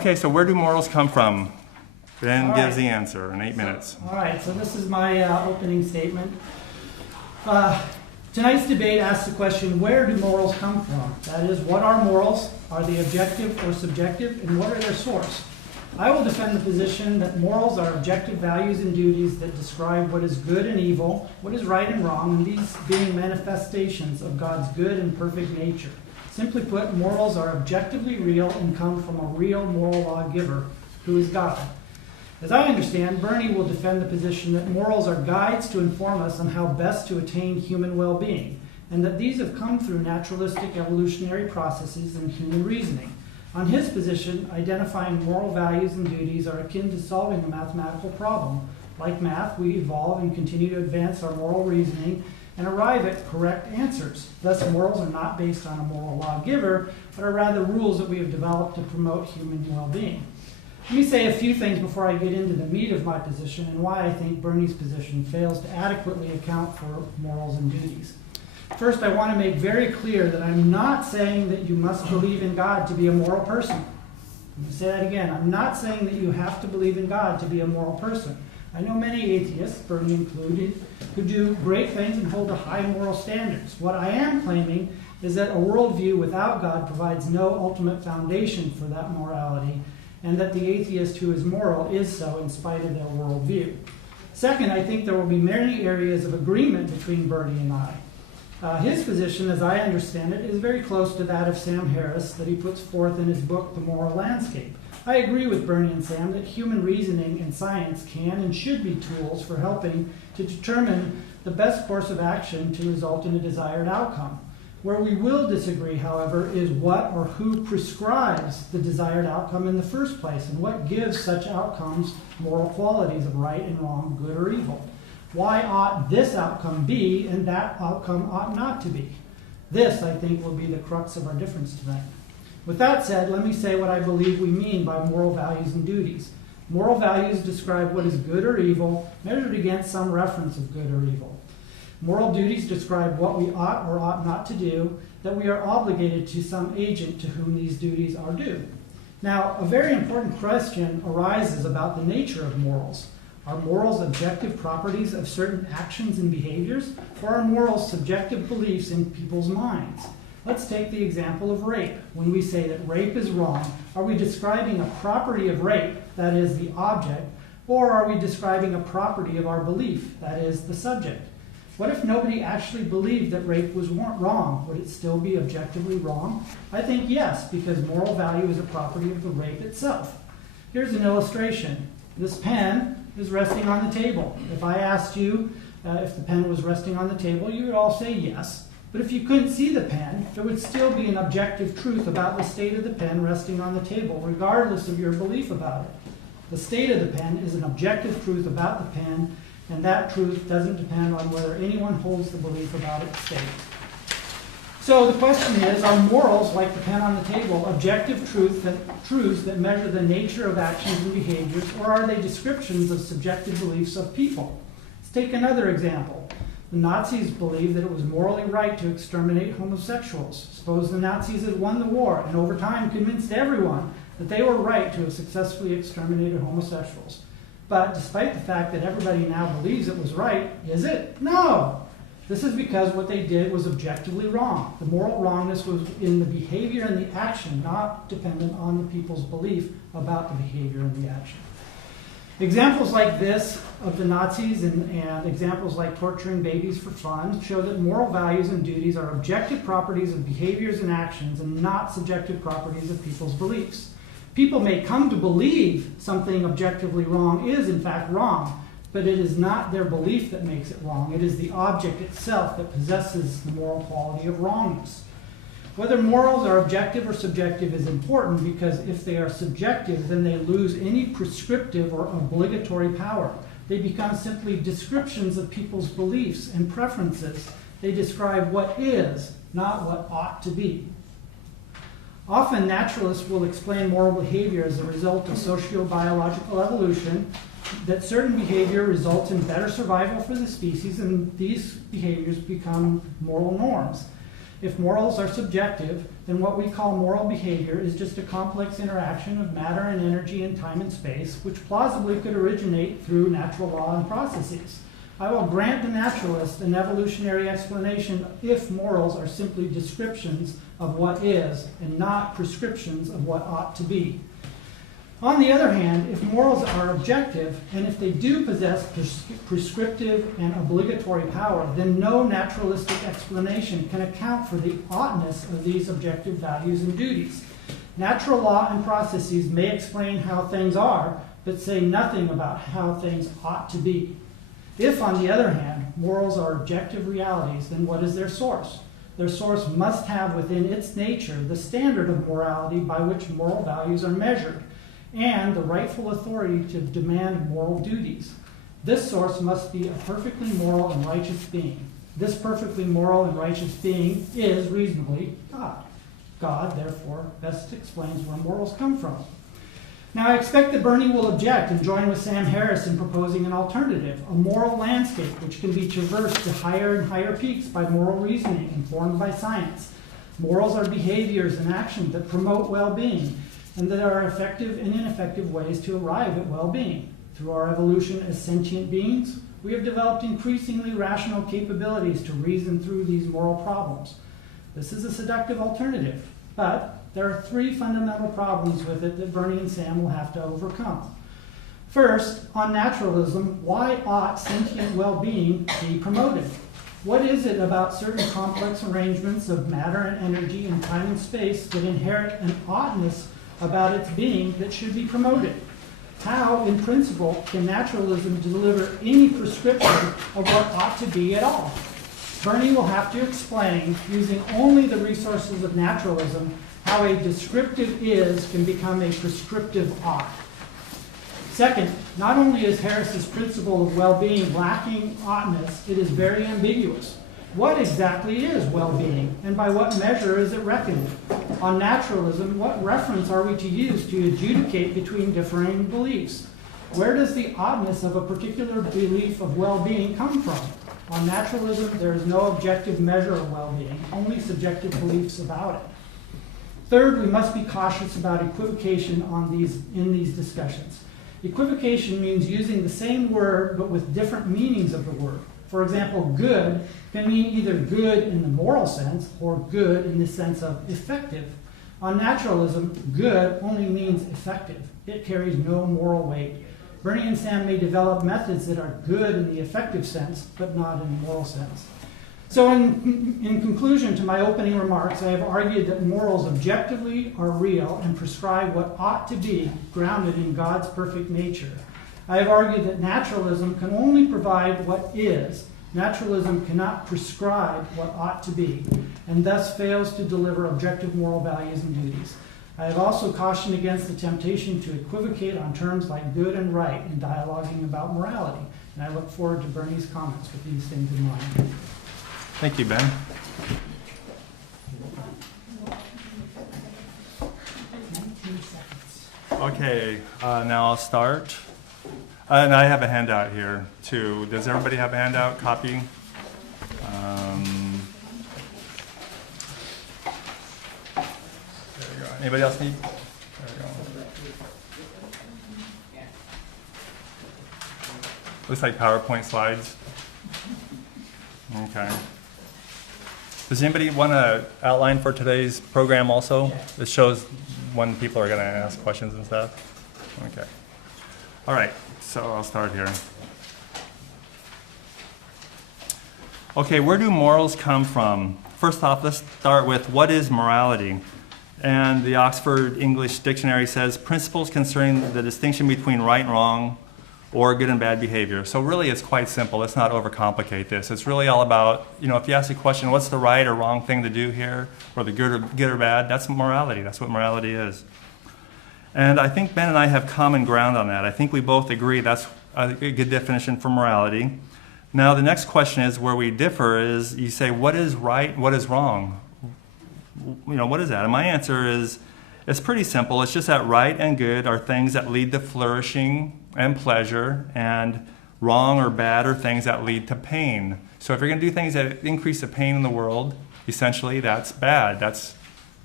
Okay, so where do morals come from? Ben gives the answer in 8 minutes. All right, so this is my opening statement. Tonight's debate asks the question, where do morals come from? That is, what are morals? Are they objective or subjective? And what are their source? I will defend the position that morals are objective values and duties that describe what is good and evil, what is right and wrong, and these being manifestations of God's good and perfect nature. Simply put, morals are objectively real and come from a real moral lawgiver, who is God. As I understand, Bernie will defend the position that morals are guides to inform us on how best to attain human well-being, and that these have come through naturalistic evolutionary processes and human reasoning. On his position, identifying moral values and duties are akin to solving a mathematical problem. Like math, we evolve and continue to advance our moral reasoning and arrive at correct answers. Thus, morals are not based on a moral lawgiver, but are rather rules that we have developed to promote human well-being. Let me say a few things before I get into the meat of my position and why I think Bernie's position fails to adequately account for morals and duties. First, I want to make very clear that I'm not saying that you must believe in God to be a moral person. I'm going to say that again. I'm not saying that you have to believe in God to be a moral person. I know many atheists, Bernie included, who do great things and hold to high moral standards. What I am claiming is that a worldview without God provides no ultimate foundation for that morality, and that the atheist who is moral is so in spite of their worldview. Second, I think there will be many areas of agreement between Bernie and I. His position, as I understand it, is very close to that of Sam Harris that he puts forth in his book, The Moral Landscape. I agree with Bernie and Sam that human reasoning and science can and should be tools for helping to determine the best course of action to result in a desired outcome. Where we will disagree, however, is what or who prescribes the desired outcome in the first place, and what gives such outcomes moral qualities of right and wrong, good or evil. Why ought this outcome be and that outcome ought not to be? This, I think, will be the crux of our difference tonight. With that said, let me say what I believe we mean by moral values and duties. Moral values describe what is good or evil, measured against some reference of good or evil. Moral duties describe what we ought or ought not to do, that we are obligated to some agent to whom these duties are due. Now, a very important question arises about the nature of morals. Are morals objective properties of certain actions and behaviors, or are morals subjective beliefs in people's minds? Let's take the example of rape. When we say that rape is wrong, are we describing a property of rape, that is the object, or are we describing a property of our belief, that is the subject? What if nobody actually believed that rape was wrong? Would it still be objectively wrong? I think yes, because moral value is a property of the rape itself. Here's an illustration. This pen is resting on the table. If I asked you if the pen was resting on the table, you would all say yes. But if you couldn't see the pen, there would still be an objective truth about the state of the pen resting on the table, regardless of your belief about it. The state of the pen is an objective truth about the pen, and that truth doesn't depend on whether anyone holds the belief about its state. So the question is, are morals, like the pen on the table, objective truths that measure the nature of actions and behaviors, or are they descriptions of subjective beliefs of people? Let's take another example. The Nazis believed that it was morally right to exterminate homosexuals. Suppose the Nazis had won the war and over time convinced everyone that they were right to have successfully exterminated homosexuals. But despite the fact that everybody now believes it was right, is it? No! This is because what they did was objectively wrong. The moral wrongness was in the behavior and the action, not dependent on the people's belief about the behavior and the action. Examples like this of the Nazis and examples like torturing babies for fun show that moral values and duties are objective properties of behaviors and actions and not subjective properties of people's beliefs. People may come to believe something objectively wrong is in fact wrong, but it is not their belief that makes it wrong. It is the object itself that possesses the moral quality of wrongness. Whether morals are objective or subjective is important because if they are subjective, then they lose any prescriptive or obligatory power. They become simply descriptions of people's beliefs and preferences. They describe what is, not what ought to be. Often naturalists will explain moral behavior as a result of socio-biological evolution, that certain behavior results in better survival for the species, and these behaviors become moral norms. If morals are subjective, then then what we call moral behavior is just a complex interaction of matter and energy in time and space, which plausibly could originate through natural law and processes. I will grant the naturalist an evolutionary explanation if morals are simply descriptions of what is and not prescriptions of what ought to be. On the other hand, if morals are objective, and if they do possess prescriptive and obligatory power, then no naturalistic explanation can account for the oughtness of these objective values and duties. Natural law and processes may explain how things are, but say nothing about how things ought to be. If, on the other hand, morals are objective realities, then what is their source? Their source must have within its nature the standard of morality by which moral values are measured, and the rightful authority to demand moral duties. This source must be a perfectly moral and righteous being. This perfectly moral and righteous being is reasonably God. God, therefore, best explains where morals come from. Now, I expect that Bernie will object and join with Sam Harris in proposing an alternative, a moral landscape which can be traversed to higher and higher peaks by moral reasoning informed by science. Morals are behaviors and actions that promote well-being, and that are effective and ineffective ways to arrive at well-being. Through our evolution as sentient beings, we have developed increasingly rational capabilities to reason through these moral problems. This is a seductive alternative, but there are three fundamental problems with it that Bernie and Sam will have to overcome. First, on naturalism, why ought sentient well-being be promoted? What is it about certain complex arrangements of matter and energy in time and space that inherit an oughtness about its being that should be promoted? How, in principle, can naturalism deliver any prescription of what ought to be at all? Bernie will have to explain, using only the resources of naturalism, how a descriptive is can become a prescriptive ought. Second, not only is Harris's principle of well-being lacking oughtness, it is very ambiguous. What exactly is well-being, and by what measure is it reckoned? On naturalism, what reference are we to use to adjudicate between differing beliefs? Where does the oughtness of a particular belief of well-being come from? On naturalism, there is no objective measure of well-being, only subjective beliefs about it. Third, we must be cautious about equivocation in these discussions. Equivocation means using the same word but with different meanings of the word. For example, good can mean either good in the moral sense or good in the sense of effective. On naturalism, good only means effective. It carries no moral weight. Bernie and Sam may develop methods that are good in the effective sense, but not in the moral sense. So in conclusion to my opening remarks, I have argued that morals objectively are real and prescribe what ought to be grounded in God's perfect nature. I have argued that naturalism can only provide what is. Naturalism cannot prescribe what ought to be, and thus fails to deliver objective moral values and duties. I have also cautioned against the temptation to equivocate on terms like good and right in dialoguing about morality, and I look forward to Bernie's comments with these things in mind. Thank you, Ben. Okay, now I'll start. And I have a handout here, too. Does everybody have a handout copy? There we go. Anybody else need? There we go. Looks like PowerPoint slides. Okay. Does anybody want to outline for today's program also? It shows when people are going to ask questions and stuff. Okay. All right, so I'll start here. Okay, where do morals come from? First off, let's start with what is morality? And the Oxford English Dictionary says principles concerning the distinction between right and wrong or good and bad behavior. So really it's quite simple. Let's not overcomplicate this. It's really all about, if you ask the question, what's the right or wrong thing to do here, or the good or bad, that's morality. That's what morality is. And I think Ben and I have common ground on that. I think we both agree that's a good definition for morality. Now the next question is where we differ is you say, what is right, what is wrong? What is that? And my answer is, it's pretty simple. It's just that right and good are things that lead to flourishing and pleasure, and wrong or bad are things that lead to pain. So if you're going to do things that increase the pain in the world, essentially that's bad. That's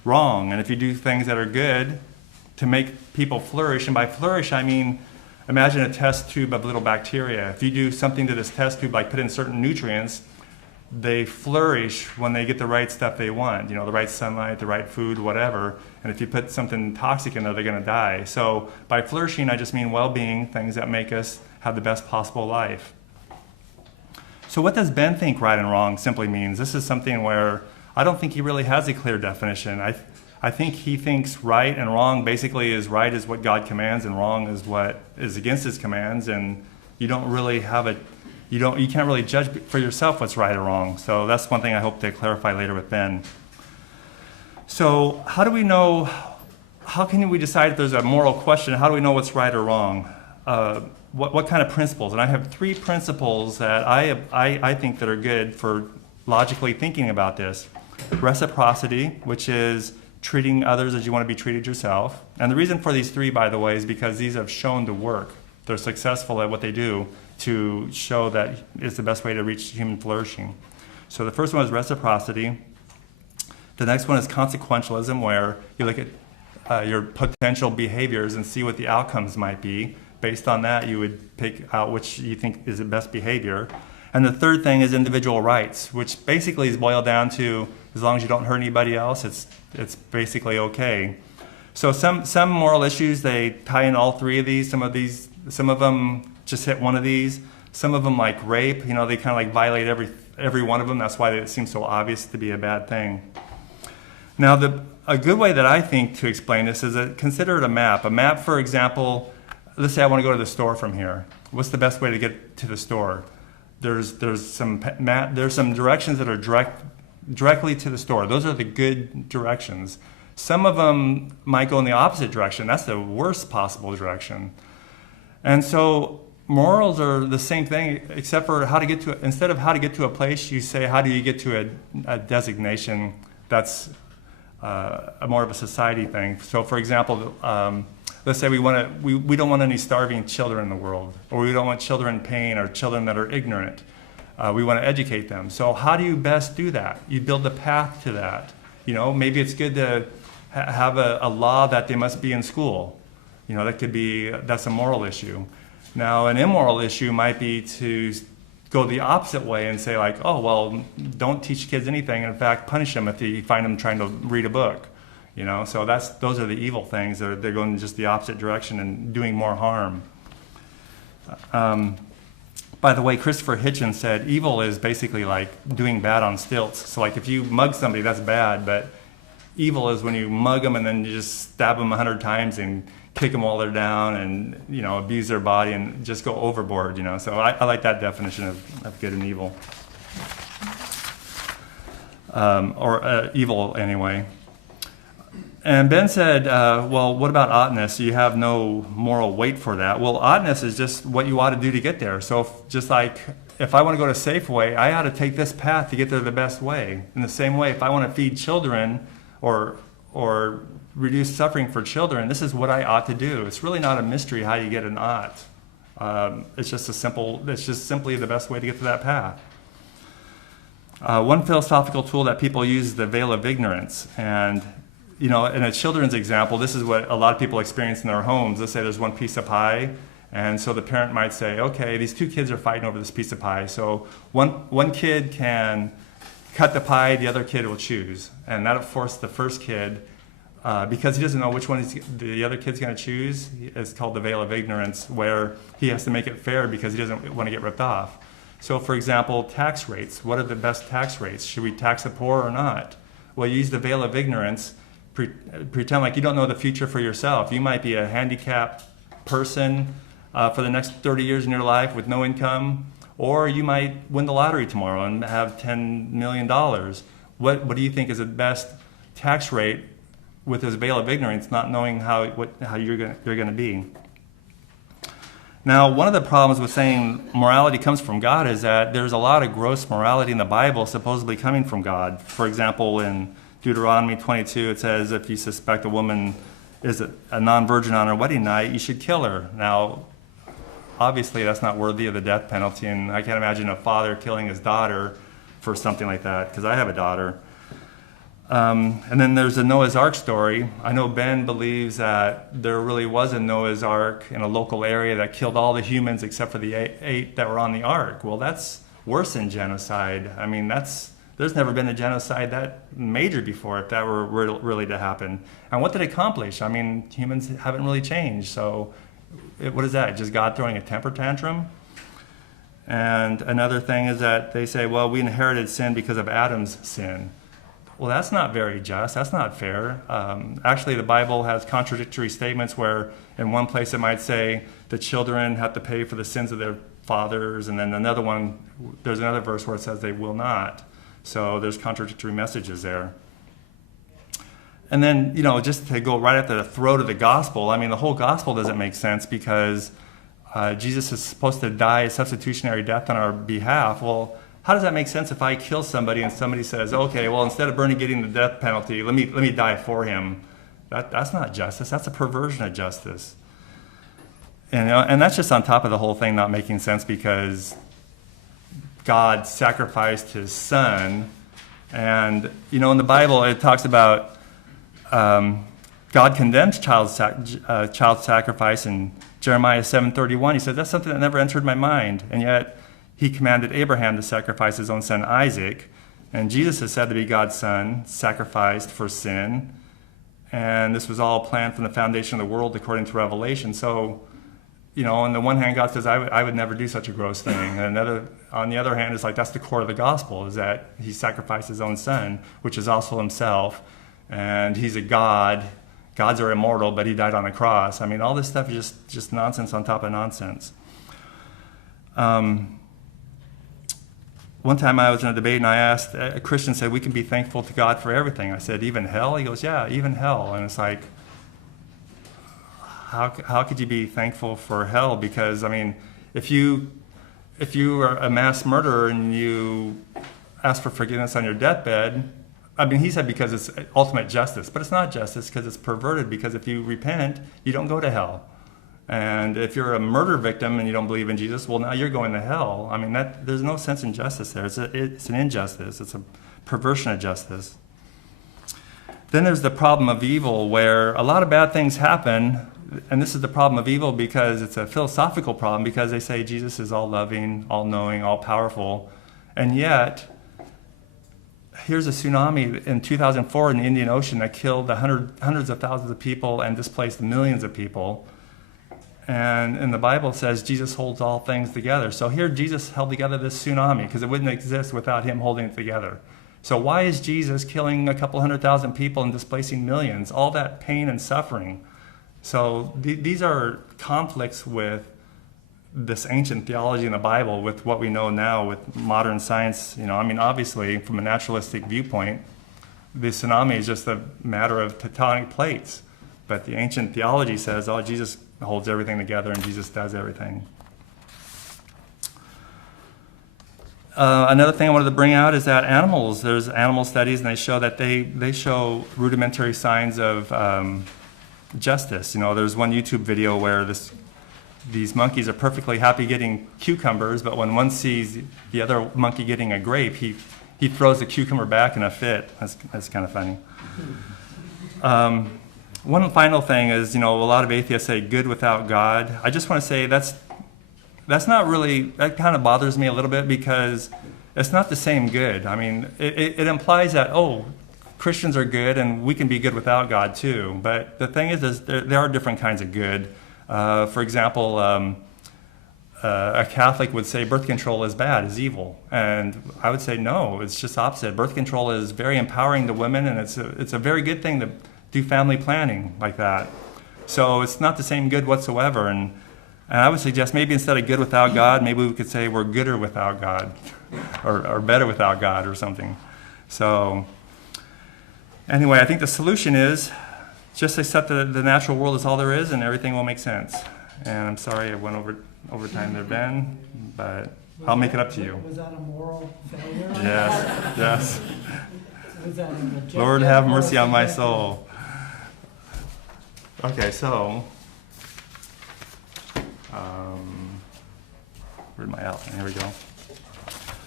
wrong. And if you do things that are good to make people flourish, and by flourish I mean, imagine a test tube of little bacteria. If you do something to this test tube, like put in certain nutrients, they flourish when they get the right stuff they want, the right sunlight, the right food, whatever. And if you put something toxic in there, they're going to die. So by flourishing, I just mean well-being, things that make us have the best possible life. So what does Ben think right and wrong simply means? This is something where I don't think he really has a clear definition. I think he thinks right and wrong basically is right is what God commands and wrong is what is against his commands, and you don't really have a you can't really judge for yourself what's right or wrong. So that's one thing I hope to clarify later with Ben. So how do we know, how can we decide if there's a moral question? How do we know what's right or wrong? What kind of principles? And I have 3 principles that I think that are good for logically thinking about this. Reciprocity, which is treating others as you want to be treated yourself. And the reason for these 3, by the way, is because these have shown to work. They're successful at what they do to show that it's the best way to reach human flourishing. So the first one is reciprocity. The next one is consequentialism, where you look at your potential behaviors and see what the outcomes might be. Based on that, you would pick out which you think is the best behavior. And the third thing is individual rights, which basically is boiled down to as long as you don't hurt anybody else, it's basically okay. So some moral issues, they tie in all 3 of these. Some of them just hit one of these. Some of them, like rape, they kind of like violate every one of them. That's why it seems so obvious to be a bad thing. Now, a good way that I think to explain this is consider it a map. A map, for example, let's say I want to go to the store from here. What's the best way to get to the store? There's some directions that are directly to the store. Those are the good directions. Some of them might go in the opposite direction. That's the worst possible direction. And so morals are the same thing, except for instead of how to get to a place, you say how do you get to a designation that's more of a society thing. So for example, let's say we don't want any starving children in the world, or we don't want children in pain or children that are ignorant. We want to educate them. So how do you best do that? You build a path to that. Maybe it's good to have a law that they must be in school. That's a moral issue. Now, an immoral issue might be to go the opposite way and say like, oh, well, don't teach kids anything. In fact, punish them if you find them trying to read a book. So those are the evil things. They're going in just the opposite direction and doing more harm. By the way, Christopher Hitchens said evil is basically like doing bad on stilts. So like if you mug somebody, that's bad, but evil is when you mug them and then you just stab them 100 times and kick them while they're down and abuse their body and just go overboard. So I like that definition of good and evil, or evil anyway. And Ben said, well, what about oughtness? You have no moral weight for that. Well, oughtness is just what you ought to do to get there. So just like if I want to go to Safeway, I ought to take this path to get there the best way. In the same way, if I want to feed children or reduce suffering for children, this is what I ought to do. It's really not a mystery how you get an ought. It's just simply the best way to get to that path. One philosophical tool that people use is the veil of ignorance. And in a children's example, this is what a lot of people experience in their homes. Let's say there's one piece of pie, and so the parent might say, okay, these 2 kids are fighting over this piece of pie. So one kid can cut the pie, the other kid will choose. And that'll force the first kid, because he doesn't know which one the other kid's going to choose. It's called the veil of ignorance, where he has to make it fair because he doesn't want to get ripped off. So for example, tax rates. What are the best tax rates? Should we tax the poor or not? Well, you use the veil of ignorance. Pretend like you don't know the future for yourself. You might be a handicapped person for the next 30 years in your life with no income, or you might win the lottery tomorrow and have $10 million. What do you think is the best tax rate with this veil of ignorance, not knowing how you're going to be? Now, one of the problems with saying morality comes from God is that there's a lot of gross morality in the Bible supposedly coming from God. For example, in Deuteronomy 22, it says if you suspect a woman is a non-virgin on her wedding night, you should kill her. Now, obviously that's not worthy of the death penalty, and I can't imagine a father killing his daughter for something like that, because I have a daughter. And then there's the Noah's Ark story. I know Ben believes that there really was a Noah's Ark in a local area that killed all the humans except for the eight that were on the ark. Well, that's worse than genocide. I mean, there's never been a genocide that major before if that were really to happen. And what did it accomplish? I mean, humans haven't really changed. So what is that? Just God throwing a temper tantrum? And another thing is that they say, well, we inherited sin because of Adam's sin. Well, that's not very just. That's not fair. Actually, the Bible has contradictory statements where in one place it might say the children have to pay for the sins of their fathers, and then there's another verse where it says they will not. So there's contradictory messages there. And then, just to go right at the throat of the gospel, I mean, the whole gospel doesn't make sense because Jesus is supposed to die a substitutionary death on our behalf. Well, how does that make sense if I kill somebody and somebody says, okay, well, instead of Bernie getting the death penalty, let me die for him? That's not justice. That's a perversion of justice. And that's just on top of the whole thing not making sense because God sacrificed his son. And, in the Bible, it talks about God condemns child sacrifice in Jeremiah 7:31. He says, that's something that never entered my mind. And yet, he commanded Abraham to sacrifice his own son Isaac. And Jesus is said to be God's son, sacrificed for sin. And this was all planned from the foundation of the world according to Revelation. So, on the one hand, God says, I would never do such a gross thing. And on the other hand, it's like that's the core of the gospel, is that he sacrificed his own son, which is also himself. And he's a God. Gods are immortal, but he died on a cross. I mean, all this stuff is just nonsense on top of nonsense. One time I was in a debate and I asked, a Christian said, we can be thankful to God for everything. I said, even hell? He goes, yeah, even hell. And it's like, how could you be thankful for hell? Because, I mean, if you are a mass murderer and you ask for forgiveness on your deathbed, I mean, he said because it's ultimate justice. But it's not justice because it's perverted, because if you repent, you don't go to hell. And if you're a murder victim and you don't believe in Jesus, well, now you're going to hell. I mean, there's no sense in justice there. It's an injustice. It's a perversion of justice. Then there's the problem of evil, where a lot of bad things happen. And this is the problem of evil because it's a philosophical problem, because they say Jesus is all-loving, all-knowing, all-powerful. And yet, here's a tsunami in 2004 in the Indian Ocean that killed hundreds of thousands of people and displaced millions of people. And the Bible says Jesus holds all things together. So here Jesus held together this tsunami because it wouldn't exist without him holding it together. So why is Jesus killing a couple 100,000 people and displacing millions? All that pain and suffering. So these are conflicts with this ancient theology in the Bible with what we know now with modern science. I mean, obviously, from a naturalistic viewpoint, the tsunami is just a matter of tectonic plates. But the ancient theology says, oh, Jesus holds everything together and Jesus does everything. Another thing I wanted to bring out is that there's animal studies, and they show that they show rudimentary signs of justice. There's one YouTube video where these monkeys are perfectly happy getting cucumbers, but when one sees the other monkey getting a grape, he throws the cucumber back in a fit. That's kind of funny. One final thing is, a lot of atheists say good without God. I just want to say that's not really, that kind of bothers me a little bit because it's not the same good. I mean, it implies that, Christians are good and we can be good without God too. But the thing is there are different kinds of good. For example, a Catholic would say birth control is bad, is evil. And I would say no, it's just opposite. Birth control is very empowering to women, and it's a very good thing to do family planning like that. So it's not the same good whatsoever. And I would suggest maybe instead of good without God, maybe we could say we're gooder without God or better without God or something. So anyway, I think the solution is just accept that the natural world is all there is and everything will make sense. And I'm sorry I went over time there, Ben, but I'll make it up to you. Was that a moral failure? Yes. Was that an objective? Lord have mercy on my soul. Okay, so where'd my outline? Here we go.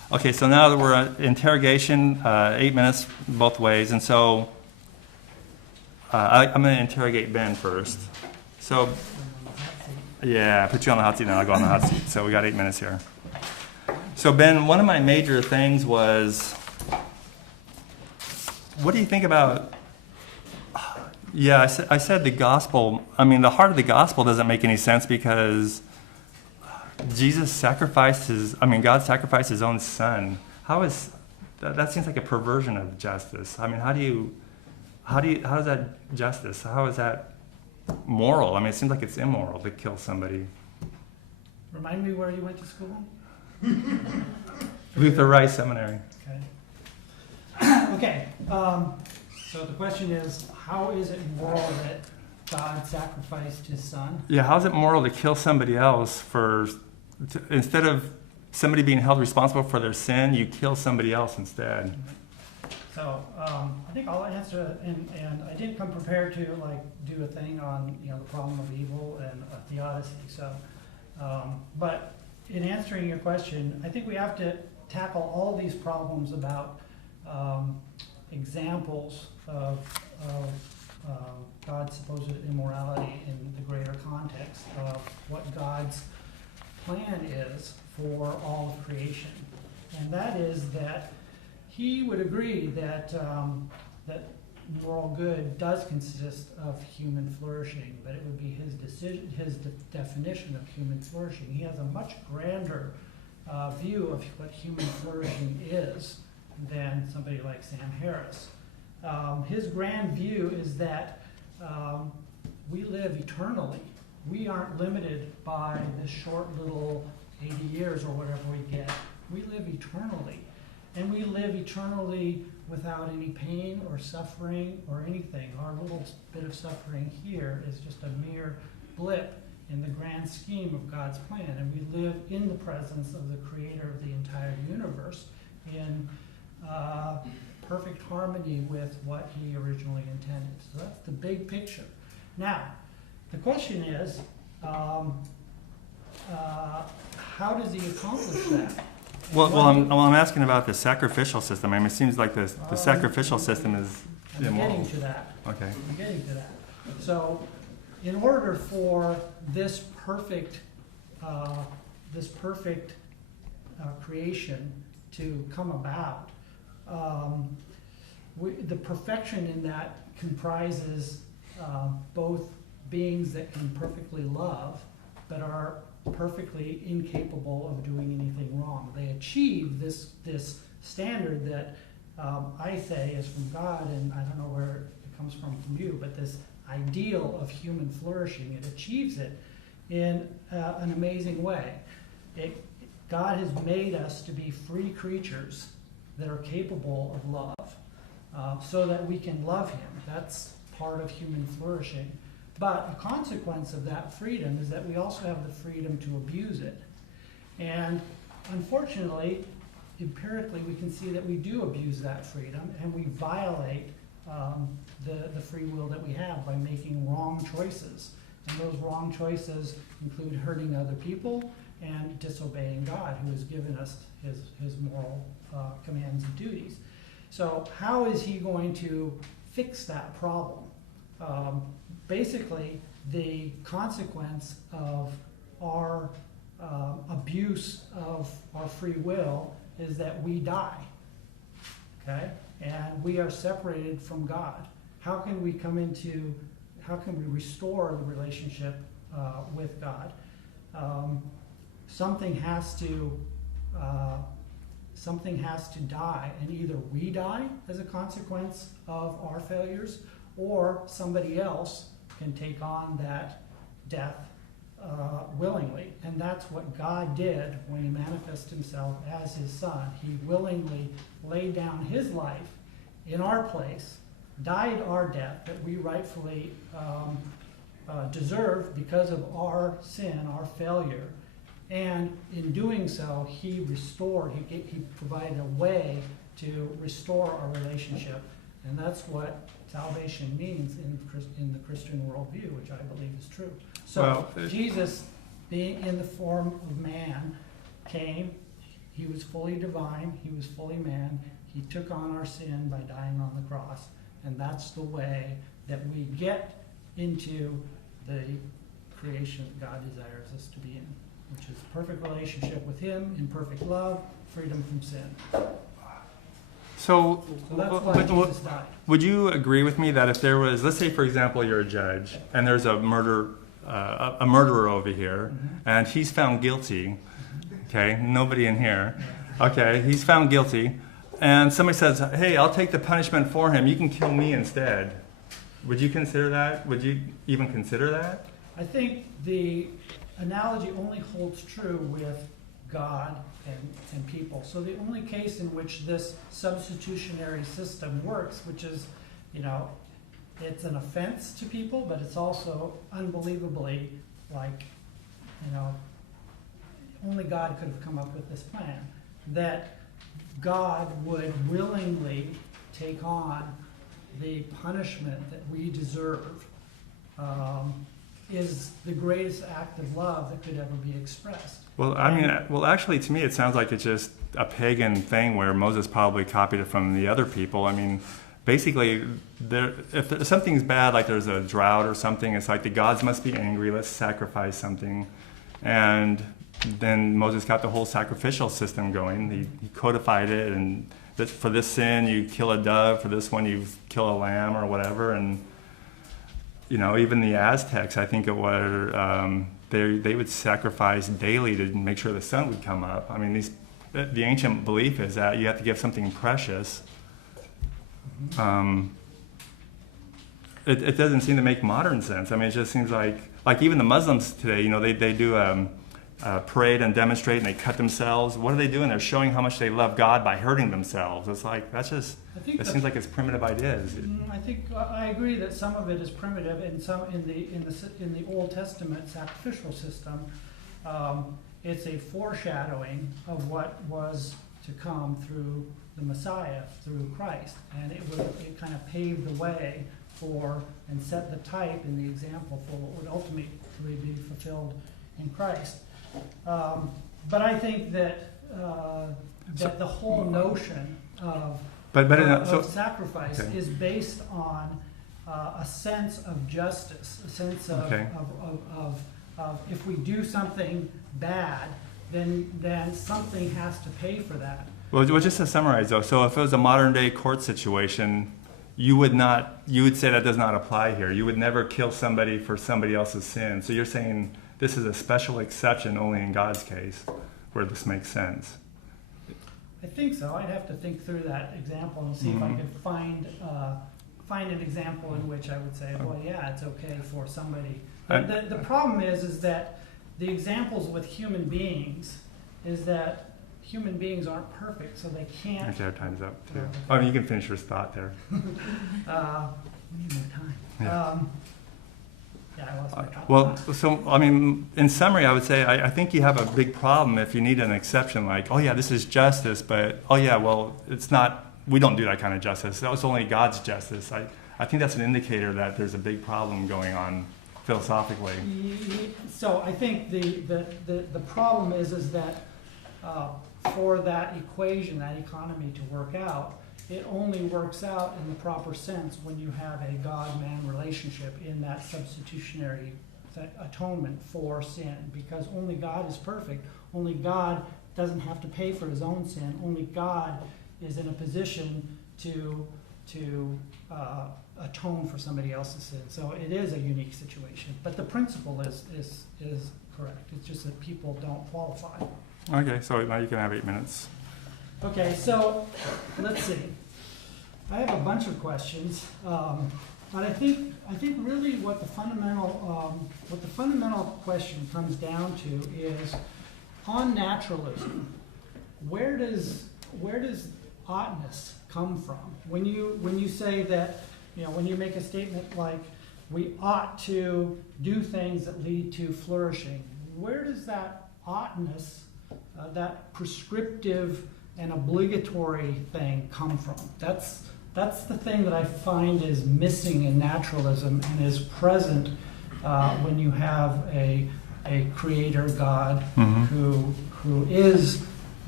Okay, so now that we're at interrogation, 8 minutes both ways, and so I'm going to interrogate Ben first. So, yeah, put you on the hot seat, then I'll go on the hot seat. So we got 8 minutes here. So Ben, one of my major things was, what do you think about? Yeah, I said the gospel. I mean, the heart of the gospel doesn't make any sense because Jesus sacrificed God sacrificed his own son. How is that seems like a perversion of justice. I mean, how is that justice? How is that moral? I mean, it seems like it's immoral to kill somebody. Remind me where you went to school? Luther Rice Seminary. Okay. Okay. So the question is, how is it moral that God sacrificed his son? Yeah, how is it moral to kill somebody else instead of somebody being held responsible for their sin, you kill somebody else instead? So I think I'll answer, and I didn't come prepared to do a thing on the problem of evil and theodicy. So, but in answering your question, I think we have to tackle all these problems about examples of God's supposed immorality in the greater context of what God's plan is for all of creation. And that is that he would agree that that moral good does consist of human flourishing, but it would be his definition of human flourishing. He has a much grander view of what human flourishing is than somebody like Sam Harris. His grand view is that we live eternally. We aren't limited by this short little 80 years or whatever we get. We live eternally. And we live eternally without any pain or suffering or anything. Our little bit of suffering here is just a mere blip in the grand scheme of God's plan. And we live in the presence of the creator of the entire universe in perfect harmony with what he originally intended. So that's the big picture. Now, the question is, how does he accomplish that? Well, I'm asking about the sacrificial system. I mean, it seems like the sacrificial system is immoral. I'm getting to that. Okay. I'm getting to that. So, in order for this perfect creation to come about, the perfection in that comprises both beings that can perfectly love, but are perfectly incapable of doing anything wrong. They achieve this standard that I say is from God, and I don't know where it comes from you, but this ideal of human flourishing, it achieves it in an amazing way. God has made us to be free creatures that are capable of love, so that we can love him. That's part of human flourishing. But a consequence of that freedom is that we also have the freedom to abuse it. And unfortunately, empirically, we can see that we do abuse that freedom, and we violate the free will that we have by making wrong choices. And those wrong choices include hurting other people and disobeying God, who has given us his moral commands and duties. So how is he going to fix that problem? Basically, the consequence of our abuse of our free will is that we die, okay? And we are separated from God. How can we restore the relationship with God? Something has to die, and either we die as a consequence of our failures, or somebody else can take on that death willingly. And that's what God did when he manifested himself as his son. He willingly laid down his life in our place, died our death that we rightfully deserve because of our sin, our failure. And in doing so, he provided a way to restore our relationship. And that's what salvation means in the Christian worldview, which I believe is true. So Jesus, being in the form of man, came. He was fully divine. He was fully man. He took on our sin by dying on the cross. And that's the way that we get into the creation that God desires us to be in, which is perfect relationship with Him, in perfect love, freedom from sin. So That's why Jesus died. would you agree with me that if there was, let's say for example you're a judge and there's a murderer over here, and he's found guilty, okay, nobody in here, okay, he's found guilty, and somebody says, hey, I'll take the punishment for him, you can kill me instead. Would you consider that? Would you even consider that? I think the analogy only holds true with God and people. So the only case in which this substitutionary system works, which is, it's an offense to people, but it's also unbelievably only God could have come up with this plan, that God would willingly take on the punishment that we deserve, is the greatest act of love that could ever be expressed. Well, actually, to me, it sounds like it's just a pagan thing where Moses probably copied it from the other people. I mean, basically, if something's bad, like there's a drought or something, it's like the gods must be angry, let's sacrifice something. And then Moses got the whole sacrificial system going. He codified it, and for this sin, you kill a dove, for this one, you kill a lamb or whatever. And, even the Aztecs, I think it was, they would sacrifice daily to make sure the sun would come up. I mean, the ancient belief is that you have to give something precious. It doesn't seem to make modern sense. I mean, it just seems like even the Muslims today, they do parade and demonstrate, and they cut themselves. What are they doing? They're showing how much they love God by hurting themselves. It's like, it seems like it's primitive ideas. I think I agree that some of it is primitive, and some in the Old Testament sacrificial system, it's a foreshadowing of what was to come through the Messiah, through Christ, and it kind of paved the way for and set the type and the example for what would ultimately be fulfilled in Christ. But I think that the whole notion of sacrifice is based on a sense of justice, a sense of if we do something bad, then something has to pay for that. Well, just to summarize though, so if it was a modern day court situation, you would say that does not apply here. You would never kill somebody for somebody else's sin. So you're saying this is a special exception only in God's case where this makes sense. I think so. I'd have to think through that example and see if I could find an example in which I would say, well, yeah, it's okay for somebody. But the problem is that the examples with human beings is that human beings aren't perfect, so they can't. Actually, our time's up too. Oh, you can finish your thought there. We need more time. Yeah. I lost my thought. Well, so I mean, in summary, I would say I think you have a big problem if you need an exception, like, oh yeah, this is justice, but oh yeah, well, it's not. We don't do that kind of justice. That was only God's justice. I think that's an indicator that there's a big problem going on philosophically. So I think the problem is that for that equation, that economy to work out, it only works out in the proper sense when you have a God-man relationship in that substitutionary atonement for sin, because only God is perfect. Only God doesn't have to pay for his own sin. Only God is in a position to atone for somebody else's sin. So it is a unique situation. But the principle is correct. It's just that people don't qualify. Okay, so now you can have 8 minutes. Okay, so let's see. I have a bunch of questions, but I think really what the fundamental question comes down to is on naturalism. Where does oughtness come from? When you say that, when you make a statement like we ought to do things that lead to flourishing, where does that oughtness, that prescriptive and obligatory thing come from? That's the thing that I find is missing in naturalism and is present when you have a creator God who is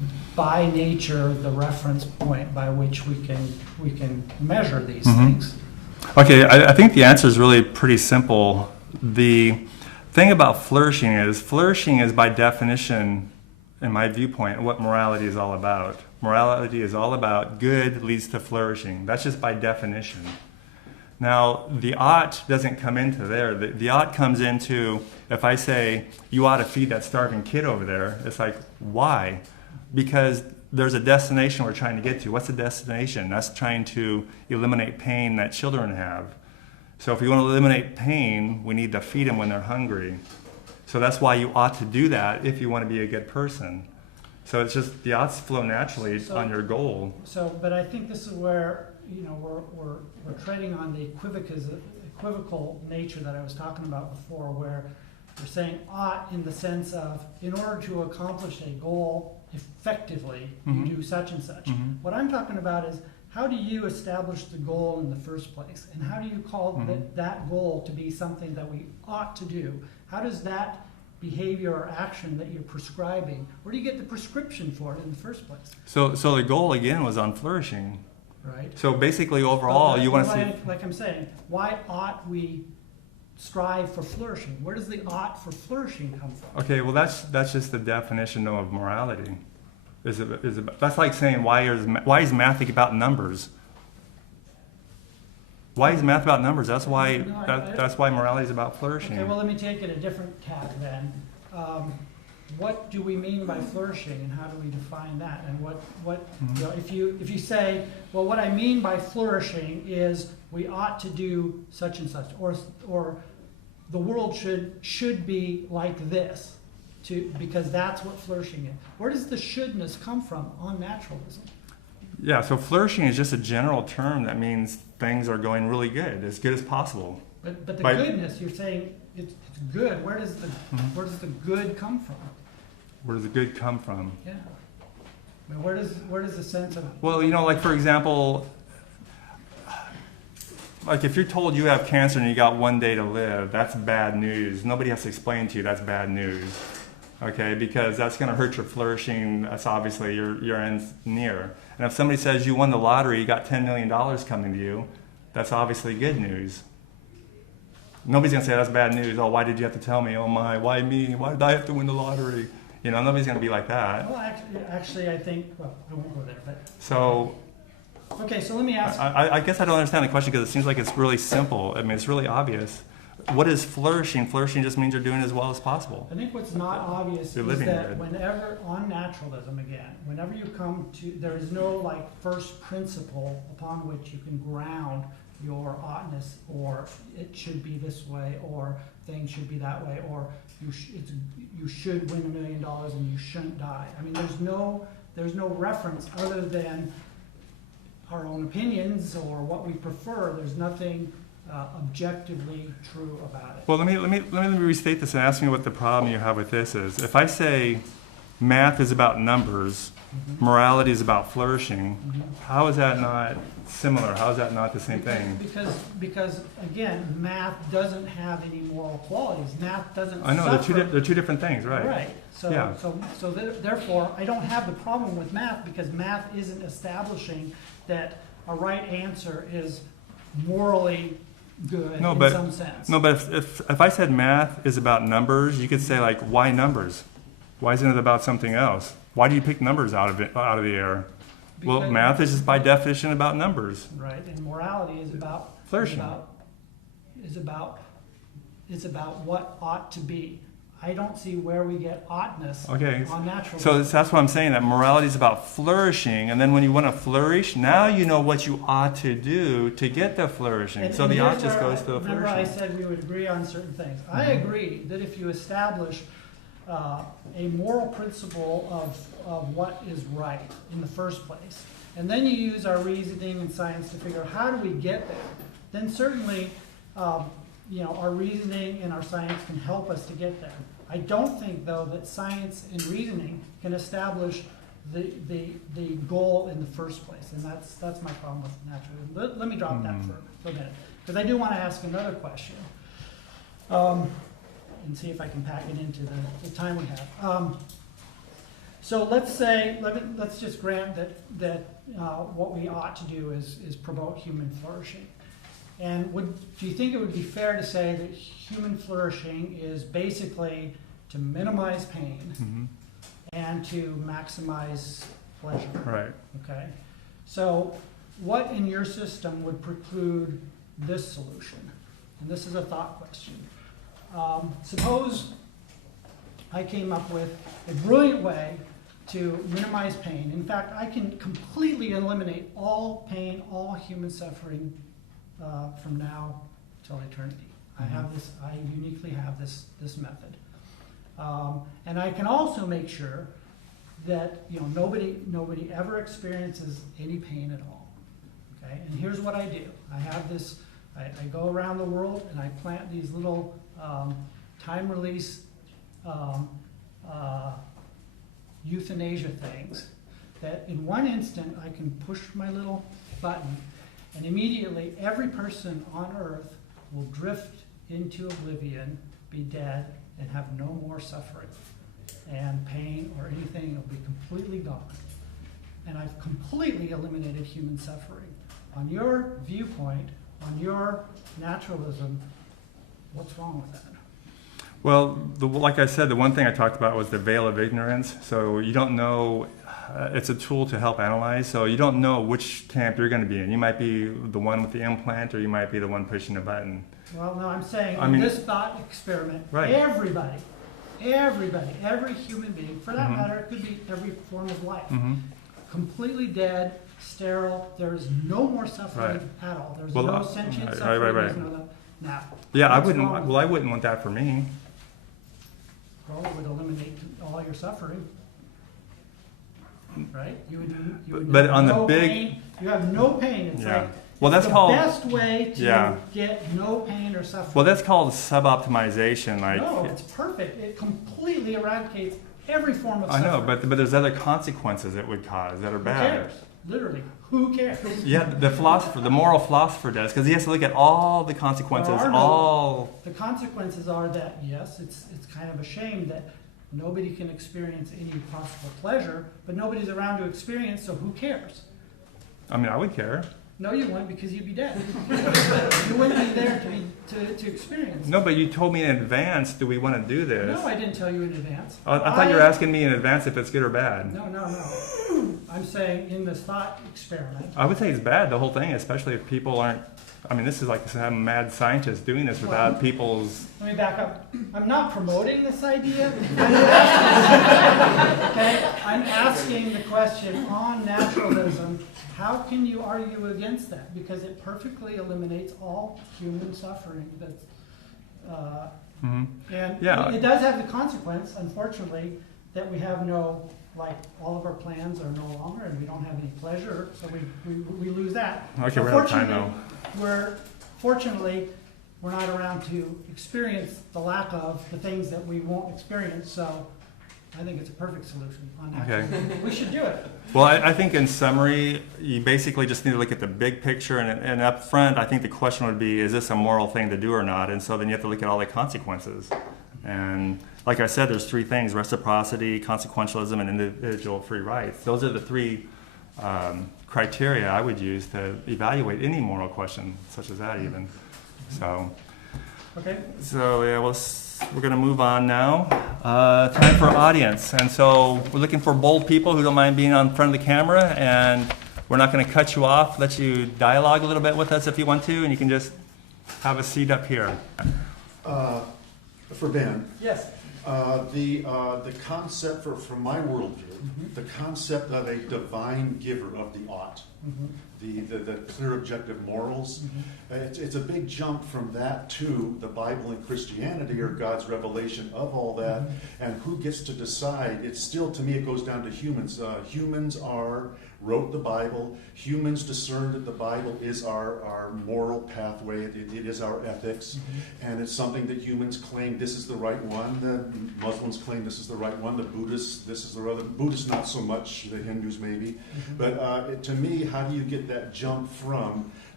by nature the reference point by which we can measure these Mhm. things? Okay, I think the answer is really pretty simple. The thing about flourishing is by definition, in my viewpoint, what morality is all about. Morality is all about good leads to flourishing. That's just by definition. Now, the ought doesn't come into there. The ought comes into, if I say, you ought to feed that starving kid over there, it's like, why? Because there's a destination we're trying to get to. What's the destination? That's trying to eliminate pain that children have. So if we want to eliminate pain, we need to feed them when they're hungry. So that's why you ought to do that if you want to be a good person. So it's just, the oughts flow naturally on your goal. So, but I think this is where, we're treading on the equivocal nature that I was talking about before, where we're saying ought in the sense of, in order to accomplish a goal effectively, Mhm. you do such and such. Mhm. What I'm talking about is, how do you establish the goal in the first place? And how do you call Mhm. that goal to be something that we ought to do? How does that behavior or action that you're prescribing, where do you get the prescription for it in the first place? So the goal again was on flourishing. Right? So basically overall, you want to see, Like I'm saying, why ought we strive for flourishing? Where does the ought for flourishing come from? okay, well that's just the definition of morality. That's like saying why is math about numbers? Why is math about numbers? That's why that's why morality is about flourishing. Okay, well, let me take it a different tack then. What do we mean by flourishing, and how do we define that? And if you say, well, what I mean by flourishing is we ought to do such and such, or the world should be like this, because that's what flourishing is. Where does the shouldness come from on naturalism? Yeah, so flourishing is just a general term that means things are going really good, as good as possible. But the goodness, you're saying it's good. Where does the good come from? Where does the good come from? Yeah. I mean, where does the sense of... Well, like for example, like if you're told you have cancer and you got 1 day to live, that's bad news. Nobody has to explain to you that's bad news, okay? Because that's going to hurt your flourishing. That's obviously your end's near. And if somebody says you won the lottery, you got $10 million coming to you, that's obviously good news. Nobody's going to say that's bad news. Oh, why did you have to tell me? Oh my, why me? Why did I have to win the lottery? Nobody's going to be like that. Well, actually, I think... Well, I won't go there, but... So... Okay, so let me ask... I guess I don't understand the question because it seems like it's really simple. I mean, it's really obvious. What is flourishing? Flourishing just means you're doing as well as possible. I think what's not obvious You're is living that good. whenever, on naturalism again, whenever you come to... There is no, first principle upon which you can ground your oughtness, or it should be this way, or things should be that way, or you should win $1 million and you shouldn't die. I mean, there's no reference other than our own opinions or what we prefer. There's nothing objectively true about it. Well, let me restate this and ask me what the problem you have with this is. If I say math is about numbers, morality is about flourishing, how is that not similar? How is that not the same thing? Because again, math doesn't have any moral qualities. Math doesn't. I know suffer. they're two different things, right? Right. So Yeah. so therefore, I don't have the problem with math because math isn't establishing that a right answer is morally good in some sense. No, but if I said math is about numbers, you could say why numbers? Why isn't it about something else? Why do you pick numbers out of the air? Well, math is just by definition about numbers. Right, and morality is about flourishing. Is about what ought to be. I don't see where we get oughtness on naturalism. So that's what I'm saying, that morality is about flourishing, and then when you want to flourish, now you know what you ought to do to get the flourishing. So the ought just goes to the flourishing. Remember I said we would agree on certain things. I agree that if you establish a moral principle of what is right in the first place, and then you use our reasoning and science to figure out how do we get there, then certainly our reasoning and our science can help us to get there. I don't think, though, that science and reasoning can establish the goal in the first place, and that's my problem with naturalism. Let me drop that for a minute, because I do want to ask another question, and see if I can pack it into the time we have. So let's just grant that what we ought to do is promote human flourishing. And do you think it would be fair to say that human flourishing is basically to minimize pain and to maximize pleasure? Right. Okay. So what in your system would preclude this solution? And this is a thought question. Suppose I came up with a brilliant way to minimize pain. In fact, I can completely eliminate all pain, all human suffering from now till eternity. I uniquely have this method. And I can also make sure that nobody ever experiences any pain at all. Okay? And here's what I do. I have this, I go around the world and I plant these little time-release euthanasia things that in one instant I can push my little button and immediately every person on earth will drift into oblivion, be dead, and have no more suffering and pain or anything. Will be completely gone. And I've completely eliminated human suffering. On your viewpoint, on your naturalism, what's wrong with that? Well, like I said, the one thing I talked about was the veil of ignorance. So you don't know, it's a tool to help analyze. So you don't know which camp you're going to be in. You might be the one with the implant, or you might be the one pushing the button. Well, no, I'm saying in this thought experiment, right. everybody, every human being, for that matter, it could be every form of life, completely dead, sterile. There's no more suffering at all. There's no sentient suffering. Right. There's no, now, yeah, I wouldn't want that for me. Well, it would eliminate all your suffering, right? You would but on no the big, pain. You have no pain. It's like that's the called best way to get no pain or suffering. Well, that's called sub-optimization. No, it's perfect. It completely eradicates every form of suffering. I know, but there's other consequences it would cause that are bad. Who cares? Literally, who cares? Yeah, the moral philosopher does, because he has to look at all the consequences. The consequences are that yes, it's kind of a shame that nobody can experience any possible pleasure, but nobody's around to experience. So who cares? I mean, I would care. No, you wouldn't, because you'd be dead. You wouldn't be there to experience. No, but you told me in advance, do we want to do this? No, I didn't tell you in advance. I thought you were asking me in advance if it's good or bad. No. I'm saying in this thought experiment. I would say it's bad, the whole thing, especially if people aren't. I mean, this is like some mad scientist doing this without people's. Let me back up. I'm not promoting this idea. Okay, I'm asking the question on naturalism. How can you argue against that? Because it perfectly eliminates all human suffering. And it does have the consequence, unfortunately, that we have all of our plans are no longer, and we don't have any pleasure, so we lose that. Okay, we're out of time now. Fortunately, we're not around to experience the lack of the things that we won't experience, so I think it's a perfect solution on that. Okay. We should do it. Well, I think in summary, you basically just need to look at the big picture, and up front, I think the question would be, is this a moral thing to do or not? And so then you have to look at all the consequences. And like I said, there's three things: reciprocity, consequentialism, and individual free rights. Those are the three criteria I would use to evaluate any moral question, such as that even. So, okay. So yeah, we're going to move on now. Time for audience. And so we're looking for bold people who don't mind being on front of the camera, and we're not going to cut you off, let you dialogue a little bit with us if you want to, and you can just have a seat up here. For Ben. Yes. The concept from my worldview, the concept of a divine giver of the ought, the clear objective morals, it's a big jump from that to the Bible and Christianity, or God's revelation of all that, and who gets to decide. It's still, to me, it goes down to humans. Humans wrote the Bible. Humans discern that the Bible is our moral pathway. It is our ethics, and it's something that humans claim this is the right one. The Muslims claim this is the right one. The Buddhists, this is the other. Buddhists not so much. The Hindus maybe. But to me, how do you get that jump from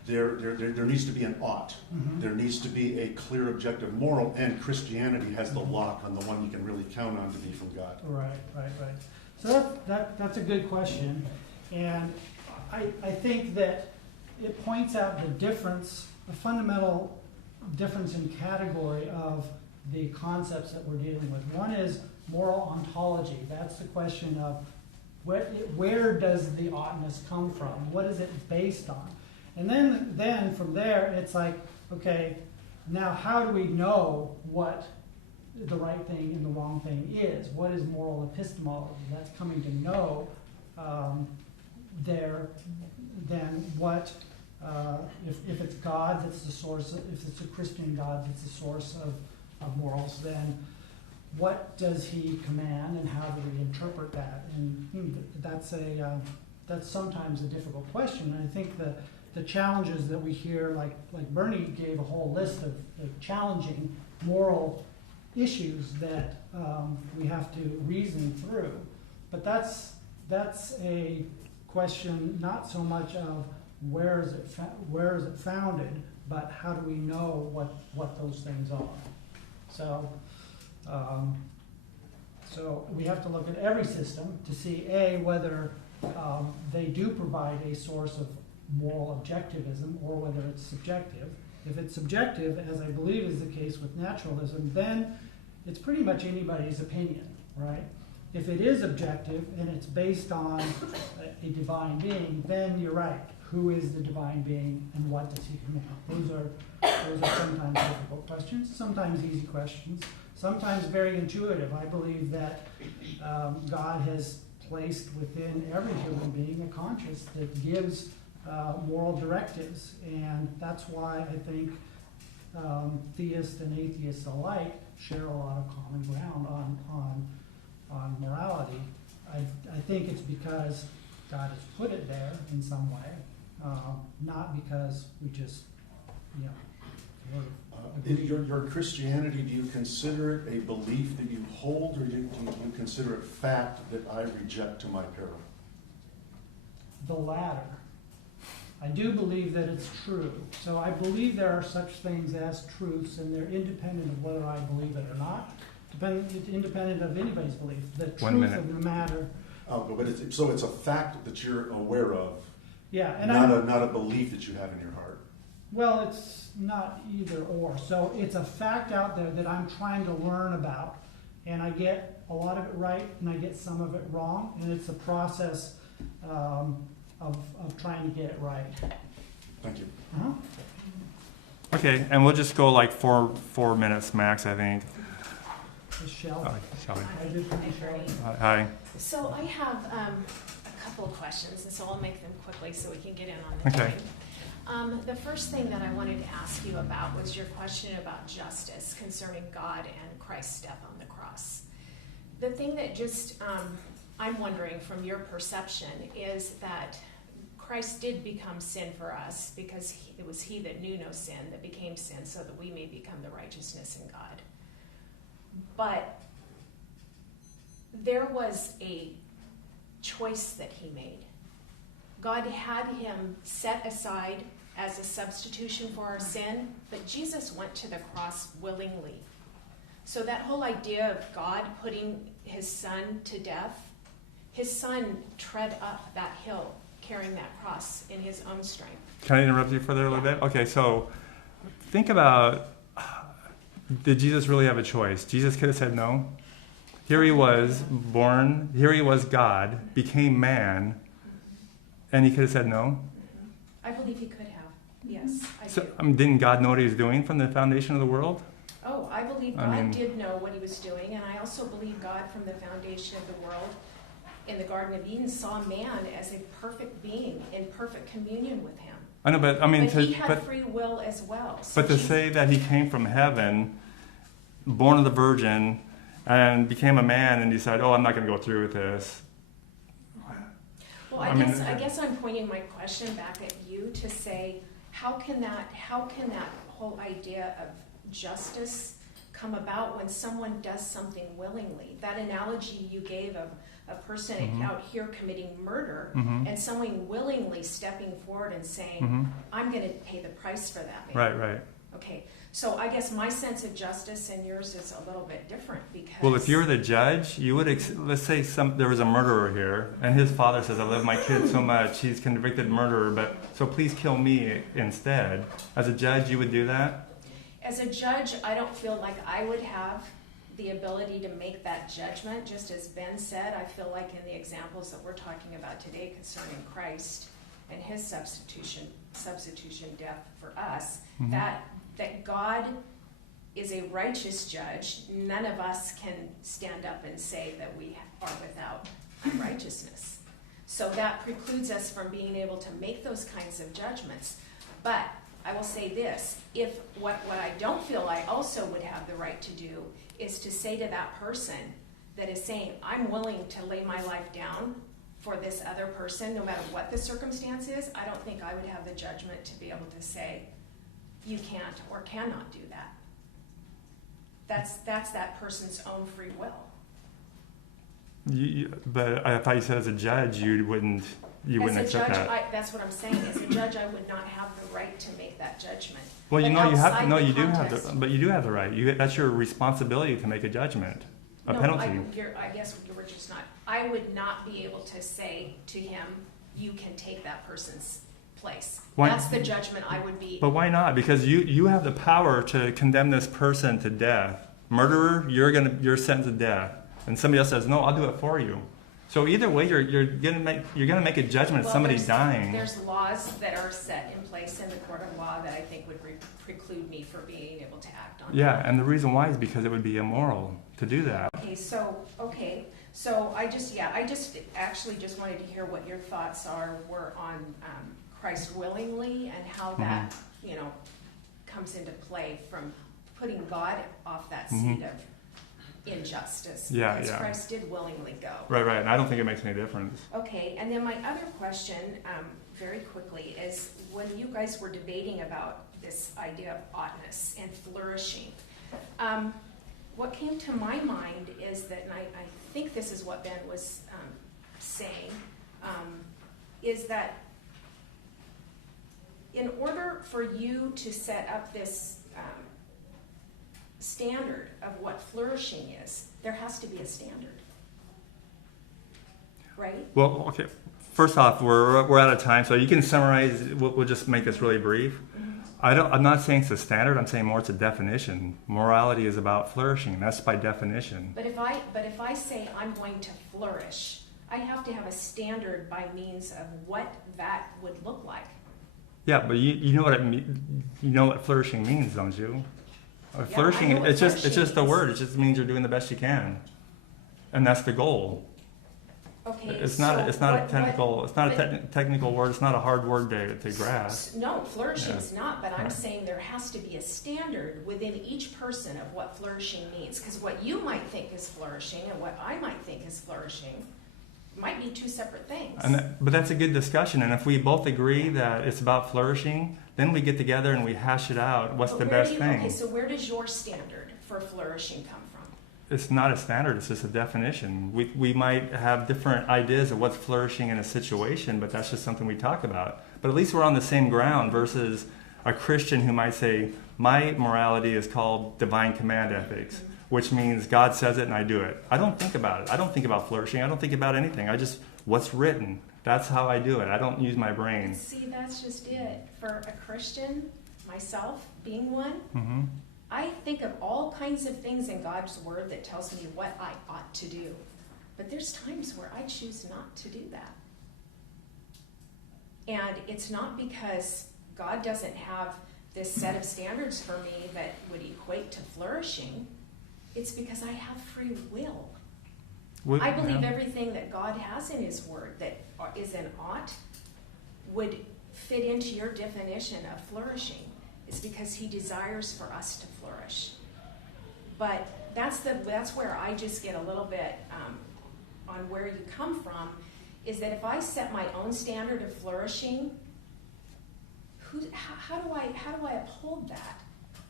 There needs to be an ought. Mhm. There needs to be a clear objective moral, and Christianity has the lock on the one you can really count on to be from God. Right. So that's a good question, and I think that it points out the fundamental difference in category of the concepts that we're dealing with. One is moral ontology. That's the question of where does the oughtness come from? What is it based on? And then from there, it's like, okay, now how do we know what the right thing and the wrong thing is? What is moral epistemology? That's coming to know then what, if it's God that's the source, if it's a Christian God that's the source of morals, then what does he command and how do we interpret that? And that's sometimes a difficult question. And I think the challenges that we hear, like Bernie gave a whole list of challenging moral issues that we have to reason through. But that's a question not so much of where is it founded, but how do we know what those things are. So we have to look at every system to see whether they do provide a source of moral objectivism or whether it's subjective. If it's subjective, as I believe is the case with naturalism, then it's pretty much anybody's opinion, right? If it is objective and it's based on a divine being, then you're right. Who is the divine being and what does he command? Those are sometimes difficult questions, sometimes easy questions, sometimes very intuitive. I believe that God has placed within every human being a conscience that gives moral directives, and that's why I think theists and atheists alike share a lot of common ground on morality. I think it's because God has put it there in some way, not because we just, In your Christianity, do you consider it a belief that you hold, or do you consider it fact that I reject to my peril? the latter. I do believe that it's true. So I believe there are such things as truths, and they're independent of whether I believe it or not. Independent of anybody's belief. The truth of the matter. Oh, but so it's a fact that you're aware of. Yeah, and not a belief that you have in your heart. Well, it's not either or. So it's a fact out there that I'm trying to learn about, and I get a lot of it right, and I get some of it wrong, and it's a process of trying to get it right. Thank you. Uh-huh. Okay, and we'll just go like four minutes max, I think. Shelley. Shelley. I did for Shelley. Hi. So I have a couple of questions, and so I'll make them quickly so we can get in on the time. The first thing that I wanted to ask you about was your question about justice concerning God and Christ's death on the cross. The thing that just I'm wondering from your perception is that Christ did become sin for us because it was he that knew no sin that became sin so that we may become the righteousness in God. But there was a choice that he made. God had him set aside as a substitution for our sin, but Jesus went to the cross willingly. So that whole idea of God putting his son to death, his son tread up that hill carrying that cross in his own strength. Can I interrupt you for there a little bit? Okay, so think about, did Jesus really have a choice? Jesus could have said no. Here he was born, here he was God, became man, and he could have said no. I believe he could have. Yes, I So, do. didn't God know what he was doing from the foundation of the world? Oh, I believe God did know what he was doing, and I also believe God from the foundation of the world in the Garden of Eden saw man as a perfect being in perfect communion with him. I know, but he had free will as well. So but to say that he came from heaven, born of the Virgin, and became a man and decided, oh, I'm not going to go through with this. Well, I guess I'm pointing my question back at you to say, how can that whole idea of justice come about when someone does something willingly. That analogy you gave of a person out here committing murder and someone willingly stepping forward and saying, I'm going to pay the price for that man. Right. Okay, so I guess my sense of justice and yours is a little bit different because... Well, if you were the judge, you would, let's say there was a murderer here, and his father says, I love my kid so much, he's convicted murderer, but so please kill me instead. As a judge, you would do that? As a judge, I don't feel like I would have the ability to make that judgment. Just as Ben said, I feel like in the examples that we're talking about today concerning Christ and his substitution death for us, that God is a righteous judge. None of us can stand up and say that we are without unrighteousness. So that precludes us from being able to make those kinds of judgments. But I will say this, if what I don't feel I also would have the right to do is to say to that person that is saying, I'm willing to lay my life down for this other person, no matter what the circumstance is, I don't think I would have the judgment to be able to say, you can't or cannot do that. That's that person's own free will. But I thought you said as a judge you wouldn't accept that. That's what I'm saying. As a judge, I would not have the right to make that judgment. Well, but you do have the right. That's your responsibility to make a judgment, penalty. I guess you were just not. I would not be able to say to him, you can take that person's place. That's the judgment I would be. But why not? Because you have the power to condemn this person to death. Murderer, you're sentenced to death. And somebody else says, no, I'll do it for you. So either way, you're gonna make a judgment of somebody dying. There's laws that are set in place in the court of law that I think would preclude me from being able to act on. Yeah, and the reason why is because it would be immoral to do that. So I just actually just wanted to hear what your thoughts were on Christ willingly and how that comes into play from putting God off that seat of injustice. Yeah. Because Christ did willingly go. Right, and I don't think it makes any difference. Okay, and then my other question, very quickly, is when you guys were debating about this idea of oughtness and flourishing, what came to my mind is that, and I think this is what Ben was saying, is that in order for you to set up this standard of what flourishing is, there has to be a standard, right? Well, okay. First off, we're out of time, so you can summarize. We'll just make this really brief. I'm not saying it's a standard. I'm saying more it's a definition. Morality is about flourishing. That's by definition. But if I say I'm going to flourish, I have to have a standard by means of what that would look like. Yeah, but you know what you know what flourishing means, don't you? Flourishing, it's just a word. It just means you're doing the best you can, and that's the goal. Okay. It's not a technical word. It's not a hard word to grasp. No, flourishing is not. But I'm saying there has to be a standard within each person of what flourishing means. Because what you might think is flourishing and what I might think is flourishing might be two separate things. But that's a good discussion. And if we both agree that it's about flourishing, then we get together and we hash it out. What's the best thing? Okay, so where does your standard for flourishing come from? It's not a standard. It's just a definition. We might have different ideas of what's flourishing in a situation, but that's just something we talk about. But at least we're on the same ground versus a Christian who might say, my morality is called divine command ethics, which means God says it and I do it. I don't think about it. I don't think about flourishing. I don't think about anything. What's written. That's how I do it. I don't use my brain. See, that's just it. For a Christian, myself being one, I think of all kinds of things in God's word that tells me what I ought to do. But there's times where I choose not to do that. And it's not because God doesn't have this set of standards for me that would equate to flourishing. It's because I have free will. I believe everything that God has in his word that is an ought would fit into your definition of flourishing. It's because he desires for us to flourish. But that's where I just get a little bit on where you come from, is that if I set my own standard of flourishing, how do I uphold that?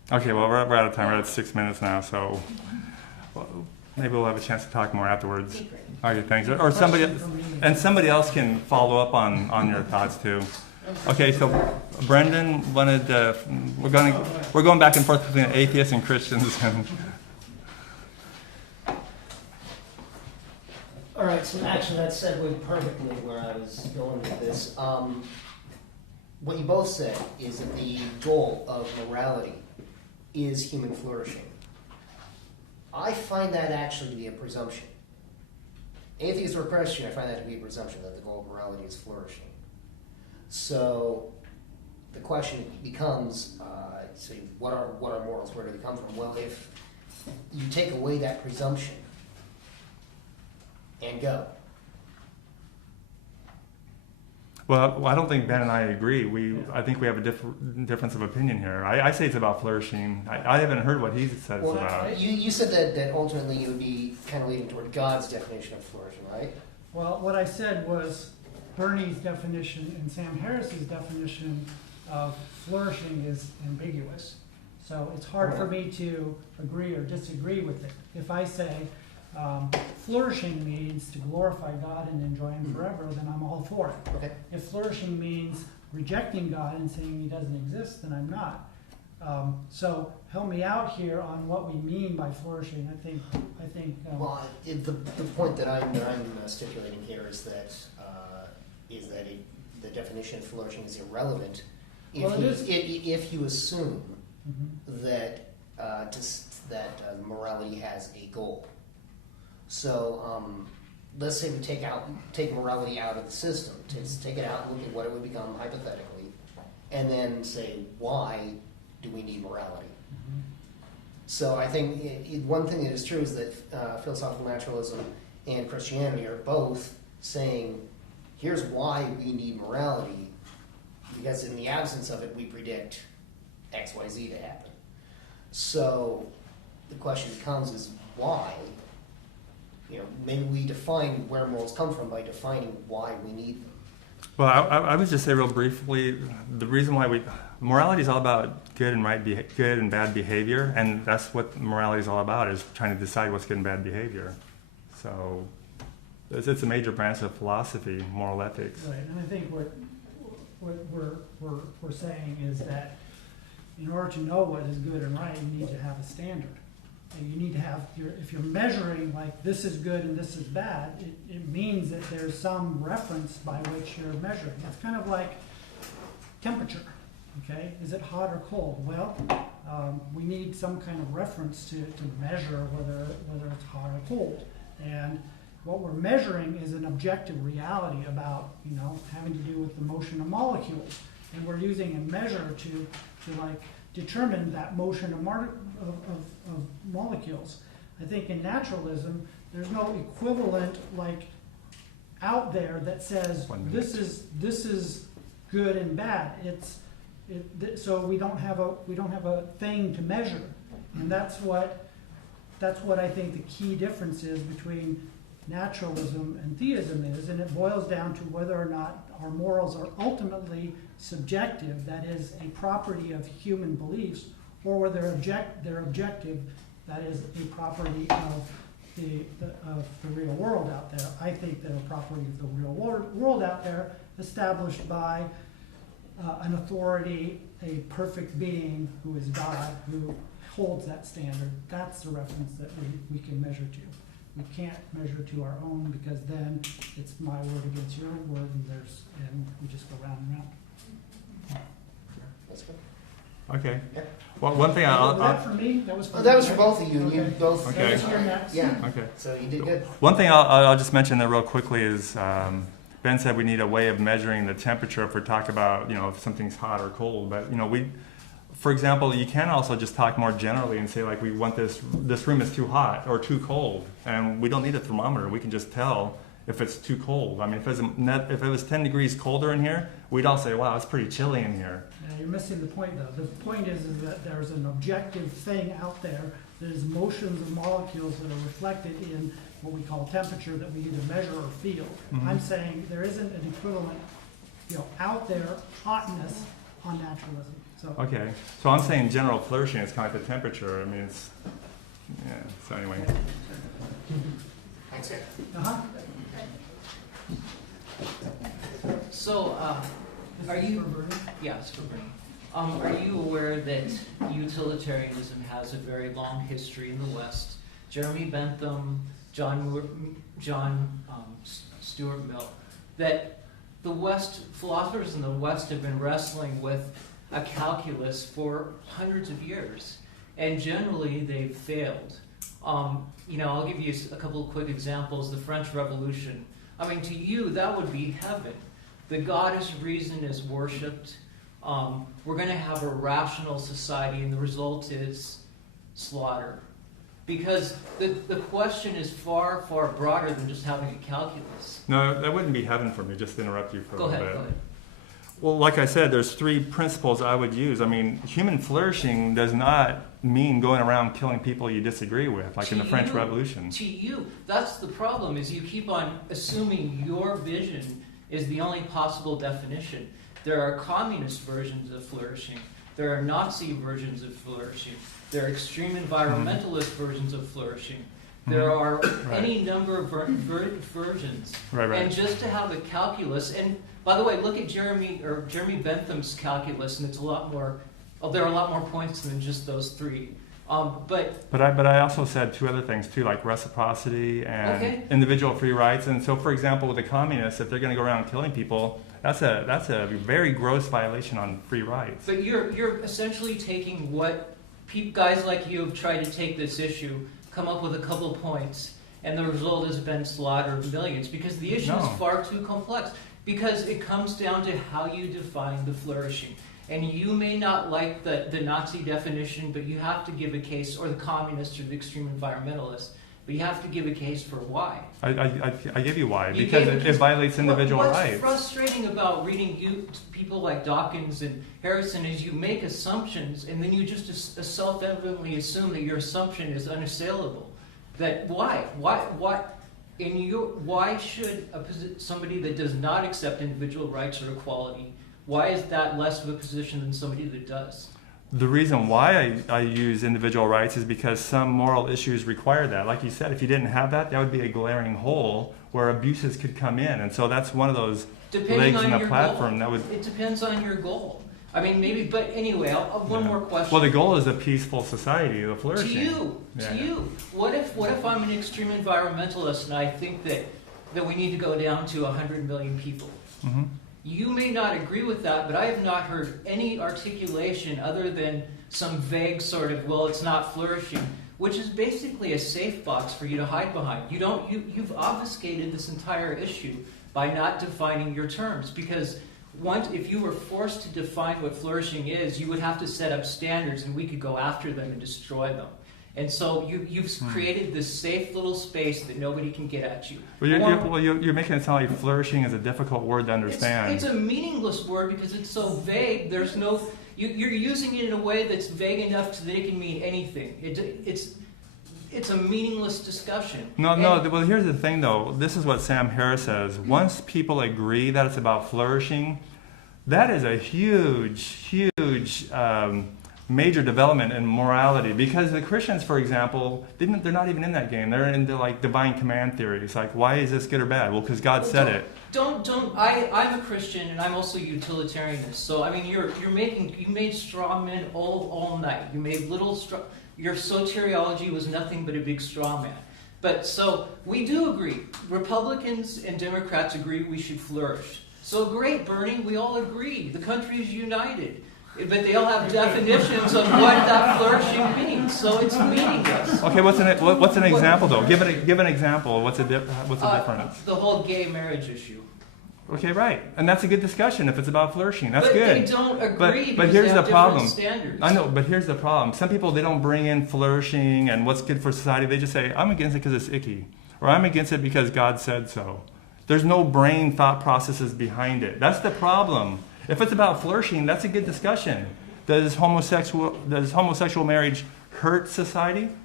Okay, well, we're out of time. We're at 6 minutes now, so well, maybe we'll have a chance to talk more afterwards. Be great. Okay, thanks. Or somebody, and somebody else can follow up on your thoughts too. Okay, so Brendan wanted, we're going back and forth between atheists and Christians. And All right, so actually that segued perfectly where I was going with this. What you both said is that the goal of morality is human flourishing. I find that actually to be a presumption. Atheist or Christian, I find that to be a presumption that the goal of morality is flourishing. So the question becomes, so what are morals? Where do they come from? Well, if you take away that presumption and go. well, I don't think Ben and I agree. I think we have a difference of opinion here. I say it's about flourishing. I haven't heard what he says Well, about. you said that ultimately you would be kind of leading toward God's definition of flourishing, right? Well, what I said was Bernie's definition and Sam Harris's definition of flourishing is ambiguous. So it's hard for me to agree or disagree with it. If I say flourishing means to glorify God and enjoy Him forever, then I'm all for it. Okay. If flourishing means rejecting God and saying He doesn't exist, then I'm not. So help me out here on what we mean by flourishing. I think. Well, the point that I'm stipulating here is that the definition of flourishing is irrelevant if you assume that morality has a goal. So let's say we take morality out of the system, take it out and look at what it would become hypothetically, and then say, why do we need morality? So I think one thing that is true is that philosophical naturalism and Christianity are both saying, here's why we need morality, because in the absence of it, we predict X, Y, Z to happen. So the question becomes is why? Maybe we define where morals come from by defining why we need them. Well, I would just say real briefly, the reason why morality is all about good and bad behavior, and that's what morality is all about, is trying to decide what's good and bad behavior. So it's a major branch of philosophy, moral ethics. Right, and I think what we're saying is that in order to know what is good and right, you need to have a standard. And you need to have if you're measuring like this is good and this is bad, it means that there's some reference by which you're measuring. It's kind of like temperature. Okay, is it hot or cold? Well, we need some kind of reference to measure whether it's hot or cold. And what we're measuring is an objective reality about having to do with the motion of molecules, and we're using a measure to like determine that motion of molecules. I think in naturalism, there's no equivalent like out there that says this is good and bad. So we don't have a thing to measure, and that's what I think the key difference is between naturalism and theism is, and it boils down to whether or not our morals are ultimately subjective, that is a property of human beliefs, or whether they're objective, that is a property of the real world out there. I think they're a property of the real world out there, established by an authority, a perfect being who is God, who holds that standard. That's the reference that we can measure to. We can't measure to our own, because then it's my word against your word, and we just go round and round. That's good. Okay. Yeah. Well, one thing Was that for me? That was for That was for both of you. Okay. You both. Okay. That was your next. Yeah. Okay. So you did good. One thing I'll just mention there real quickly is Ben said we need a way of measuring the temperature if we're talking about if something's hot or cold. But for example, you can also just talk more generally and say like we want this room is too hot or too cold, and we don't need a thermometer. We can just tell if it's too cold. I mean, if it was 10 degrees colder in here, we'd all say, wow, it's pretty chilly in here. Yeah, you're missing the point, though. The point is that there's an objective thing out there. There's motions of molecules that are reflected in what we call temperature that we either measure or feel. Mhm. I'm saying there isn't an equivalent, out there hotness on naturalism. So, Okay, so I'm saying general flourishing is kind of like the temperature. I mean, it's, yeah, so anyway. Thanks, Ed. uh-huh. So, are you, yes, for Bernie. Are you aware that utilitarianism has a very long history in the West? Jeremy Bentham, John Stuart Mill, that the West, philosophers in the West have been wrestling with a calculus for hundreds of years, and generally they've failed. I'll give you a couple of quick examples. The French Revolution. I mean, to you, that would be heaven. The goddess reason is worshipped. We're going to have a rational society, and the result is slaughter. Because the question is far, far broader than just having a calculus. No, that wouldn't be heaven for me, just to interrupt you for a little bit. Go ahead. Well, like I said, there's three principles I would use. I mean, human flourishing does not mean going around killing people you disagree with, like in the French Revolution. To you, that's the problem, is you keep on assuming your vision is the only possible definition. There are communist versions of flourishing. There are Nazi versions of flourishing. There are extreme environmentalist versions of flourishing. There are any number of versions. Right. And just to have a calculus, and by the way, look at Jeremy Bentham's calculus, and it's a lot more. There are a lot more points than just those three. But I also said two other things too, like reciprocity and individual free rights. And so, for example, with the communists, if they're going to go around killing people, that's a very gross violation on free rights. But you're essentially taking what guys like you have tried to take this issue, come up with a couple of points, and the result has been slaughter of millions, because the issue is far too complex. Because it comes down to how you define the flourishing. And you may not like the Nazi definition, but you have to give a case, or the communist or the extreme environmentalist, but you have to give a case for why. I give you why, because it violates individual rights. What's frustrating about reading people like Dawkins and Harrison is you make assumptions, and then you just self-evidently assume that your assumption is unassailable. That why should somebody that does not accept individual rights or equality, why is that less of a position than somebody that does? The reason why I use individual rights is because some moral issues require that. Like you said, if you didn't have that, that would be a glaring hole where abuses could come in. And so that's one of those legs in the platform. It depends on your goal. I mean, maybe, but anyway, one more question. Well, the goal is a peaceful society, a flourishing. To you, what if I'm an extreme environmentalist and I think that we need to go down to 100 million people? Mm-hmm. You may not agree with that, but I have not heard any articulation other than some vague sort of, well, it's not flourishing, which is basically a safe box for you to hide behind. You've obfuscated this entire issue by not defining your terms, because if you were forced to define what flourishing is, you would have to set up standards, and we could go after them and destroy them. And so you've created this safe little space that nobody can get at you. Well, you're making it sound like flourishing is a difficult word to understand. It's a meaningless word because it's so vague. There's no. You're using it in a way that's vague enough so that it can mean anything. It's a meaningless discussion. No. Well, here's the thing, though. This is what Sam Harris says. Once people agree that it's about flourishing, that is a huge major development in morality, because the Christians, for example, they're not even in that game. They're into like divine command theory. It's like, why is this good or bad? Well, because God said it. I'm a Christian and I'm also a utilitarianist. So I mean, you made straw men all night. You made your soteriology was nothing but a big straw man. But so we do agree. Republicans and Democrats agree we should flourish. So great, Bernie. We all agree. The country is united. But they all have definitions of what that flourishing means, so it's meaningless. Okay, what's an example though? Give an example. What's the difference? The whole gay marriage issue. Okay, right, and that's a good discussion if it's about flourishing. That's good. But they don't agree but because here's they have the problem. Standards. I know, but here's the problem. Some people, they don't bring in flourishing and what's good for society. They just say, I'm against it because it's icky, or I'm against it because God said so. There's no brain thought processes behind it. That's the problem. If it's about flourishing, that's a good discussion. Does homosexual marriage hurt society?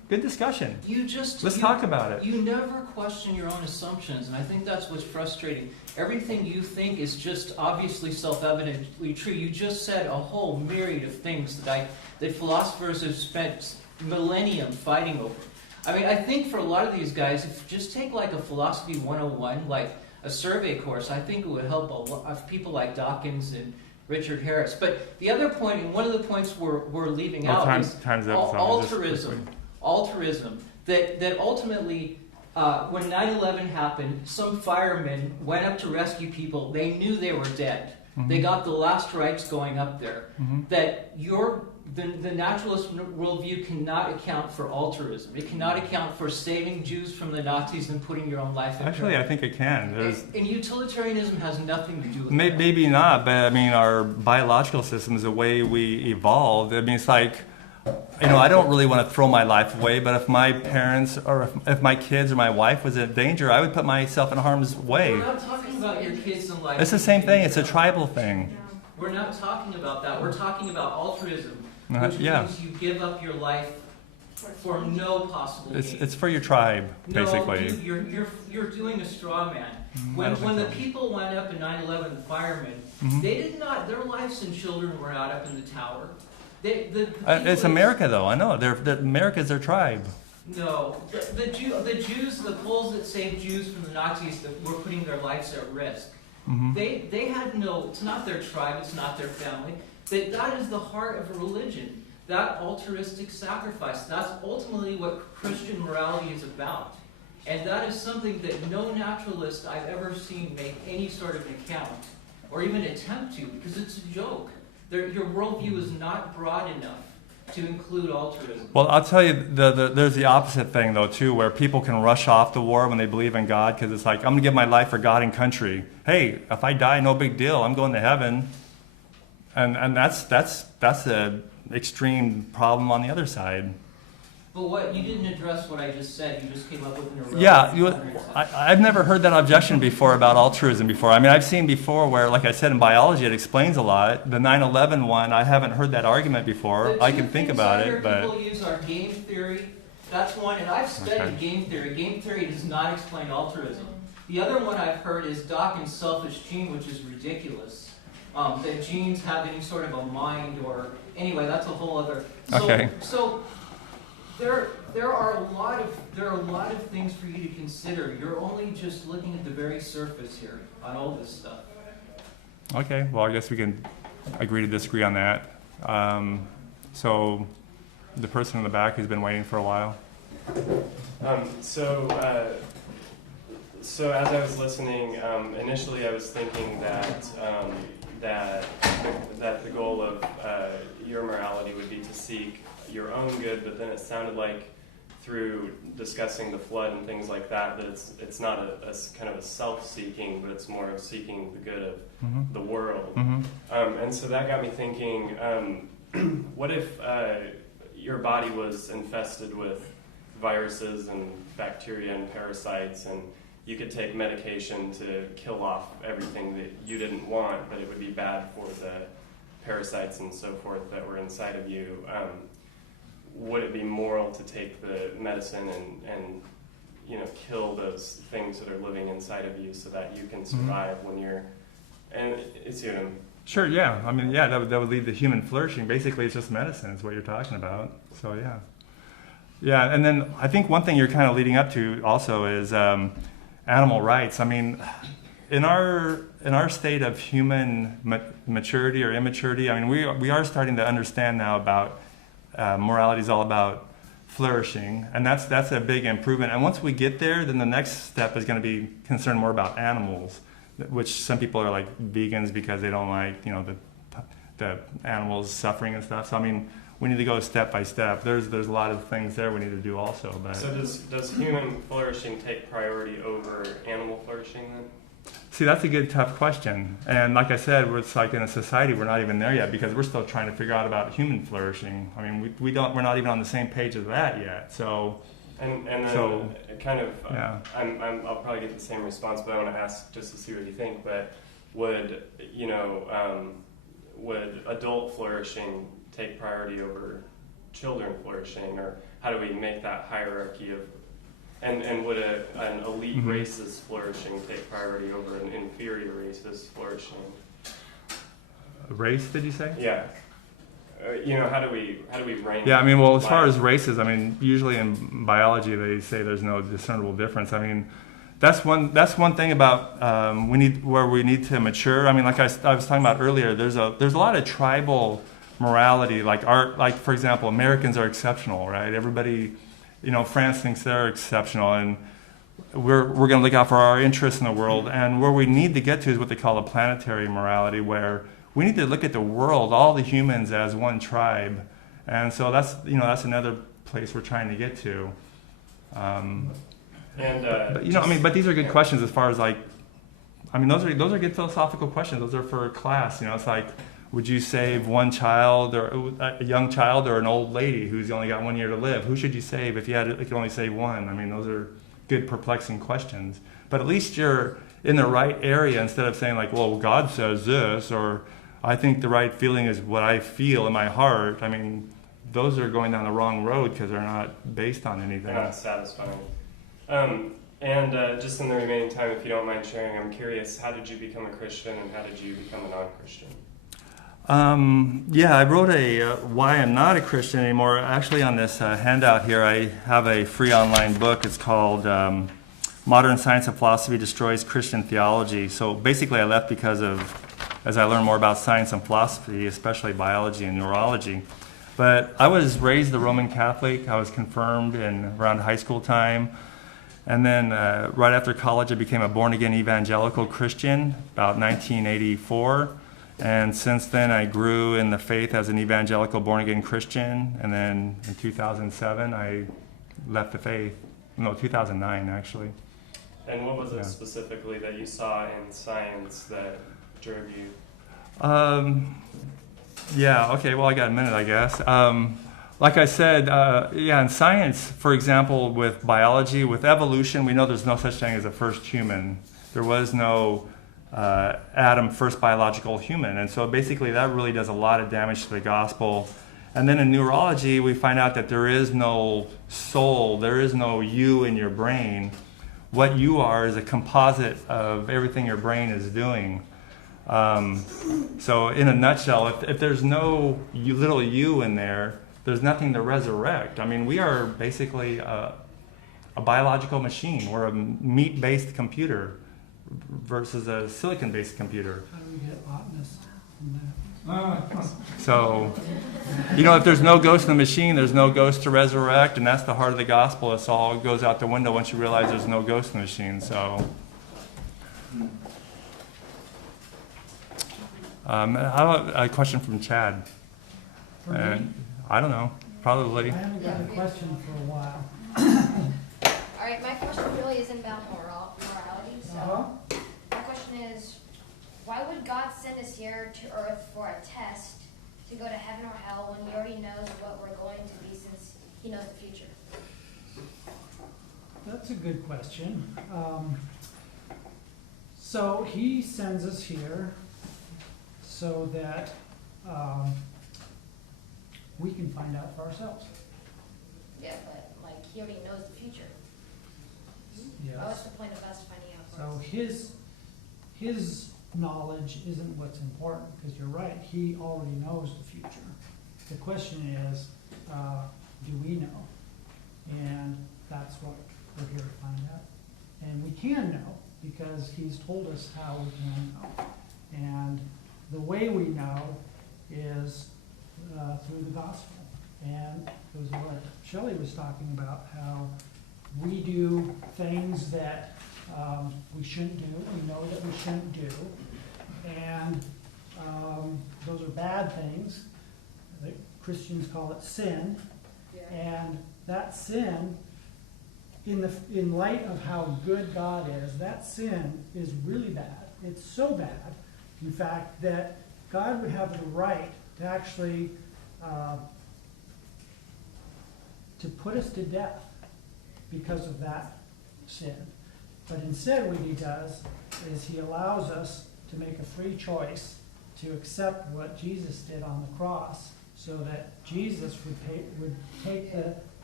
Good discussion. Let's You- talk about it. You never question your own assumptions, and I think that's what's frustrating. Everything you think is just obviously self-evidently true. You just said a whole myriad of things that philosophers have spent millennium fighting over. I mean, I think for a lot of these guys, if you just take like a philosophy 101, like a survey course, I think it would help a lot of people like Dawkins and Richard Harris. But the other point, and one of the points we're leaving out is time's up, so just quickly. altruism. That ultimately, when 9/11 happened, some firemen went up to rescue people. They knew they were dead. They got the last rites going up there. That the naturalist worldview cannot account for altruism. It cannot account for saving Jews from the Nazis and putting your own life in Actually, peril. I think it can. And utilitarianism has nothing to do with that. Maybe not, but I mean, our biological system is the way we evolved. I mean, it's like, I don't really want to throw my life away, but if my parents or if my kids or my wife was in danger, I would put myself in harm's way. We're not talking about your kids and life. It's the same thing. It's a tribal thing. We're not talking about that. We're talking about altruism, which Yeah. means you give up your life for no possible gain. It's for your tribe, basically. No, you're doing a straw man. I When don't the think so. people went up in 9/11, the firemen, they did not. Their wives and children were not up in the tower. It's America, though. I know. America's their tribe. No, the Jews, the Poles that saved Jews from the Nazis that were putting their lives at risk. They had no. It's not their tribe. It's not their family. That is the heart of a religion. That altruistic sacrifice. That's ultimately what Christian morality is about. And that is something that no naturalist I've ever seen make any sort of account or even attempt to, because it's a joke. Your worldview is not broad enough to include altruism. Well, I'll tell you, there's the opposite thing, though, too, where people can rush off the war when they believe in God, because it's like, I'm going to give my life for God and country. Hey, if I die, no big deal. I'm going to heaven. And that's a extreme problem on the other side. But you didn't address what I just said. You just came up with an irrelevant. Yeah, I've never heard that objection before about altruism before. I mean, I've seen before where, like I said, in biology, it explains a lot. The 9/11 one, I haven't heard that argument before. I can think about it, but People use are game theory. That's one, and I've studied game theory. Game theory does not explain altruism. The other one I've heard is Dawkins' selfish gene, which is ridiculous. That genes have any sort of a mind, or anyway, that's a whole other. So there are a lot of things for you to consider. You're only just looking at the very surface here on all this stuff. okay. Well, I guess we can agree to disagree on that. So, the person in the back who's been waiting for a while. So as I was listening, initially I was thinking that the goal of your morality would be to seek your own good, but then it sounded like through discussing the flood and things like that it's not a kind of a self-seeking, but it's more of seeking the good of the world. And so that got me thinking, what if your body was infested with viruses and bacteria and parasites, and you could take medication to kill off everything that you didn't want, but it would be bad for the parasites and so forth that were inside of you. Would it be moral to take the medicine and kill those things that are living inside of you so that you can survive when you're, and it's Sure, yeah. I mean, yeah, that would lead to human flourishing. Basically, it's just medicine is what you're talking about. So, yeah. Yeah, and then I think one thing you're kind of leading up to also is animal rights. I mean, in our state of human maturity or immaturity, I mean, we are starting to understand now about morality is all about flourishing, and that's a big improvement. And once we get there, then the next step is going to be concerned more about animals, which some people are like vegans because they don't like the animals suffering and stuff. So I mean, we need to go step by step. There's a lot of things there we need to do also. But So does human flourishing take priority over animal flourishing then? see, that's a good, tough question. And like I said, it's like in a society we're not even there yet because we're still trying to figure out about human flourishing. I mean, we're not even on the same page as that yet. So. And then So, kind of, yeah. I'll probably get the same response, but I want to ask just to see what you think. But would adult flourishing take priority over children flourishing, or how do we make that hierarchy of, and would an elite race's flourishing take priority over an inferior race's flourishing? Race, did you say? Yeah. How do we rank? Yeah, I mean, well, as far life? as races, I mean, usually in biology they say there's no discernible difference. I mean, that's one thing about we need to mature. I mean, like I was talking about earlier, there's a lot of tribal morality. Like for example, Americans are exceptional, right? Everybody, France thinks they're exceptional, and we're going to look out for our interests in the world. And where we need to get to is what they call a planetary morality, where we need to look at the world, all the humans, as one tribe. And so that's another place we're trying to get to. But these are good questions as far as those are good philosophical questions. Those are for a class. It's like, would you save one child, or a young child, or an old lady who's only got 1 year to live? Who should you save if you could only save one? I mean, those are good, perplexing questions. But at least you're in the right area instead of saying like, well, God says this, or I think the right feeling is what I feel in my heart. I mean, those are going down the wrong road because they're not based on anything. They're not satisfying. Just in the remaining time, if you don't mind sharing, I'm curious, how did you become a Christian and how did you become a non-Christian? I wrote a Why I'm Not a Christian Anymore. Actually, on this handout here, I have a free online book. It's called Modern Science and Philosophy Destroys Christian Theology. So basically, I left because as I learned more about science and philosophy, especially biology and neurology. But I was raised a Roman Catholic. I was confirmed around high school time. And then right after college, I became a born-again evangelical Christian, about 1984. And since then, I grew in the faith as an evangelical born-again Christian. And then in 2007, I left the faith. No, 2009, actually. And what was it specifically that you saw in science that drove you? Okay, well, I got a minute, I guess. Like I said, in science, for example, with biology, with evolution, we know there's no such thing as a first human. There was no Adam, first biological human. And so basically that really does a lot of damage to the gospel. And then in neurology, we find out that there is no soul, there is no you in your brain. What you are is a composite of everything your brain is doing. So in a nutshell, if there's no little you in there, there's nothing to resurrect. I mean, we are basically a biological machine. We're a meat-based computer versus a silicon-based computer. How do we get oughtness from that? So, if there's no ghost in the machine, there's no ghost to resurrect, and that's the heart of the gospel. It's all goes out the window once you realize there's no ghost in the machine. So, how about a question from Chad? For me? I don't know, probably. I haven't got a question for a while. All right, my question really isn't about morality. So my question is, why would God send us here to earth for a test to go to heaven or hell when he already knows what we're going to be since he knows the future? That's a good question. So he sends us here so that we can find out for ourselves. Yeah, but he already knows the future. What's the point of us finding out for So his knowledge isn't what's important, because you're right, he already knows the future. The question is, do we know? And that's what we're here to find out. And we can know because he's told us how we can know. And the way we know is through the gospel. And it was what Shelley was talking about, how we do things that we shouldn't do, we know that we shouldn't do, and those are bad things. The Christians call it sin, and that sin, in light of how good God is, that sin is really bad. It's so bad, in fact, that God would have the right to actually to put us to death because of that sin. But instead what he does is he allows us to make a free choice to accept what Jesus did on the cross, so that Jesus would take the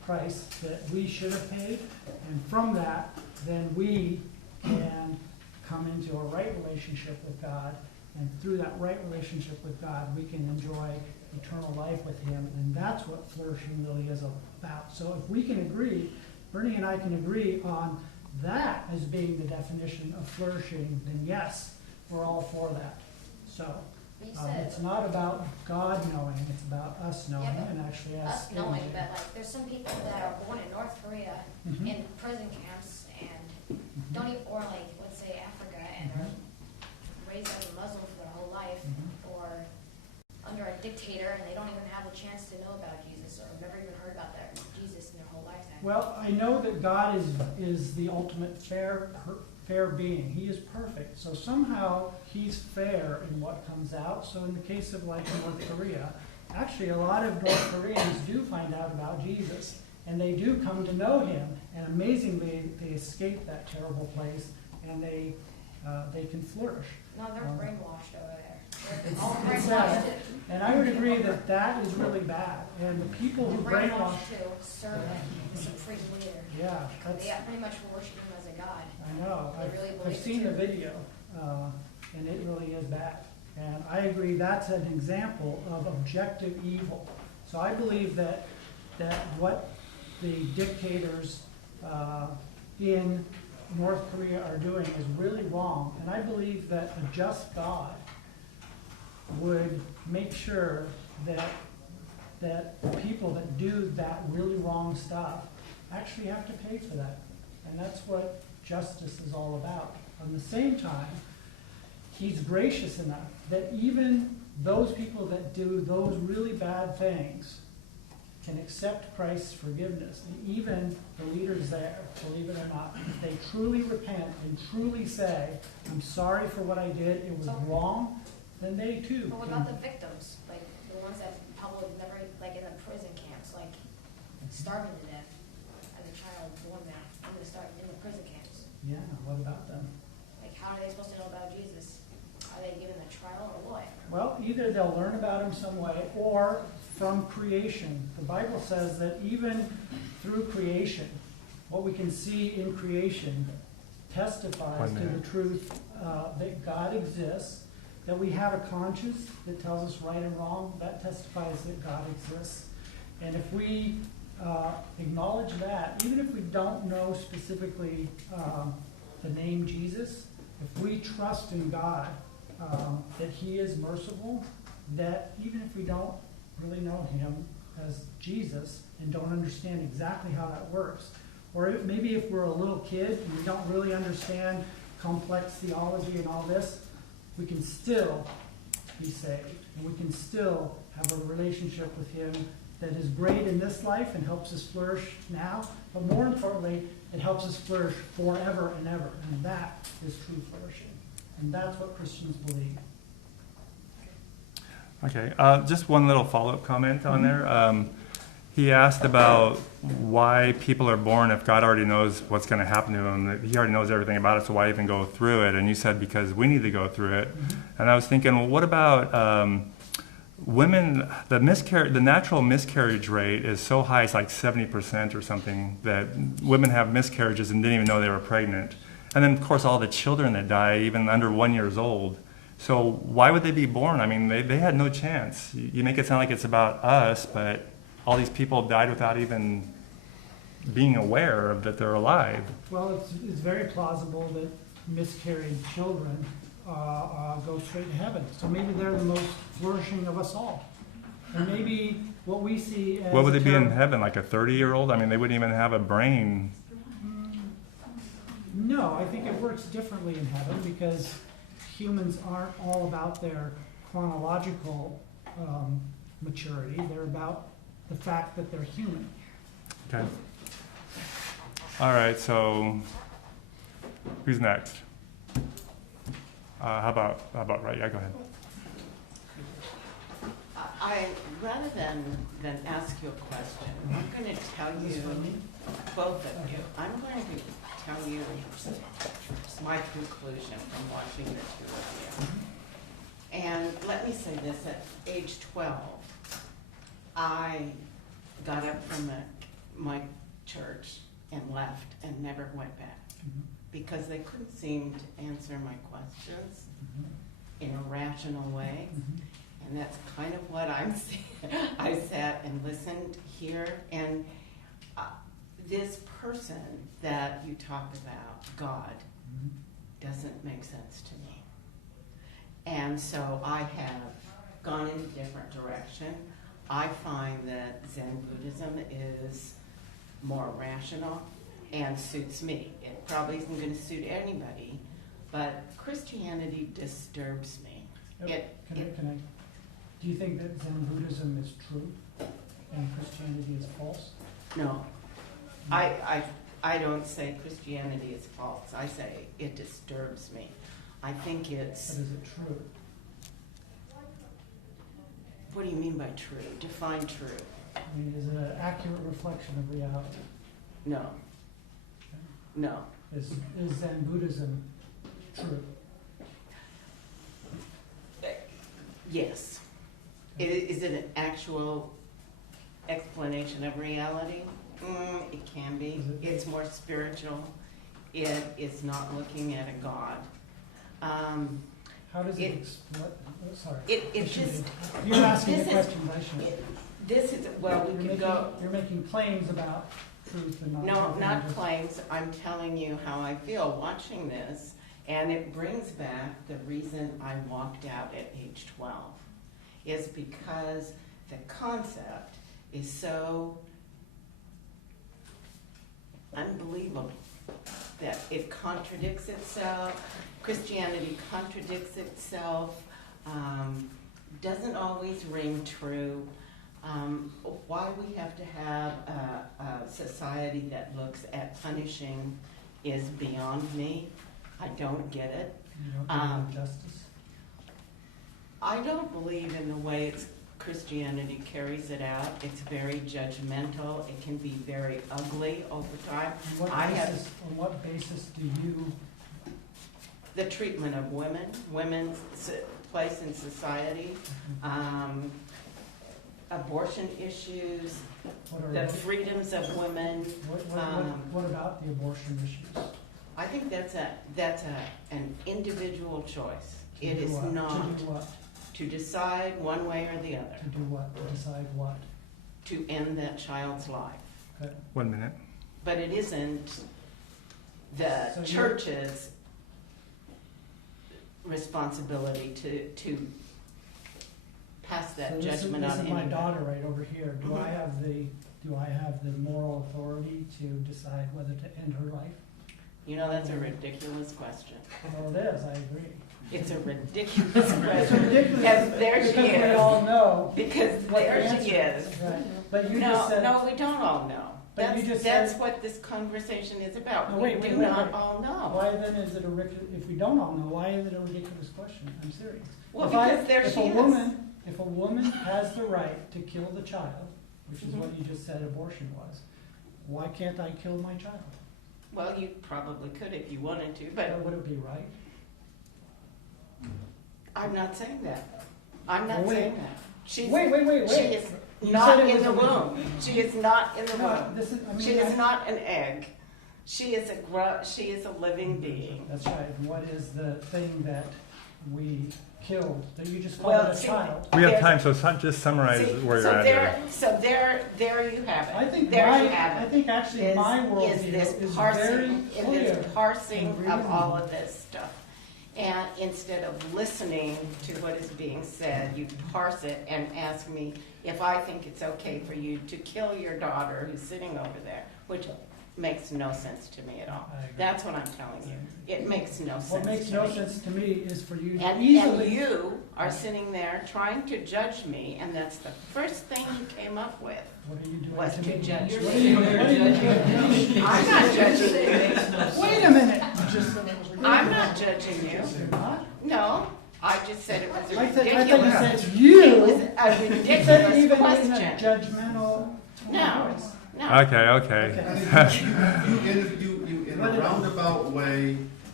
price that we should have paid, and from that, then we can come into a right relationship with God, and through that right relationship with God, we can enjoy eternal life with Him, and that's what flourishing really is about. So if we can agree, Bernie and I can agree on that as being the definition of flourishing, then yes, we're all for that. So You said it's not about God knowing, it's about us knowing, Yeah, but and actually us us knowing, imaging. but like there's some people that are born in North Korea Mhm. in prison camps and don't even, or like let's say Africa, and are raised as a Muslim for their whole life, or under a dictator, and they don't even have the chance to know about Jesus, or never even heard about that Jesus in their whole lifetime. Well, I know that God is the ultimate fair being. He is perfect. So somehow He's fair in what comes out. So in the case of like North Korea, actually a lot of North Koreans do find out about Jesus, and they do come to know Him, and amazingly they escape that terrible place, and they can flourish. No, they're brainwashed over there. They're It's- all it's brainwashed. sad. And I would agree that that is really bad. And the people who They're brainwash, brainwashed to serve the supreme leader. yeah, that's, They pretty much worship him as a god. I know. They really I've believe seen it the too. video, and it really is bad. And I agree that's an example of objective evil. So I believe that what the dictators in North Korea are doing is really wrong. And I believe that a just God would make sure that people that do that really wrong stuff actually have to pay for that. And that's what justice is all about. At the same time, He's gracious enough that even those people that do those really bad things can accept Christ's forgiveness. And even the leaders there, believe it or not, if they truly repent and truly say, I'm sorry for what I did, it was wrong, then they too But what can. about the victims? Like the ones that probably never, like in the prison camps, like starving to death as a child, born there, in the prison camps. Yeah, what about them? Like how are they supposed to know about Jesus? Are they given a trial or what? Well, either they'll learn about Him some way, or from creation. The Bible says that even through creation, what we can see in creation testifies to the truth that God exists, that we have a conscience that tells us right and wrong. That testifies that God exists. And if we acknowledge that, even if we don't know specifically the name Jesus, if we trust in God that He is merciful, that even if we don't really know Him as Jesus and don't understand exactly how that works, or maybe if we're a little kid and we don't really understand complex theology and all this, we can still be saved, and we can still have a relationship with Him that is great in this life and helps us flourish now, but more importantly, it helps us flourish forever and ever, and that is true flourishing. And that's what Christians believe. Okay, just one little follow-up comment on there. He asked about why people are born if God already knows what's going to happen to them. That He already knows everything about it, so why even go through it? And you said because we need to go through it. And I was thinking, well, what about women? The natural miscarriage rate is so high, it's like 70% or something, that women have miscarriages and didn't even know they were pregnant. And then, of course, all the children that die, even under 1 year old. So why would they be born? I mean, they had no chance. You make it sound like it's about us, but all these people died without even being aware of that they're alive. Well, it's very plausible that miscarried children go straight to heaven. So maybe they're the most flourishing of us all. And maybe what we see as What would a they be in terrible- heaven, like a 30-year-old? I mean, they wouldn't even have a brain. No, I think it works differently in heaven because humans aren't all about their chronological maturity. They're about the fact that they're human. Okay. All right, so who's next? How about right? Yeah, go ahead. I rather than ask you a question, I'm going to tell you, both of you, I'm going to tell you my conclusion from watching the two of you. And let me say this, at age 12, I got up from my church and left and never went back Mhm. because they couldn't seem to answer my questions Mhm. in a rational way. Mhm. And that's kind of what I'm saying. I sat and listened here, and this person that you talk about, God, Mhm. doesn't make sense to me. And so I have gone in a different direction. I find that Zen Buddhism is more rational and suits me. It probably isn't going to suit anybody, but Christianity disturbs me. Do you think that Zen Buddhism is true and Christianity is false? No, I don't say Christianity is false. I say it disturbs me. I think it's... But is it true? What do you mean by true? Define true. I mean, is it an accurate reflection of reality? No. No. Is Zen Buddhism true? Yes. Is it an actual explanation of reality? It can be. It's more spiritual. It is not looking at a God. How does it explain? Oh, sorry. It just... You're asking the question, I shouldn't. This is... Well, we could go... You're making claims about truth and not... No, not claims. I'm telling you how I feel watching this, and it brings back the reason I walked out at age 12, is because the concept is so unbelievable that it contradicts itself. Christianity contradicts itself, doesn't always ring true. Why we have to have a society that looks at punishing is beyond me. I don't get it. You don't believe in justice? I don't believe in the way Christianity carries it out. It's very judgmental. It can be very ugly over time. On what basis do you... The treatment of women, women's place in society, abortion issues, the freedoms of women. What about the abortion issues? I think that's an individual choice. It is not To do what? to decide one way or the other. To do what? To decide what? To end that child's life. Okay. 1 minute. But it isn't the So church's responsibility to pass that judgment on This is my anybody. daughter right over here. Do I have the moral authority to decide whether to end her life? You know, that's a ridiculous question. Well, it is. I agree. It's a ridiculous It's question. ridiculous Because there she because we is. all know. Because what the there she answer is. Right. But you No, just said... no, we don't all know. But you just That's said- what this conversation is about. No, We wait, do wait, not wait. all know. Why then is it a ridiculous... If we don't all know, why is it a ridiculous question? I'm serious. Well, because there she is. If a woman has the right to kill the child, which is what you just said abortion was, why can't I kill my child? Well, you probably could if you wanted to, but Would it be right? I'm not saying that. I'm not Well, wait. saying that. She's, Wait. She is You not said it in was the a womb. She is not in the No, womb. She is not an egg. She is a living being. That's right. What is the thing that we killed, that you just Well, called a see, child? We have There's- time, so just summarize See, where you're so at there, here. so there you have it. I think there you my, have I it. think actually my worldview this is parsing, very in clear. this parsing and of all reasonable. of this stuff. And instead of listening to what is being said, you parse it and ask me if I think it's okay for you to kill your daughter who's sitting over there, which makes no sense to me at all. I agree. That's what I'm telling you. It makes no sense What makes to no me. sense to me is for you to And easily... you are sitting there trying to judge me, and that's the first thing you came up with. What are you doing Was to to me? judge What me. are you doing? I'm not judging you. Wait a minute. I'm not judging you. You're not? No, I just said it was a I thought you ridiculous. said you. It was a You said it ridiculous even in a question. judgmental No, voice. no. Okay. You in a roundabout way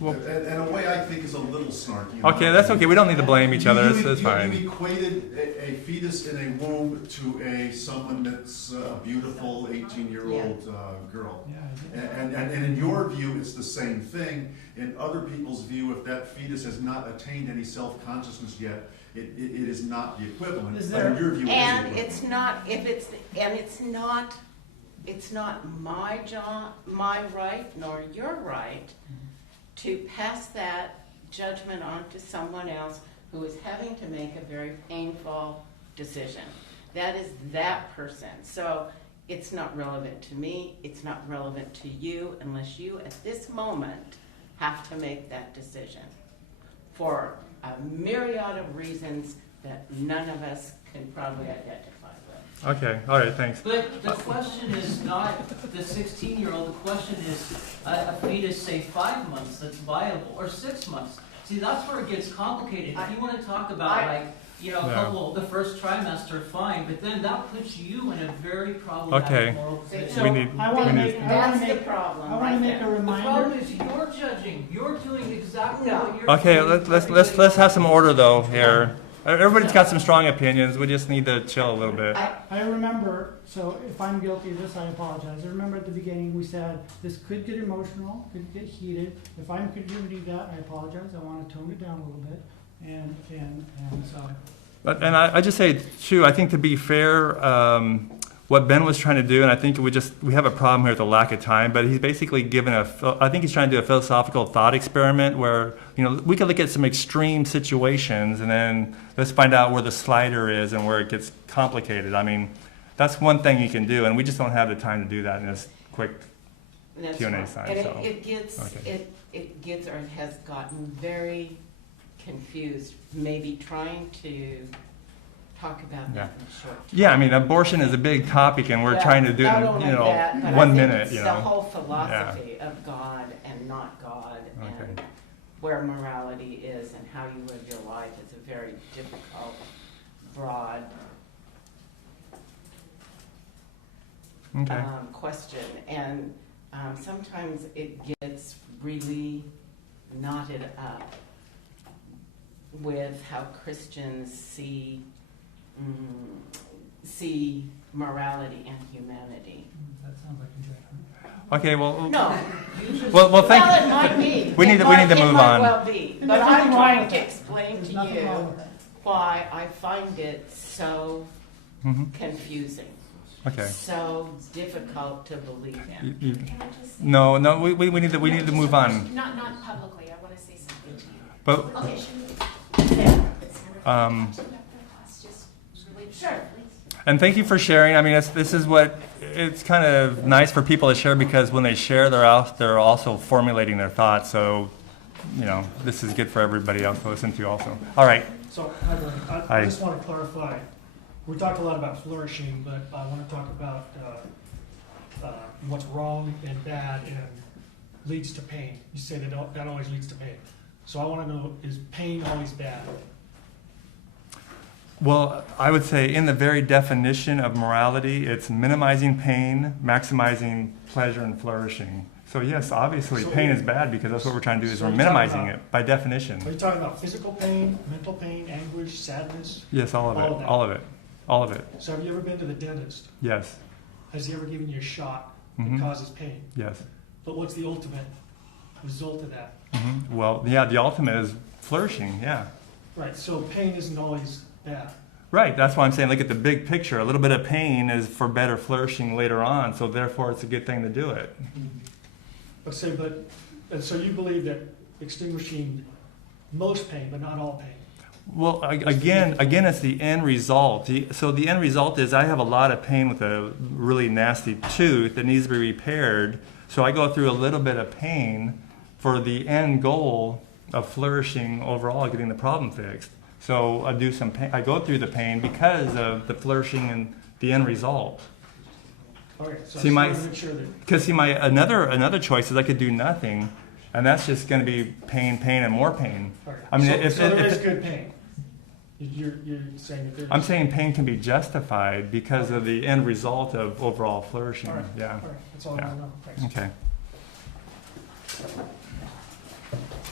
Well, And a way I think is a little snarky. okay, that's okay. We don't need to blame each other. That's You fine. equated a fetus in a womb to someone that's a beautiful 18-year-old girl. Yeah, And in your view, it's the same thing. In other people's view, if that fetus has not attained any self-consciousness yet, it is not the equivalent. Is But there- in your view, And it is it's not, if it's, and it's not my job, my right, nor your right to pass that judgment on to someone else who is having to make a very painful decision. That is that person. So it's not relevant to me, it's not relevant to you, unless you at this moment have to make that decision for a myriad of reasons that none of us can probably identify with. Okay, all right, thanks. But the question is not the 16-year-old, the question is a fetus, say 5 months, that's viable, or 6 months. See, that's where it gets complicated. If you want to talk about a Yeah. couple, the first trimester, fine, but then that puts you in a very problematic Okay. moral position. So We need. I want to we need- make, I want That's to the make, problem I want right to make a there. The problem reminder. is you're judging. You're doing exactly No. what you're Okay, doing. let's have some order though here. Everybody's got some strong opinions. We just need to chill a little bit. I remember, so if I'm guilty of this, I apologize. I remember at the beginning we said this could get emotional, could get heated. If I'm contributing that, I apologize. I want to tone it down a little bit. And so. And I just say too, I think to be fair, what Ben was trying to do, and I think we have a problem here with the lack of time, but he's basically given I think he's trying to do a philosophical thought experiment where, we could look at some extreme situations and then let's find out where the slider is and where it gets complicated. I mean, that's one thing you can do, and we just don't have the time to do that in this quick That's Q&A right. side. And So. it gets, Okay. it gets, or it has gotten very confused, maybe trying to talk about Yeah. that in short. Yeah, I mean, abortion is a big topic, and we're Well, trying to do it not in, only that, but I 1 think minute, it's the whole philosophy of God and not God, Okay. and where morality is and how you live your life is a very difficult, broad Okay. question. And sometimes it gets really knotted up with how Christians see morality and humanity. That sounds like a judgment. Okay, well, No, well, thank well, you. it might be. We need to move It might on. well be. And But there's I'm nothing wrong trying with to that. explain There's to nothing wrong you with that. why I find it so Mhm. confusing, Okay. so difficult to believe in. Can I just say? No, we need to move on. Not publicly, I want to say something to you. But Okay, should we? Sure. and thank you for sharing. I mean, this is what it's kind of nice for people to share because when they share, they're also formulating their thoughts. So, this is good for everybody else to listen to also. All right. So, hi, Bernie. Hi. I just want to clarify. We talked a lot about flourishing, but I want to talk about what's wrong and bad and leads to pain. You say that always leads to pain. So I want to know, is pain always bad? Well, I would say in the very definition of morality, it's minimizing pain, maximizing pleasure, and flourishing. So yes, obviously, So- pain is bad because that's what we're trying to do is So we're you're talking minimizing about- it by definition. Are you talking about physical pain, mental pain, anguish, sadness? Yes, all of All of it, that. all of it, all of it. So have you ever been to the dentist? Yes, Has he ever given you a shot that Mhm. causes pain? yes. But what's the ultimate result of that? Well, yeah, the ultimate is flourishing, yeah. Right, so pain isn't always bad. Right, that's why I'm saying look at the big picture. A little bit of pain is for better flourishing later on, so therefore it's a good thing to do it. And so you believe that extinguishing most pain, but not all pain? Well, again, it's the end result. So the end result is I have a lot of pain with a really nasty tooth that needs to be repaired. So I go through a little bit of pain for the end goal of flourishing overall, getting the problem fixed. So I do some pain. I go through the pain because of the flourishing and the end result. Okay, so See, I just want to make sure that, Because another choice is I could do nothing, and that's just going to be pain, and more pain. okay. I mean, So there is good pain. You're saying that there's. I'm saying pain can be justified because of the end result of overall flourishing. All right, Yeah. all right, that's all I Yeah. want to know. Thanks. Okay.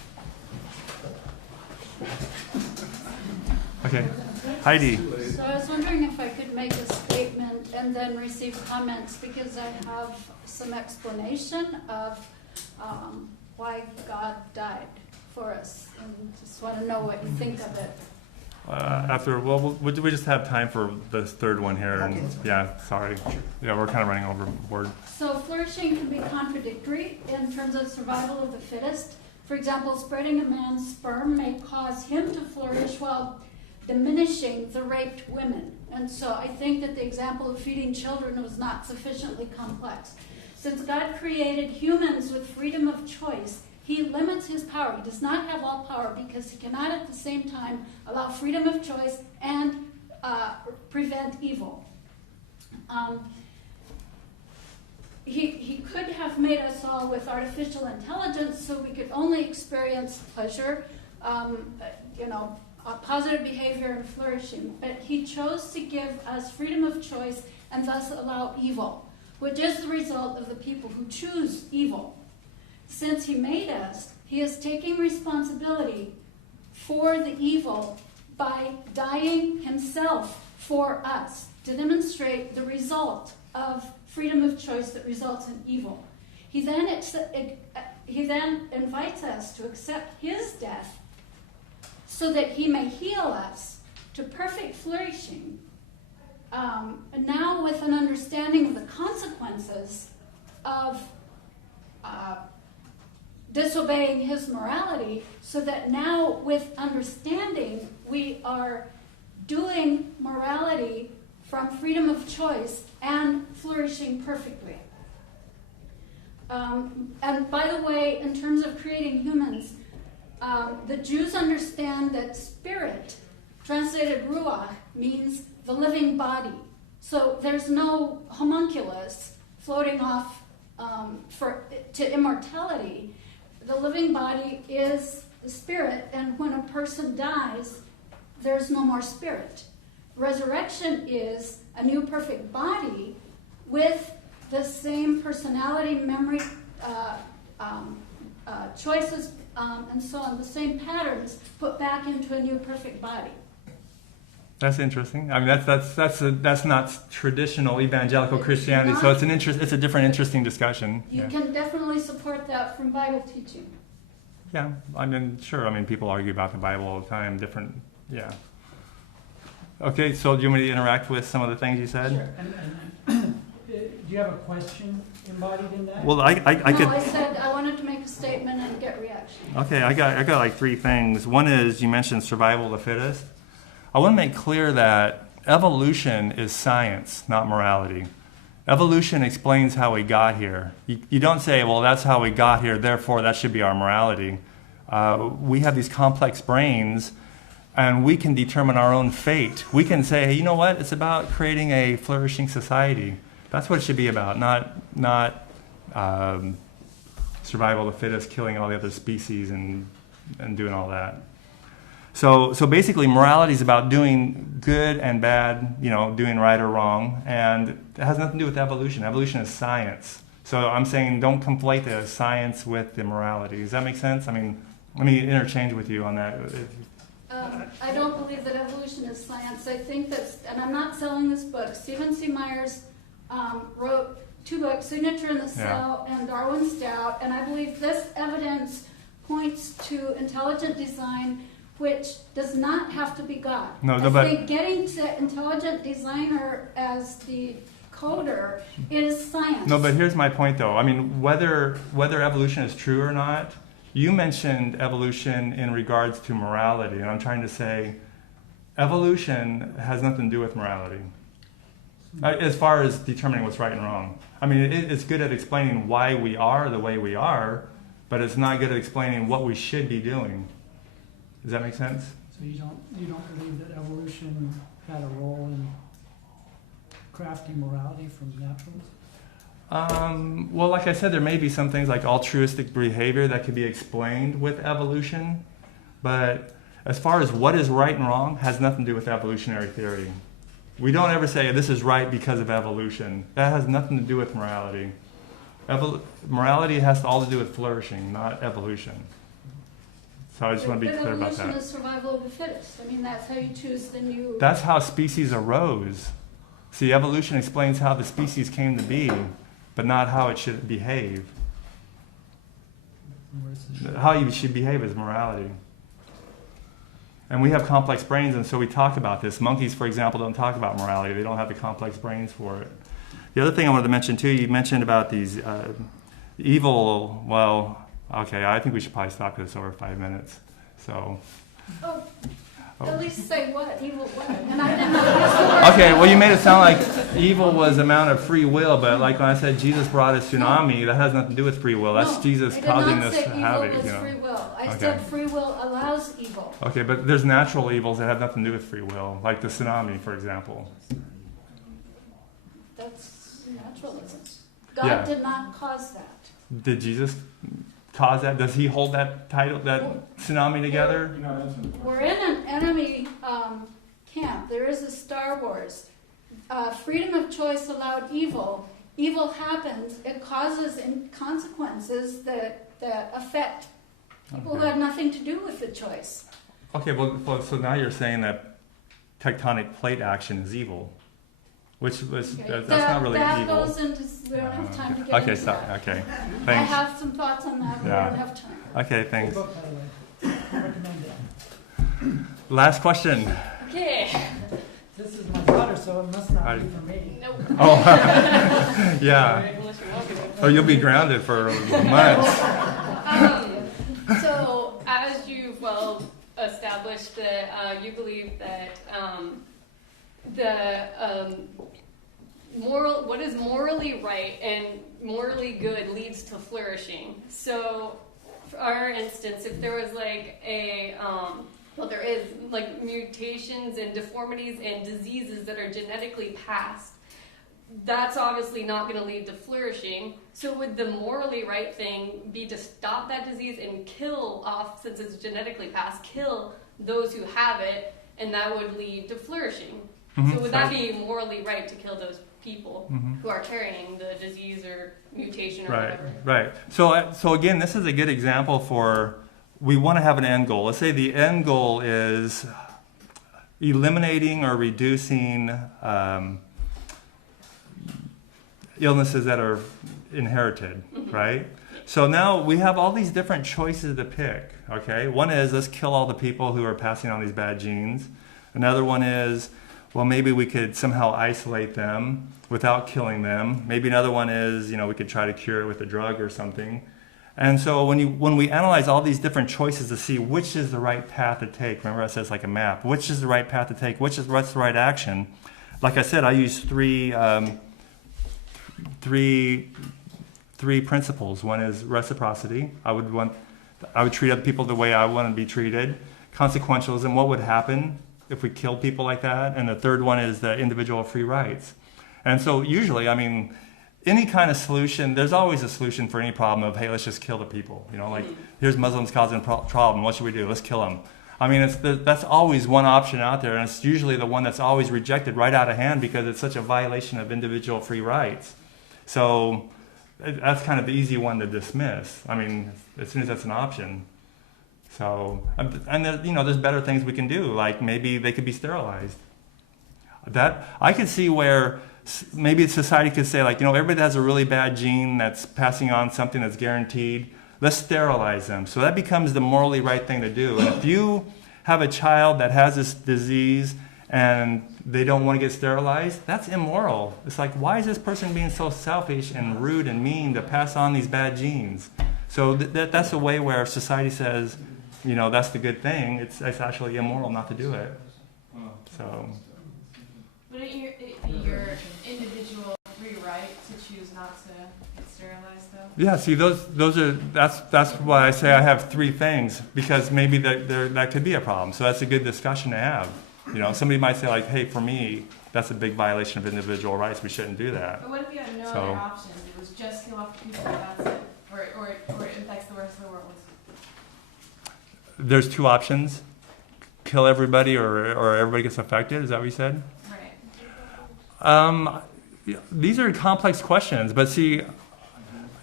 Okay. Heidi. So I was wondering if I could make a statement and then receive comments, because I have some explanation of why God died for us, and just want to know what you think of it. We just have time for the third one here. And, yeah, sorry. Yeah, we're kind of running overboard. So flourishing can be contradictory in terms of survival of the fittest. For example, spreading a man's sperm may cause him to flourish while diminishing the raped women. And so I think that the example of feeding children was not sufficiently complex. Since God created humans with freedom of choice, he limits his power. He does not have all power because he cannot at the same time allow freedom of choice and prevent evil. He could have made us all with artificial intelligence so we could only experience pleasure, positive behavior and flourishing. But he chose to give us freedom of choice and thus allow evil, which is the result of the people who choose evil. Since he made us, he is taking responsibility for the evil by dying himself for us to demonstrate the result of freedom of choice that results in evil. He then invites us to accept his death so that he may heal us to perfect flourishing, and now with an understanding of the consequences of disobeying his morality, so that now with understanding we are doing morality from freedom of choice and flourishing perfectly. And by the way, in terms of creating humans, the Jews understand that spirit, translated ruach, means the living body. So there's no homunculus floating off to immortality. The living body is the spirit, and when a person dies, there's no more spirit. Resurrection is a new perfect body with the same personality, memory, choices, and so on, the same patterns put back into a new perfect body. That's interesting. I mean, that's not traditional evangelical Christianity, so it's a different, interesting discussion. You can definitely support that from Bible teaching. Yeah, I mean, sure. I mean, people argue about the Bible all the time. Different, yeah. Okay, so do you want me to interact with some of the things you said? Sure. And do you have a question embodied in that? Well, I could. I said I wanted to make a statement and get reaction. Okay, I got like three things. One is you mentioned survival of the fittest. I want to make clear that evolution is science, not morality. Evolution explains how we got here. You don't say, well, that's how we got here, therefore that should be our morality. We have these complex brains, and we can determine our own fate. We can say, hey, you know what? It's about creating a flourishing society. That's what it should be about, not survival of the fittest, killing all the other species and doing all that. So basically, morality is about doing good and bad, doing right or wrong, and it has nothing to do with evolution. Evolution is science. So I'm saying don't conflate the science with the morality. Does that make sense? I mean, let me interchange with you on that. I don't believe that evolution is science. I think that, and I'm not selling this book, Stephen C. Myers wrote 2 books, Signature in the Cell and Darwin's Doubt, and I believe this evidence points to intelligent design, which does not have to be God. I think getting to intelligent designer as the coder is science. No, but here's my point, though. I mean, whether evolution is true or not, you mentioned evolution in regards to morality, and I'm trying to say evolution has nothing to do with morality as far as determining what's right and wrong. I mean, it's good at explaining why we are the way we are, but it's not good at explaining what we should be doing. Does that make sense? So you don't believe that evolution had a role in crafting morality from naturalism? Well, like I said, there may be some things like altruistic behavior that could be explained with evolution, but as far as what is right and wrong has nothing to do with evolutionary theory. We don't ever say this is right because of evolution. That has nothing to do with morality. Morality has all to do with flourishing, not evolution. So I just want to be But clear about evolution that. is survival of the fittest. I mean, that's how you choose the new. That's how species arose. See, evolution explains how the species came to be, but not how it should behave. How you should behave is morality. And we have complex brains, and so we talk about this. Monkeys, for example, don't talk about morality. They don't have the complex brains for it. The other thing I wanted to mention, too, you mentioned about these evil, well, okay, I think we should probably stop this over 5 minutes. So. Oh, Oh. at least say what? Evil what? And I didn't know. Okay, well, you made it sound like evil was amount of free will, but like when I said Jesus brought a tsunami, that has nothing to do with free will. That's No, Jesus I did causing not this say havoc. evil was You know. free will. I Okay. said free will allows evil. Okay, but there's natural evils that have nothing to do with free will, like the tsunami, for example. That's naturalism. God Yeah. did not cause that. Did Jesus cause that? Does he hold that title, that tsunami together? We're in an enemy camp. There is a Star Wars. Freedom of choice allowed evil. Evil happens. It causes consequences that affect people who Okay. have nothing to do with the choice. Okay, well, so now you're saying that tectonic plate action is evil, which was that's not really that evil. goes into. We don't have time to get Okay, into sorry. that. Okay, I thanks. have some thoughts on that, but Yeah. we don't have time. Okay, thanks. Good book, by the way. I recommend it. Last question. Okay. This is my daughter, so it must not I- be for me. Nope. Oh, yeah. Unless you're welcome. Oh, you'll be grounded for months. So, as you've well established that you believe that what is morally right and morally good leads to flourishing. So, for our instance, if there was like a there is like mutations and deformities and diseases that are genetically passed, that's obviously not going to lead to flourishing. So would the morally right thing be to stop that disease and kill off, since it's genetically passed, kill those who have it, and that would lead to flourishing? Mhm, So would that sorry. be morally right to kill those people Mhm. who are carrying the disease or mutation or Right, whatever? right. So again, this is a good example for, we want to have an end goal. Let's say the end goal is eliminating or reducing illnesses that are inherited, right? So now we have all these different choices to pick, okay? One is, let's kill all the people who are passing on these bad genes. Another one is, well, maybe we could somehow isolate them without killing them. Maybe another one is, we could try to cure it with a drug or something. And so when we analyze all these different choices to see which is the right path to take, remember I said it's like a map, which is the right path to take, what's the right action? Like I said, I use three principles. One is reciprocity. I would treat other people the way I want to be treated. Consequentialism, what would happen if we killed people like that? And the third one is the individual free rights. And so usually, any kind of solution, there's always a solution for any problem of, hey, let's just kill the people. Like, here's Muslims causing a problem. What should we do? Let's kill them. That's always one option out there, and it's usually the one that's always rejected right out of hand because it's such a violation of individual free rights. So that's kind of the easy one to dismiss. As soon as that's an option. So, and there's better things we can do, like maybe they could be sterilized. That I could see where maybe society could say, like, everybody that has a really bad gene that's passing on something that's guaranteed, let's sterilize them. So that becomes the morally right thing to do. And if you have a child that has this disease and they don't want to get sterilized, that's immoral. It's like, why is this person being so selfish and rude and mean to pass on these bad genes? So that's a way where society says, that's the good thing. It's actually immoral not to do it. So. But your individual free right to choose not to get sterilized, though? Yeah, see, that's why I say I have three things, because maybe that could be a problem. So that's a good discussion to have. Somebody might say, like, hey, for me, that's a big violation of individual rights. We shouldn't do that. But what if you had no other options? It was just kill off the people and that's it, or it affects the rest of the world. There's two options: kill everybody, or everybody gets affected. Is that what you said? Right. These are complex questions, but see,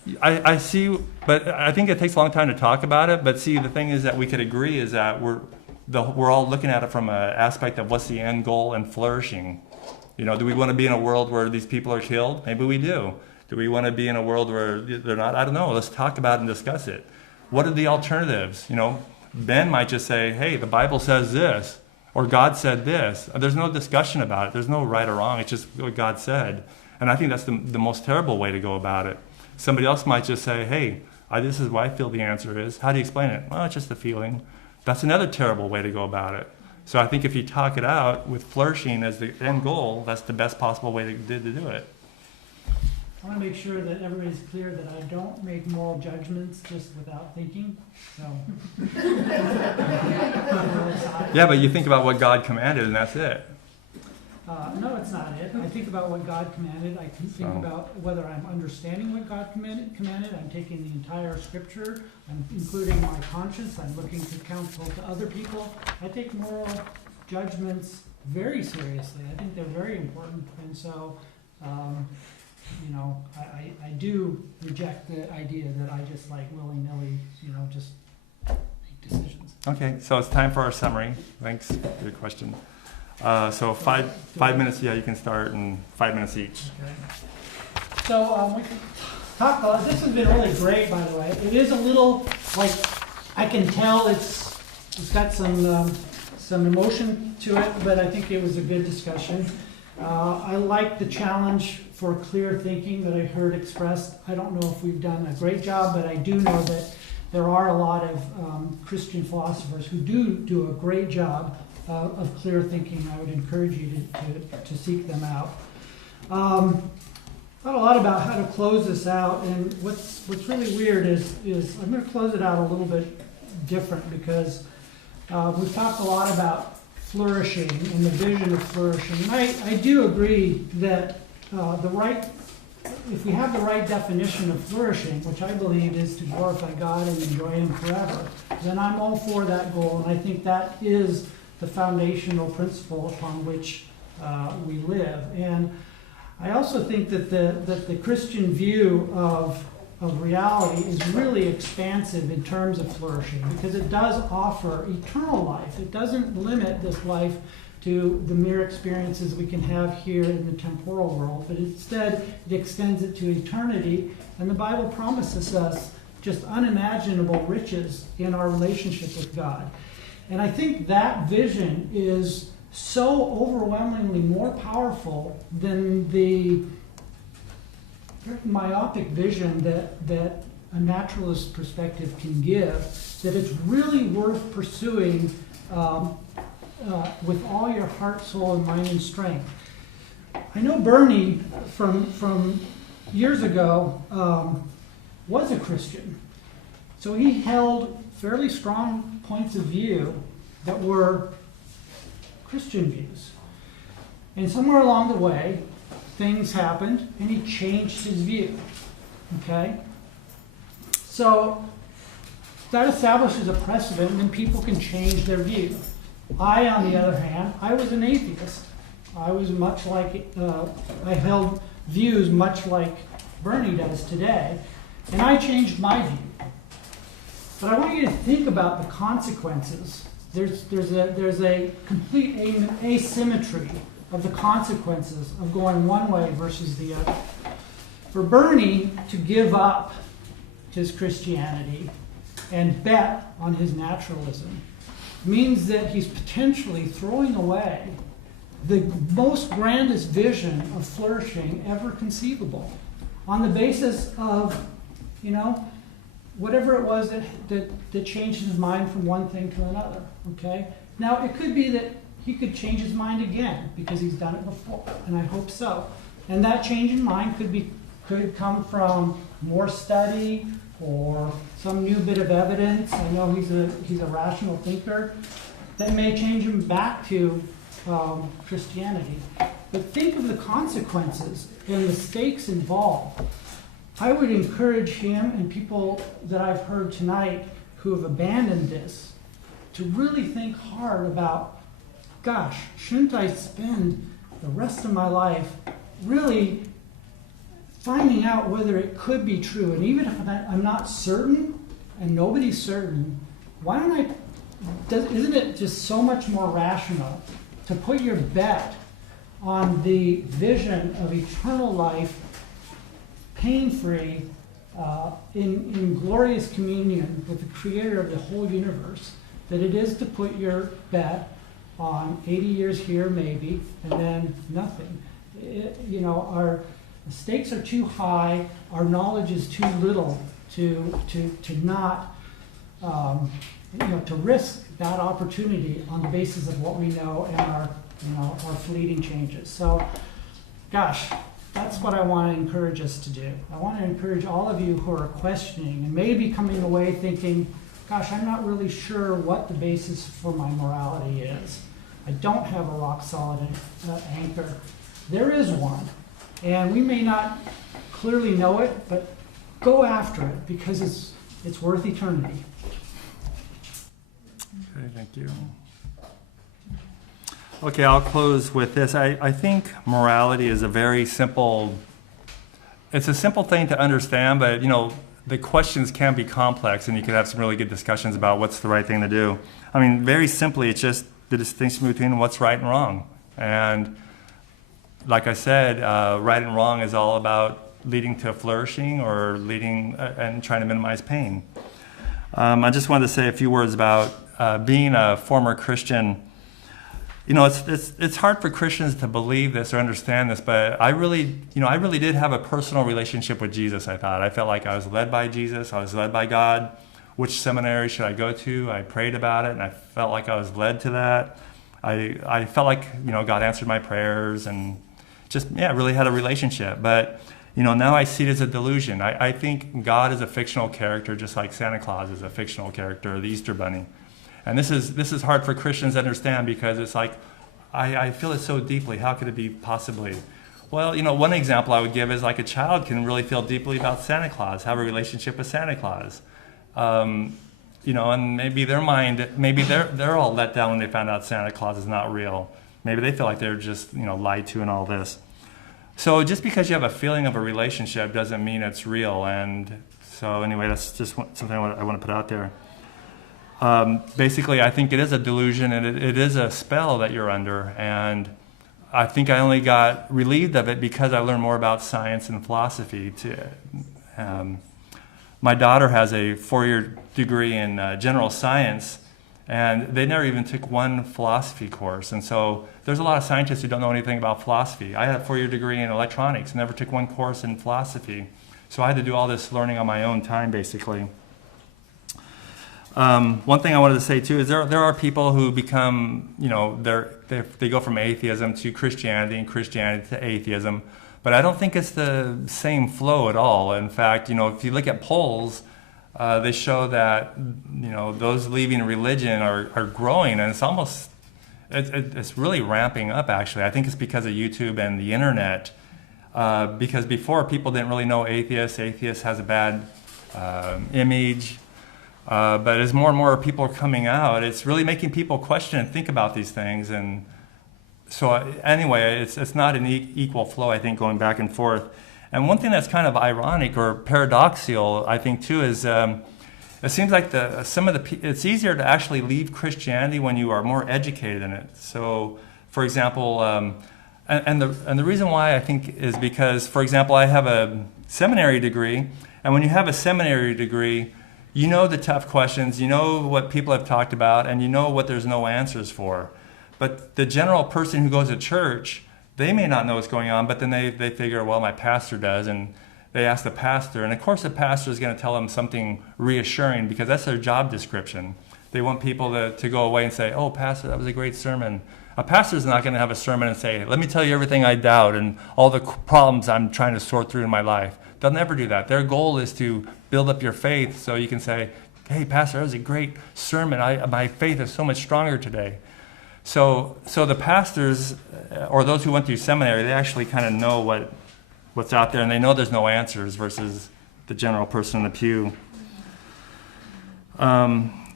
I see, but I think it takes a long time to talk about it. But see, the thing is that we could agree is that we're all looking at it from an aspect of what's the end goal and flourishing. You know, do we want to be in a world where these people are killed? Maybe we do. Do we want to be in a world where they're not? I don't know. Let's talk about it and discuss it. What are the alternatives? You know, Ben might just say, hey, the Bible says this, or God said this. There's no discussion about it. There's no right or wrong. It's just what God said. And I think that's the most terrible way to go about it. Somebody else might just say, hey, this is what I feel the answer is. How do you explain it? Well, it's just a feeling. That's another terrible way to go about it. So I think if you talk it out with flourishing as the end goal, that's the best possible way to do it. I want to make sure that everybody's clear that I don't make moral judgments just without thinking. So. Yeah, but you think about what God commanded and that's it. No, it's not it. I think about what God commanded. I can think about whether I'm understanding what God commanded. I'm taking the entire scripture. I'm including my conscience. I'm looking to counsel to other people. I take moral judgments very seriously. I think they're very important. And so, you know, I do reject the idea that I just like willy-nilly, you know, just make decisions. Okay, so it's time for our summary. Thanks for your question. So five minutes, yeah, you can start, and 5 minutes each. Okay. So we can talk about, this has been really great, by the way. It is a little, like, I can tell it's got some emotion to it, but I think it was a good discussion. I like the challenge for clear thinking that I heard expressed. I don't know if we've done a great job, but I do know that there are a lot of Christian philosophers who do a great job of clear thinking. I would encourage you to seek them out. Thought a lot about how to close this out, and what's really weird is I'm going to close it out a little bit different because we've talked a lot about flourishing and the vision of flourishing. And I do agree that if we have the right definition of flourishing, which I believe is to glorify God and enjoy Him forever, then I'm all for that goal, and I think that is the foundational principle upon which we live. And I also think that the Christian view of reality is really expansive in terms of flourishing because it does offer eternal life. It doesn't limit this life to the mere experiences we can have here in the temporal world, but instead it extends it to eternity, and the Bible promises us just unimaginable riches in our relationship with God. And I think that vision is so overwhelmingly more powerful than the myopic vision that a naturalist perspective can give, that it's really worth pursuing with all your heart, soul, and mind and strength. I know Bernie from years ago was a Christian. So he held fairly strong points of view that were Christian views. And somewhere along the way, things happened and he changed his view. Okay? So that establishes a precedent and people can change their view. I, on the other hand, I was an atheist. I was much like, I held views much like Bernie does today, and I changed my view. But I want you to think about the consequences. There's a complete asymmetry of the consequences of going one way versus the other. For Bernie to give up his Christianity and bet on his naturalism means that he's potentially throwing away the most grandest vision of flourishing ever conceivable on the basis of, whatever it was that changed his mind from one thing to another, okay? Now, it could be that he could change his mind again because he's done it before, and I hope so. And that change in mind could come from more study or some new bit of evidence. I know he's a rational thinker that may change him back to Christianity. But think of the consequences and the stakes involved. I would encourage him and people that I've heard tonight who have abandoned this to really think hard about, gosh, shouldn't I spend the rest of my life really finding out whether it could be true. And even if I'm not certain, and nobody's certain, why don't I, isn't it just so much more rational to put your bet on the vision of eternal life, pain-free, in glorious communion with the creator of the whole universe, that it is to put your bet on 80 years here maybe, and then nothing. Our stakes are too high, our knowledge is too little to not, to risk that opportunity on the basis of what we know and our fleeting changes. So, gosh, that's what I want to encourage us to do. I want to encourage all of you who are questioning and maybe coming away thinking, gosh, I'm not really sure what the basis for my morality is. I don't have a rock solid anchor. There is one. And we may not clearly know it, but go after it because it's worth eternity. Okay, thank you. Okay, I'll close with this. I think morality is a very simple, it's a simple thing to understand, but the questions can be complex and you could have some really good discussions about what's the right thing to do. I mean, very simply, it's just the distinction between what's right and wrong. And like I said, right and wrong is all about leading to flourishing or leading and trying to minimize pain. I just wanted to say a few words about being a former Christian. It's hard for Christians to believe this or understand this, but I really did have a personal relationship with Jesus, I thought. I felt like I was led by Jesus, I was led by God. Which seminary should I go to? I prayed about it, and I felt like I was led to that. I felt like, God answered my prayers and just, really had a relationship. But, now I see it as a delusion. I think God is a fictional character, just like Santa Claus is a fictional character, or the Easter Bunny. And this is hard for Christians to understand because it's like, I feel it so deeply. How could it be possibly? Well, one example I would give is like a child can really feel deeply about Santa Claus, have a relationship with Santa Claus. And maybe their mind, maybe they're all let down when they found out Santa Claus is not real. Maybe they feel like they're just, lied to and all this. So just because you have a feeling of a relationship doesn't mean it's real. And so anyway, that's just something I want to put out there. Basically, I think it is a delusion and it is a spell that you're under. And I think I only got relieved of it because I learned more about science and philosophy. My daughter has a 4-year degree in general science, and they never even took one philosophy course. And so there's a lot of scientists who don't know anything about philosophy. I had a 4-year degree in electronics, never took one course in philosophy. So I had to do all this learning on my own time, basically. One thing I wanted to say too is there are people who become, they go from atheism to Christianity and Christianity to atheism, but I don't think it's the same flow at all. In fact, if you look at polls, they show that those leaving religion are growing, and it's really ramping up. Actually, I think it's because of YouTube and the internet. Because before people didn't really know atheists. Atheists has a bad image. But as more and more people are coming out, it's really making people question and think about these things. And so anyway, it's not an equal flow, I think, going back and forth. And one thing that's kind of ironic or paradoxical, I think, too, is it seems like it's easier to actually leave Christianity when you are more educated in it. So, for example, and the reason why I think is because, for example, I have a seminary degree, and when you have a seminary degree, you know the tough questions, you know what people have talked about, and you know what there's no answers for. But the general person who goes to church, they may not know what's going on, but then they figure, well, my pastor does, and they ask the pastor. And of course the pastor is going to tell them something reassuring because that's their job description. They want people to go away and say, oh, pastor, that was a great sermon. A pastor's not going to have a sermon and say, let me tell you everything I doubt and all the problems I'm trying to sort through in my life. They'll never do that. Their goal is to build up your faith so you can say, hey, pastor, that was a great sermon. My faith is so much stronger today. So the pastors, or those who went through seminary, they actually kind of know what's out there, and they know there's no answers versus the general person in the pew.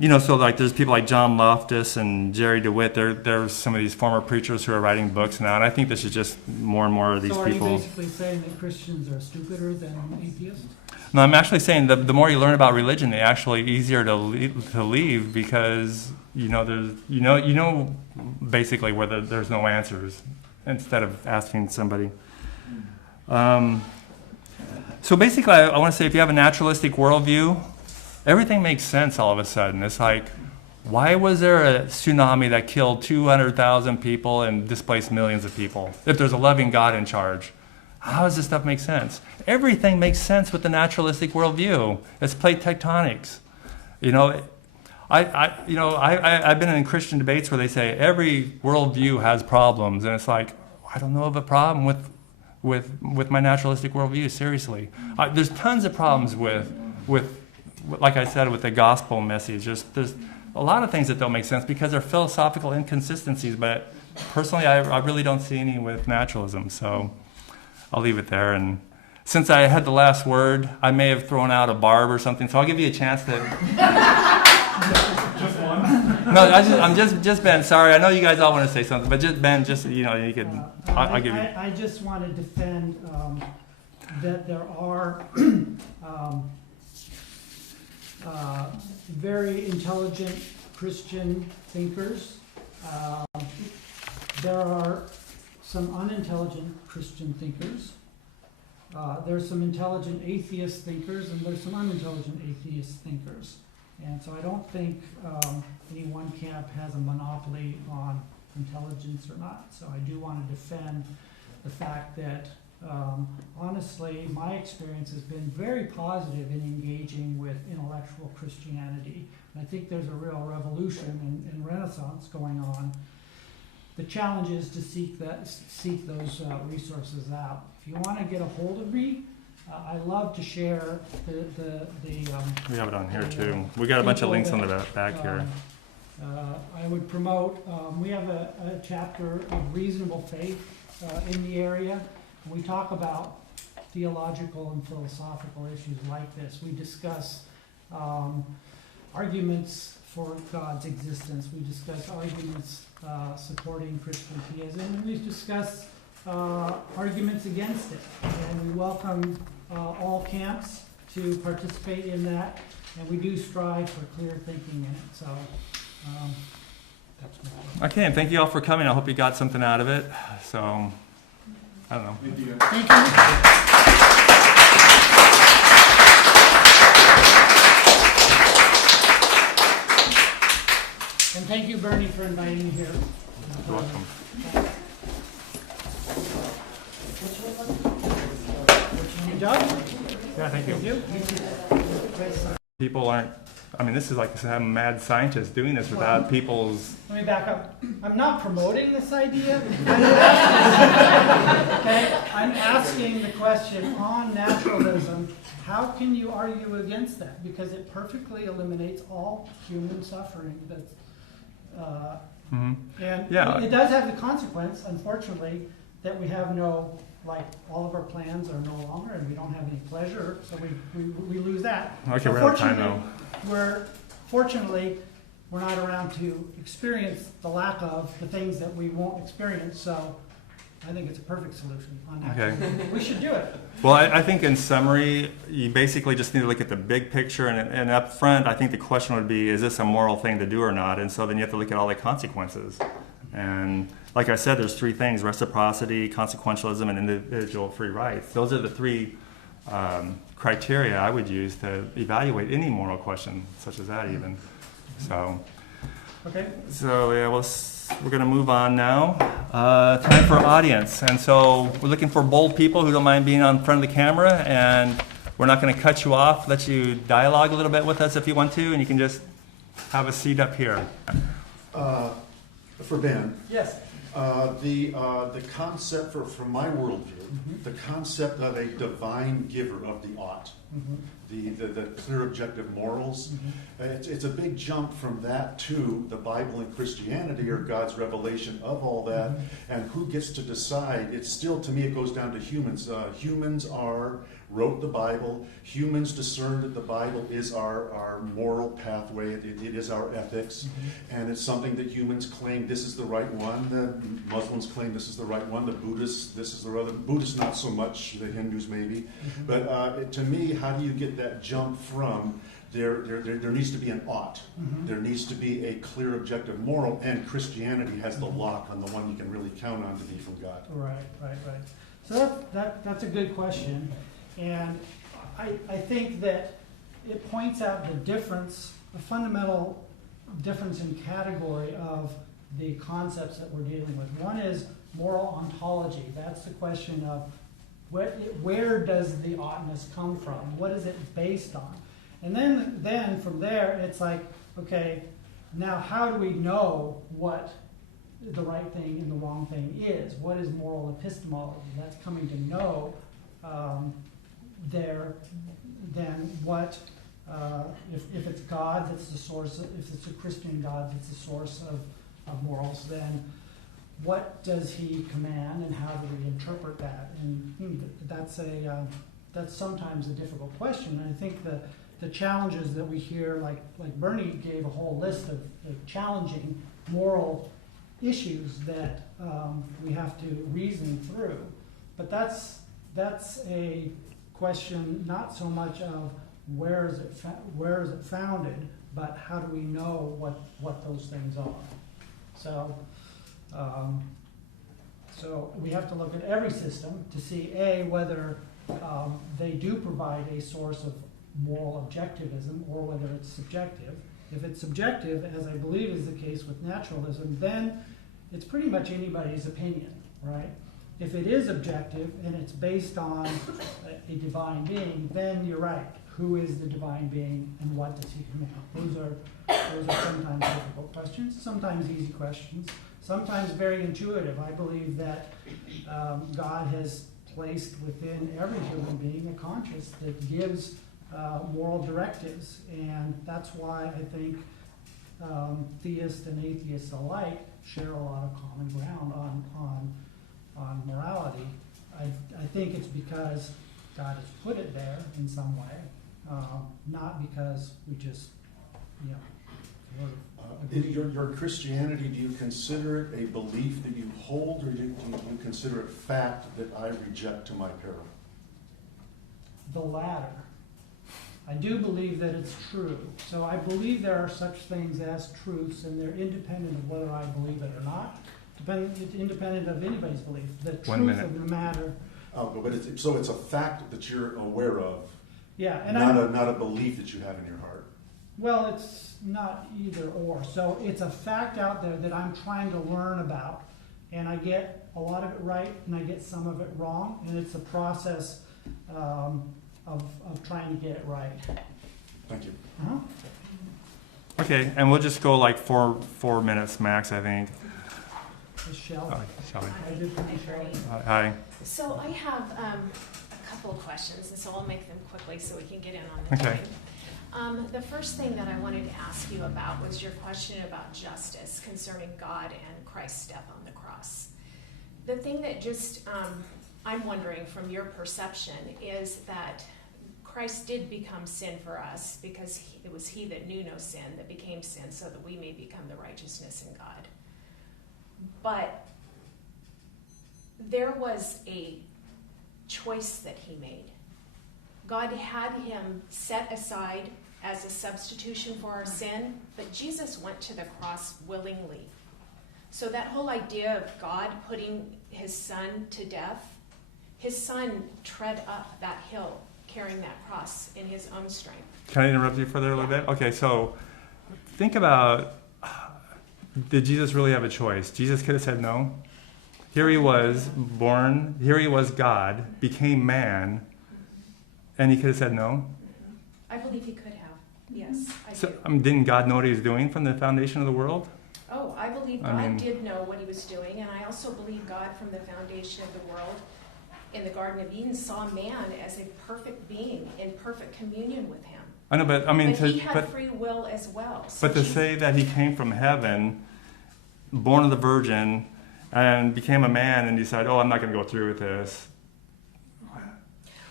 so like there's people like John Loftus and Jerry DeWitt. There's some of these former preachers who are writing books now, and I think this is just more and more of these so people. are you basically saying that Christians are stupider than atheists? No, I'm actually saying the more you learn about religion, the actually easier to leave because there's basically where there's no answers instead of asking somebody. So basically, I want to say if you have a naturalistic worldview, everything makes sense all of a sudden. It's like, why was there a tsunami that killed 200,000 people and displaced millions of people if there's a loving God in charge? How does this stuff make sense? Everything makes sense with the naturalistic worldview. It's plate tectonics. I've been in Christian debates where they say every worldview has problems, and it's like, I don't know of a problem with my naturalistic worldview. Seriously, there's tons of problems with like I said, with the gospel message. There's a lot of things that don't make sense because they're philosophical inconsistencies. But personally, I really don't see any with naturalism. So I'll leave it there. And since I had the last word, I may have thrown out a barb or something. So I'll give you a chance to. Just one? No, I'm just Ben. Sorry, I know you guys all want to say something, but just Ben, you could. I'll give you. I just want to defend that there are very intelligent Christian thinkers. There are some unintelligent Christian thinkers. There's some intelligent atheist thinkers, and there's some unintelligent atheist thinkers. And so I don't think any one camp has a monopoly on intelligence or not. So I do want to defend the fact that, honestly, my experience has been very positive in engaging with intellectual Christianity. And I think there's a real revolution and renaissance going on. The challenge is to seek those resources out. If you want to get a hold of me, I love to share the we have it on here too. We got a bunch of links on the back here. I would promote, we have a chapter of reasonable faith in the area. We talk about theological and philosophical issues like this. We discuss arguments for God's existence. We discuss arguments supporting Christian theism, and we discuss arguments against it. And we welcome all camps to participate in that, and we do strive for clear thinking in it. So that's my point. Okay, and thank you all for coming. I hope you got something out of it. So, I don't know. Thank you. And thank you, Bernie, for inviting me here. You're welcome. You done? Yeah, thank you. People aren't, this is like some mad scientists doing this without people's... Let me back up. I'm not promoting this idea. Okay? I'm asking the question on naturalism, how can you argue against that? Because it perfectly eliminates all human suffering. And it does have the consequence, unfortunately, that we have all of our plans are no longer, and we don't have any pleasure, so we lose that. Okay, we're out of time though. Fortunately, we're not around to experience the lack of the things that we won't experience, so I think it's a perfect solution on that. Okay. We should do it. Well, I think in summary, you basically just need to look at the big picture, and up front, I think the question would be, is this a moral thing to do or not? And so then you have to look at all the consequences. And like I said, there's three things: reciprocity, consequentialism, and individual free rights. Those are the three criteria I would use to evaluate any moral question, such as that even. So, okay. So yeah, we're going to move on now. Time for audience. And so we're looking for bold people who don't mind being on front of the camera, and we're not going to cut you off, let you dialogue a little bit with us if you want to, and you can just have a seat up here. For Ben. Yes. The concept from my worldview, the concept of a divine giver of the ought, the clear objective morals, it's a big jump from that to the Bible and Christianity, or God's revelation of all that, and who gets to decide. It's still, to me, it goes down to humans. Humans are wrote the Bible. Humans discern that the Bible is our moral pathway. It is our ethics. And it's something that humans claim this is the right one. The Muslims claim this is the right one. The Buddhists, this is the other. Buddhists not so much. The Hindus maybe. But to me, how do you get that jump from there needs to be an ought. There needs to be a clear objective moral, and Christianity has the lock on the one you can really count on to be from God. Right. So that's a good question. And I think that it points out the difference, the fundamental difference in category of the concepts that we're dealing with. One is moral ontology. That's the question of where does the oughtness come from? What is it based on? And then from there, it's like, okay, now how do we know what the right thing and the wrong thing is? What is moral epistemology? That's coming to know then what, if it's God that's the source, if it's a Christian God that's the source of morals, then what does he command and how do we interpret that? And that's sometimes a difficult question. And I think the challenges that we hear, like Bernie gave a whole list of challenging moral issues that we have to reason through. But that's a question not so much of where is it founded, but how do we know what those things are. So we have to look at every system to see whether they do provide a source of moral objectivism or whether it's subjective. If it's subjective, as I believe is the case with naturalism, then it's pretty much anybody's opinion, right? If it is objective and it's based on a divine being, then you're right. Who is the divine being and what does he command? Those are sometimes difficult questions, sometimes easy questions, sometimes very intuitive. I believe that God has placed within every human being a conscience that gives moral directives, and that's why I think theists and atheists alike share a lot of common ground on morality. I think it's because God has put it there in some way, not because we just, Your Christianity, do you consider it a belief that you hold, or do you consider it fact that I reject to my peril? The latter. I do believe that it's true. So I believe there are such things as truths, and they're independent of whether I believe it or not. Independent of anybody's belief. The truth of the matter. But it's a fact that you're aware of. Yeah, and not a belief that you have in your heart. Well, it's not either or. So it's a fact out there that I'm trying to learn about, and I get a lot of it right, and I get some of it wrong, and it's a process of trying to get it right. Thank you. Okay, and we'll just go like four minutes max, I think. Shelley. Hi. So I have a couple of questions, and so I'll make them quickly so we can get in on the time. The first thing that I wanted to ask you about was your question about justice concerning God and Christ's death on the cross. The thing that just I'm wondering from your perception is that Christ did become sin for us because it was he that knew no sin that became sin so that we may become the righteousness in God. But there was a choice that he made. God had him set aside as a substitution for our sin, but Jesus went to the cross willingly. So that whole idea of God putting his son to death, his son tread up that hill carrying that cross in his own strength. Can I interrupt you for there a little bit? Okay, so think about, did Jesus really have a choice? Jesus could have said no. Here he was born, here he was God, became man, and he could have said no? I believe he could have, yes. Didn't God know what he was doing from the foundation of the world? Oh, I believe God did know what he was doing, and I also believe God from the foundation of the world in the Garden of Eden saw man as a perfect being in perfect communion with him. I know, but he had free will as well. So but to say that he came from heaven, born of the Virgin, and became a man and decided, I'm not going to go through with this.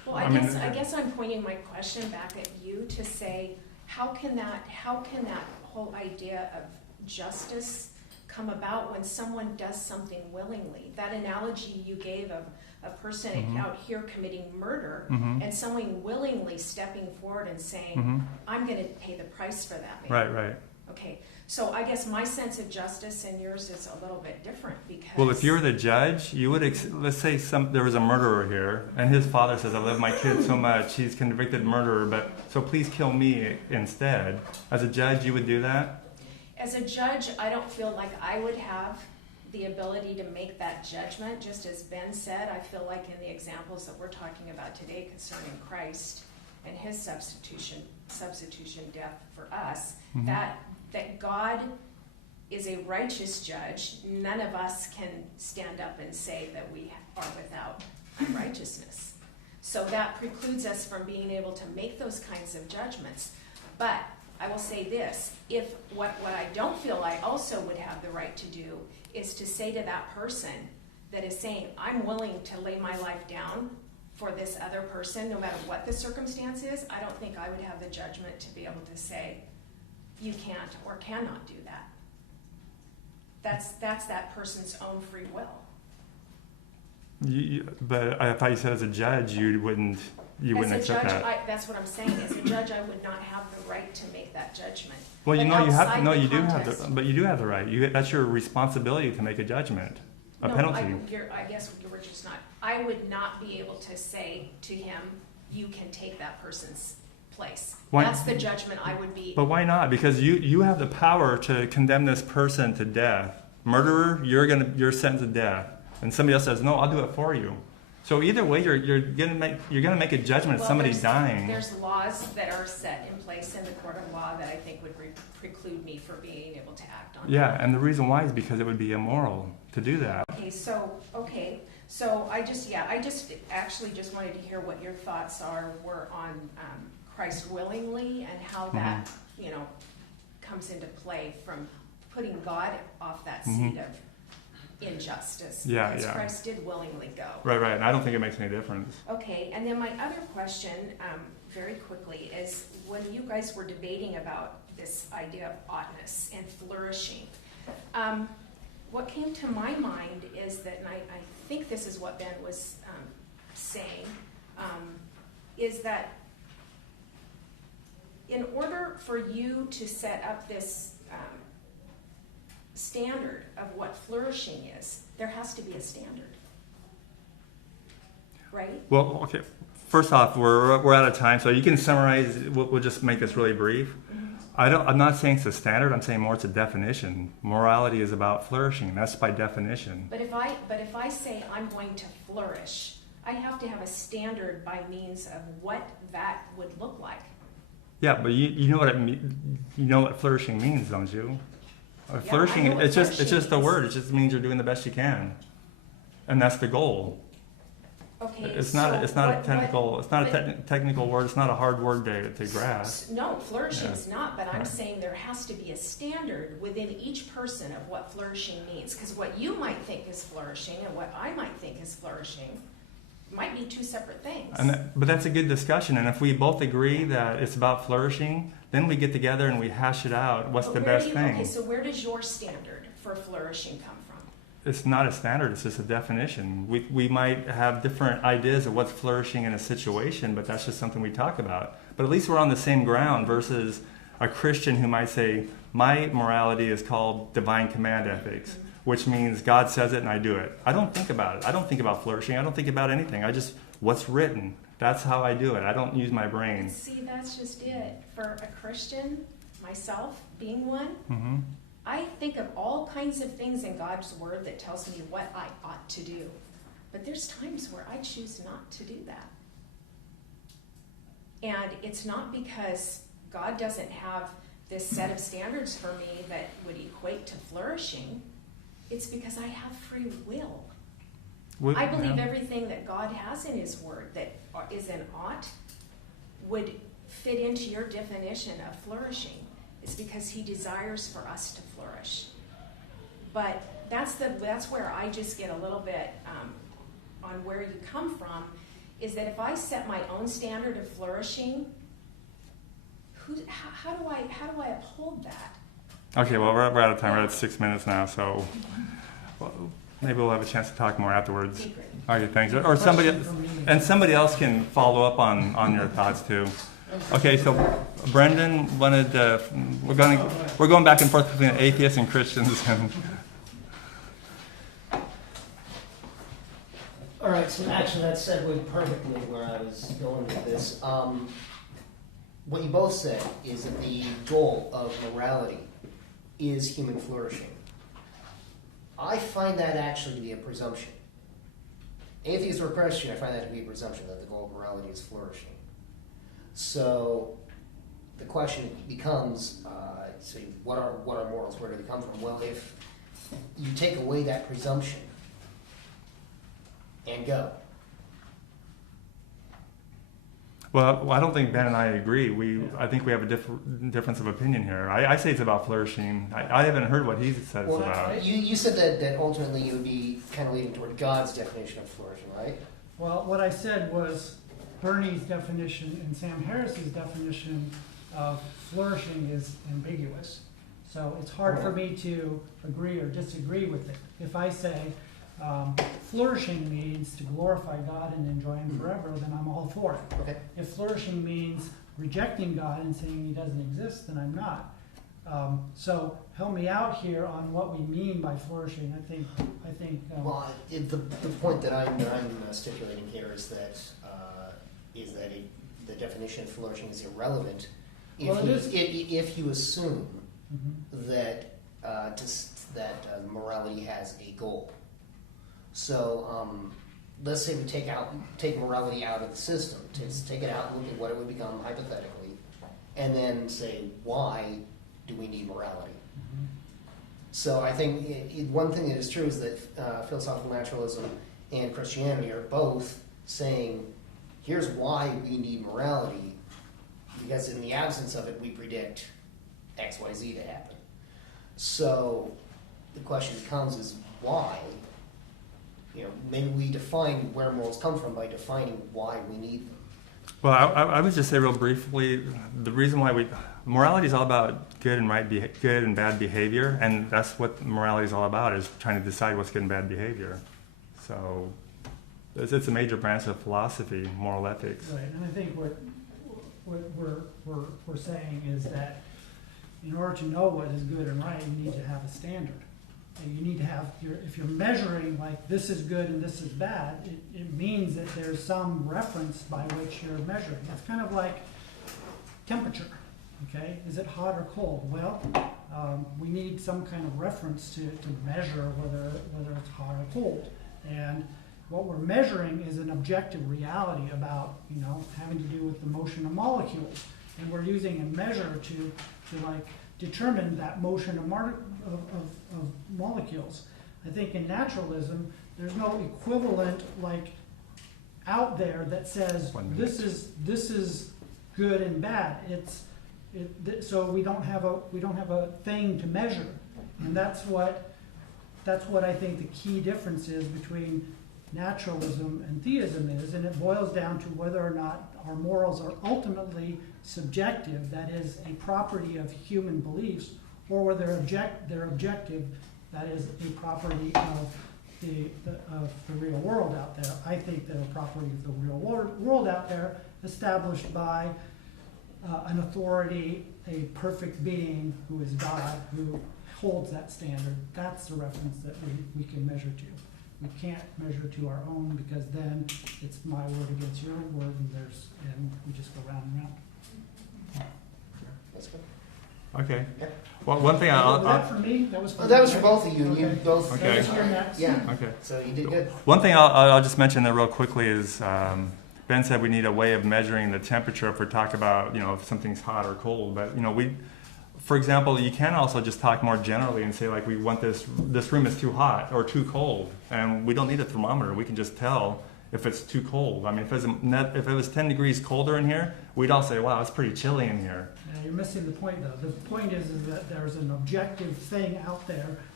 Well, I I mean, guess I'm pointing my question back at you to say, how can that whole idea of justice come about when someone does something willingly? That analogy you gave of a person out here committing murder and someone willingly stepping forward and saying, I'm going to pay the price for that man. Right. Okay, so I guess my sense of justice and yours is a little bit different because... Well, if you were the judge, you would, let's say there was a murderer here, and his father says, I love my kid so much, he's convicted murderer, but so please kill me instead. As a judge, you would do that? As a judge, I don't feel like I would have the ability to make that judgment. Just as Ben said, I feel like in the examples that we're talking about today concerning Christ and his substitution death for us, that God is a righteous judge. None of us can stand up and say that we are without unrighteousness. So that precludes us from being able to make those kinds of judgments. But I will say this, if what I don't feel I also would have the right to do is to say to that person that is saying, I'm willing to lay my life down for this other person, no matter what the circumstance is, I don't think I would have the judgment to be able to say, you can't or cannot do that. That's that person's own free will. But I thought you said as a judge you wouldn't accept that. That's what I'm saying. As a judge, I would not have the right to make that judgment. Well, you But know, outside you the do have context- but you do have the right. That's your responsibility to make a judgment, a penalty. I guess you were just not. I would not be able to say to him, "You can take that person's place." Why- That's the judgment I would be. But why not? Because you have the power to condemn this person to death. Murderer, you're sentenced to death, and somebody else says, "No, I'll do it for you." So either way, you're gonna make a judgment of somebody dying. There's laws that are set in place in the court of law that I think would preclude me from being able to act on. Yeah, and the reason why is because it would be immoral to do that. So I just actually just wanted to hear what your thoughts were on Christ willingly and how that comes into play from putting God off that seat of injustice. Yeah, because yeah. Christ did willingly go. Right, and I don't think it makes any difference. Okay, and then my other question, very quickly, is when you guys were debating about this idea of oughtness and flourishing, what came to my mind is that, and I think this is what Ben was saying, is that in order for you to set up this standard of what flourishing is, there has to be a standard, right? Well, okay. First off, we're out of time, so you can summarize. We'll just make this really brief. I'm not saying it's a standard. I'm saying more it's a definition. Morality is about flourishing. That's by definition. But if I say I'm going to flourish, I have to have a standard by means of what that would look like. Yeah, but you know what it you know what flourishing means, don't you? Flourishing, I know what it's just flourishing a means. word. It just means you're doing the best you can, and that's the goal. Okay. It's not a technical word. It's not a hard word to grasp. No, flourishing is not. But I'm saying there has to be a standard within each person of what flourishing means. Because what you might think is flourishing and what I might think is flourishing might be two separate things. But that's a good discussion. And if we both agree that it's about flourishing, then we get together and we hash it out. What's the best thing? Okay, so where does your standard for flourishing come from? It's not a standard, it's just a definition. We might have different ideas of what's flourishing in a situation, but that's just something we talk about. But at least we're on the same ground versus a Christian who might say, my morality is called divine command ethics, which means God says it and I do it. I don't think about it. I don't think about flourishing. I don't think about anything. I just, what's written, that's how I do it. I don't use my brain. See, that's just it. For a Christian, myself being one, I think of all kinds of things in God's Word that tells me what I ought to do. But there's times where I choose not to do that. And it's not because God doesn't have this set of standards for me that would equate to flourishing. It's because I have free will. I believe everything that God has in His Word that is an ought would fit into your definition of flourishing. It's because He desires for us to flourish. But that's where I just get a little bit on where you come from, is that if I set my own standard of flourishing, how do I uphold that? Okay, well, we're out of time. We're at 6 minutes now, so maybe we'll have a chance to talk more afterwards. Okay, thanks. Or somebody else can follow up on your thoughts too. Okay, so Brendan wanted. We're going back and forth between atheists and Christians. All right, so actually that segued perfectly where I was going with this. What you both said is that the goal of morality is human flourishing. I find that actually to be a presumption. Atheist or Christian, I find that to be a presumption that the goal of morality is flourishing. So the question becomes, what are morals? Where do they come from? Well, if you take away that presumption and go. Well, I don't think Ben and I agree. I think we have a difference of opinion here. I say it's about flourishing. I haven't heard what he says about. You said that ultimately you would be kind of leaning toward God's definition of flourishing, right? Well, what I said was Bernie's definition and Sam Harris's definition of flourishing is ambiguous. So it's hard for me to agree or disagree with it. If I say flourishing means to glorify God and enjoy Him forever, then I'm all for it. Okay. If flourishing means rejecting God and saying He doesn't exist, then I'm not. So help me out here on what we mean by flourishing. I think. Well, the point that I'm stipulating here is that the definition of flourishing is irrelevant if you assume that morality has a goal. So let's say we take morality out of the system, take it out and look at what it would become hypothetically, and then say, why do we need morality? So I think one thing that is true is that philosophical naturalism and Christianity are both saying, here's why we need morality, because in the absence of it, we predict X, Y, Z to happen. So the question becomes is why? Maybe we define where morals come from by defining why we need them. Well, I would just say real briefly, the reason why morality is all about good and bad behavior, and that's what morality is all about, is trying to decide what's good and bad behavior. So it's a major branch of philosophy, moral ethics. Right, and I think what we're saying is that in order to know what is good and right, you need to have a standard. And you need to have if you're measuring like this is good and this is bad, it means that there's some reference by which you're measuring. It's kind of like temperature. Okay, is it hot or cold? Well, we need some kind of reference to measure whether it's hot or cold. And what we're measuring is an objective reality about having to do with the motion of molecules, and we're using a measure to like determine that motion of molecules. I think in naturalism, there's no equivalent like out there that says this is good and bad. So we don't have a thing to measure, and that's what I think the key difference is between naturalism and theism is, and it boils down to whether or not our morals are ultimately subjective, that is a property of human beliefs, or whether they're objective, that is a property of the real world out there. I think they're a property of the real world out there, established by an authority, a perfect being who is God, who holds that standard. That's the reference that we can measure to. We can't measure to our own, because then it's my word against your word, and we just go round and round. That's good. Okay. Well, one thing Was that for me? That was for that was for both of you. Okay. You both. Okay. That was your next. Yeah. Okay. So you did good. One thing I'll just mention there real quickly is Ben said we need a way of measuring the temperature if we're talking about if something's hot or cold. But for example, you can also just talk more generally and say like we want this room is too hot or too cold, and we don't need a thermometer. We can just tell if it's too cold. I mean, if it was 10 degrees colder in here, we'd all say, wow, it's pretty chilly in here. You're missing the point, though. The point is that there's an objective thing out there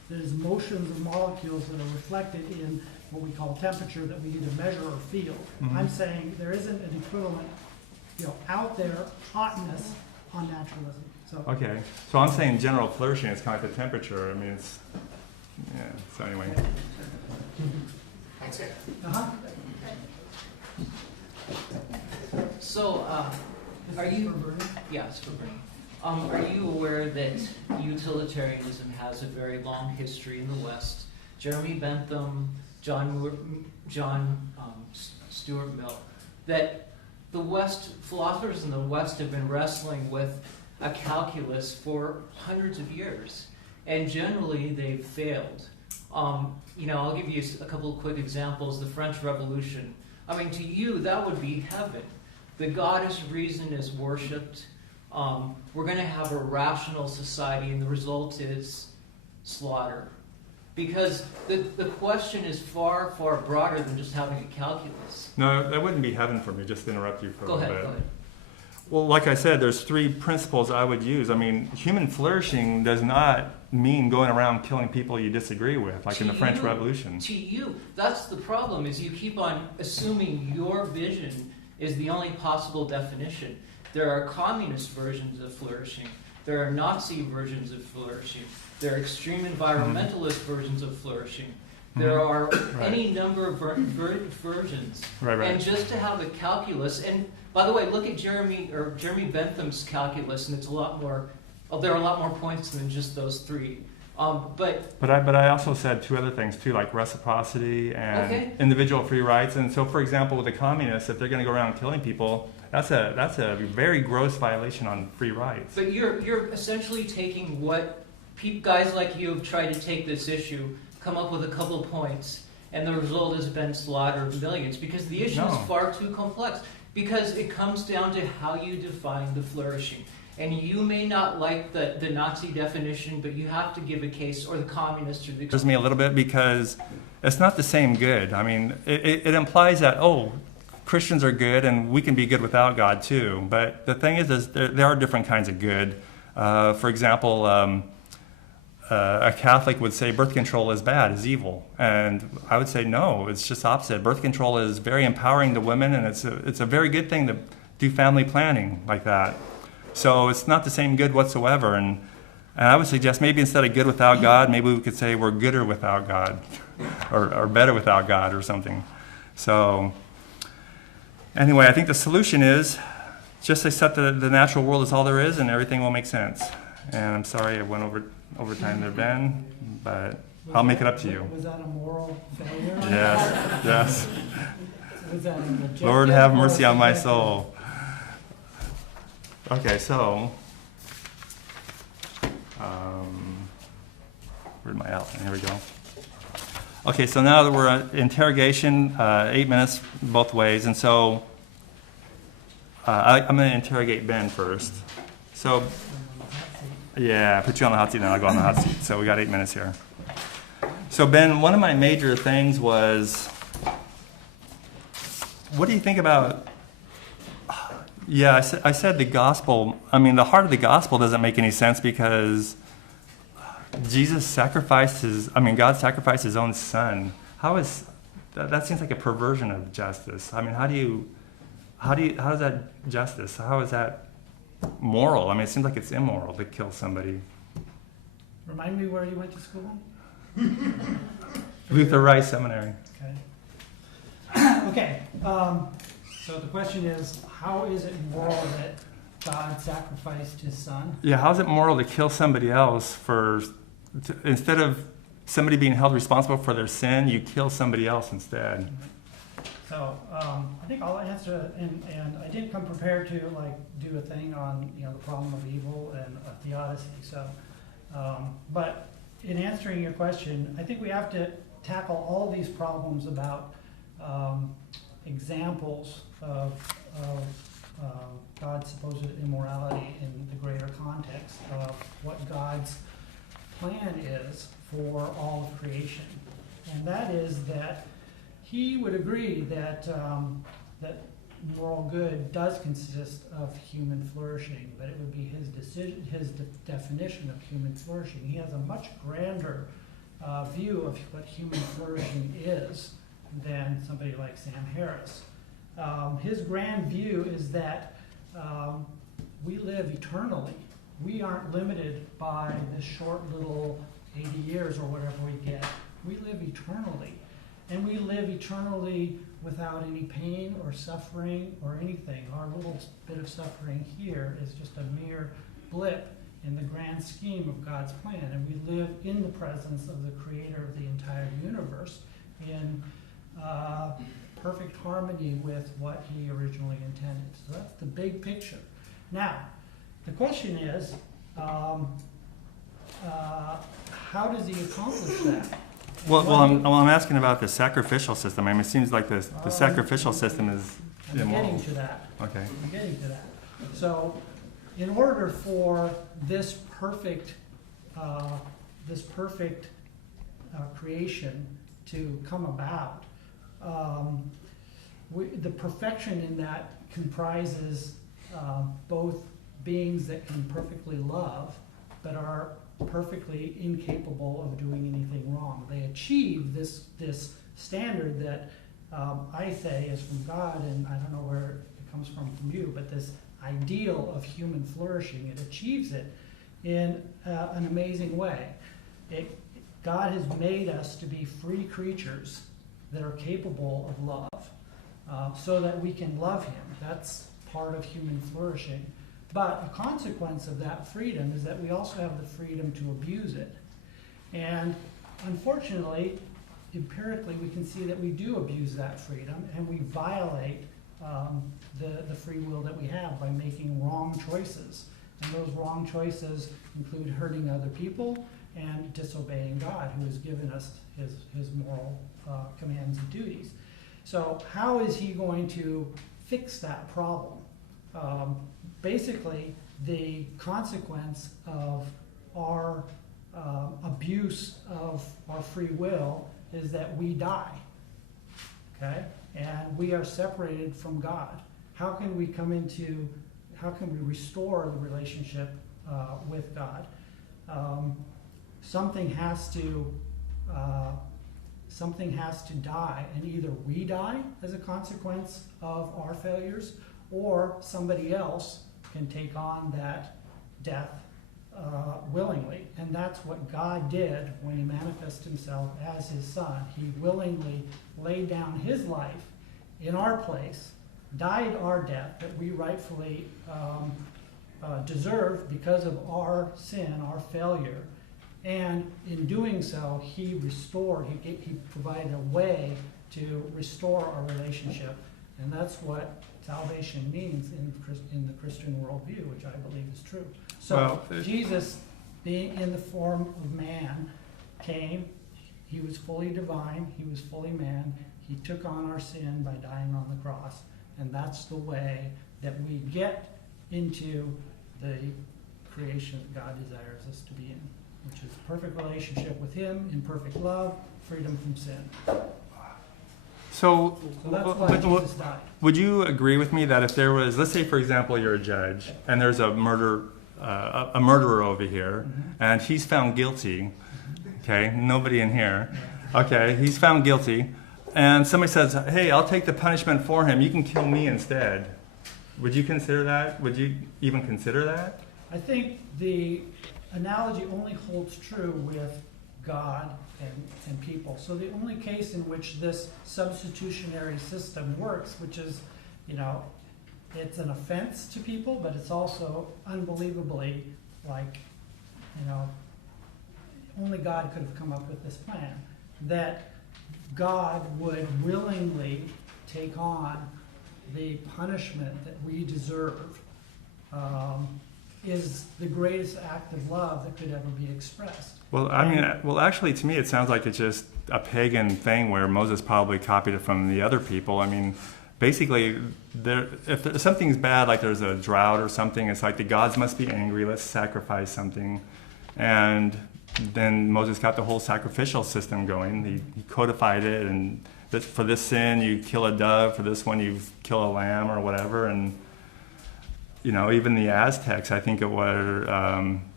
There's motions of molecules that are reflected in what we call temperature that we either measure or feel. Mhm. I'm saying there isn't an equivalent, out there hotness on naturalism. So Okay, so I'm saying general flourishing is kind of like the temperature. I mean, it's, yeah, so anyway. uh-huh. So, are you? Yes, for Bernie. Are you aware that utilitarianism has a very long history in the West? Jeremy Bentham, John Stuart Mill, that the West, philosophers in the West have been wrestling with a calculus for hundreds of years, and generally they've failed. I'll give you a couple of quick examples. The French Revolution. I mean, to you, that would be heaven. The goddess reason is worshipped. We're going to have a rational society, and the result is slaughter. Because the question is far, far broader than just having a calculus. No, that wouldn't be heaven for me, just to interrupt you for a little bit. Go ahead. Well, like I said, there's 3 principles I would use. I mean, human flourishing does not mean going around killing people you disagree with, like in the French Revolution. To you, that's the problem, is you keep on assuming your vision is the only possible definition. There are communist versions of flourishing. There are Nazi versions of flourishing. There are extreme environmentalist versions of flourishing. There are any number of versions. Right. And just to have a calculus, and by the way, look at Jeremy Bentham's calculus, and it's a lot more. There are a lot more points than just those 3. But I also said 2 other things too, like reciprocity and individual free rights. And so, for example, with the communists, if they're going to go around killing people, that's a very gross violation on free rights. But you're essentially taking what guys like you have tried to take this issue, come up with a couple of points, and the result has been slaughter of millions, because the issue is far too complex. Because it comes down to how you define the flourishing. And you may not like the Nazi definition, but you have to give a case, or the communist, or the... It me a little bit because it's not the same good. I mean, it implies that, Christians are good and we can be good without God too. But the thing is there are different kinds of good. For example, a Catholic would say birth control is bad, is evil. And I would say no, it's just opposite. Birth control is very empowering to women, and it's a very good thing to do family planning like that. So it's not the same good whatsoever. And I would suggest maybe instead of good without God, maybe we could say we're gooder without God, or better without God or something. So anyway, I think the solution is just accept that the natural world is all there is and everything will make sense. And I'm sorry I went over time there, Ben, but I'll make it up to you. Was that a moral failure? Yes. Was that an objective Lord have mercy or on my subjective? soul. Okay, so where'd my outline? Here we go. Okay, so now that we're at interrogation, 8 minutes both ways, and so I'm going to interrogate Ben first. So, yeah, put you on the hot seat, then I'll go on the hot seat. So we got 8 minutes here. So Ben, one of my major things was, what do you think about? Yeah, I said the gospel. I mean, the heart of the gospel doesn't make any sense because Jesus sacrificed God sacrificed his own son. How is that? Seems like a perversion of justice. I mean, how is that justice? How is that moral? I mean, it seems like it's immoral to kill somebody. Remind me where you went to school? Luther Rice Seminary. Okay. Okay. So the question is, how is it moral that God sacrificed his son? Yeah, how is it moral to kill somebody else instead of somebody being held responsible for their sin, you kill somebody else instead? So I think I'll answer, and I didn't come prepared to do a thing on the problem of evil and a theodicy. So, but in answering your question, I think we have to tackle all these problems about examples of God's supposed immorality in the greater context of what God's plan is for all of creation. And that is that he would agree that that moral good does consist of human flourishing, but it would be his definition of human flourishing. He has a much grander view of what human flourishing is than somebody like Sam Harris. His grand view is that we live eternally. We aren't limited by this short little 80 years or whatever we get. We live eternally. And we live eternally without any pain or suffering or anything. Our little bit of suffering here is just a mere blip in the grand scheme of God's plan. And we live in the presence of the creator of the entire universe in perfect harmony with what he originally intended. So that's the big picture. Now, the question is, how does he accomplish that? Well, I'm asking about the sacrificial system. I mean, it seems like the sacrificial system is immoral. I'm getting to that. Okay. I'm getting to that. So, in order for this perfect creation to come about, the perfection in that comprises both beings that can perfectly love, but are perfectly incapable of doing anything wrong. They achieve this standard that I say is from God, and I don't know where it comes from you, but this ideal of human flourishing, it achieves it in an amazing way. God has made us to be free creatures that are capable of love, so that we can love him. That's part of human flourishing. But a consequence of that freedom is that we also have the freedom to abuse it. And unfortunately, empirically, we can see that we do abuse that freedom, and we violate the free will that we have by making wrong choices. And those wrong choices include hurting other people and disobeying God, who has given us his moral commands and duties. So how is he going to fix that problem? Basically, the consequence of our abuse of our free will is that we die, okay? And we are separated from God. How can we restore the relationship with God? Something has to die, and either we die as a consequence of our failures, or somebody else can take on that death willingly. And that's what God did when he manifested himself as his son. He willingly laid down his life in our place, died our death that we rightfully deserved because of our sin, our failure. And in doing so, he provided a way to restore our relationship. And that's what salvation means in the Christian worldview, which I believe is true. So Jesus, being in the form of man, came. He was fully divine. He was fully man. He took on our sin by dying on the cross. And that's the way that we get into the creation that God desires us to be in, which is perfect relationship with him, in perfect love, freedom from sin. So that's why Jesus died. Would you agree with me that if there was, let's say for example you're a judge and there's a murderer over here, and he's found guilty, okay, nobody in here, okay, he's found guilty, and somebody says, hey, I'll take the punishment for him, you can kill me instead. Would you consider that? Would you even consider that? I think the analogy only holds true with God and people. So the only case in which this substitutionary system works, which is, it's an offense to people, but it's also unbelievably only God could have come up with this plan, that God would willingly take on the punishment that we deserve, is the greatest act of love that could ever be expressed. Well, actually, to me, it sounds like it's just a pagan thing where Moses probably copied it from the other people. I mean, basically, if something's bad, like there's a drought or something, it's like the gods must be angry, let's sacrifice something. And then Moses got the whole sacrificial system going. He codified it, and for this sin, you kill a dove, for this one, you kill a lamb or whatever. And even the Aztecs, I think it were,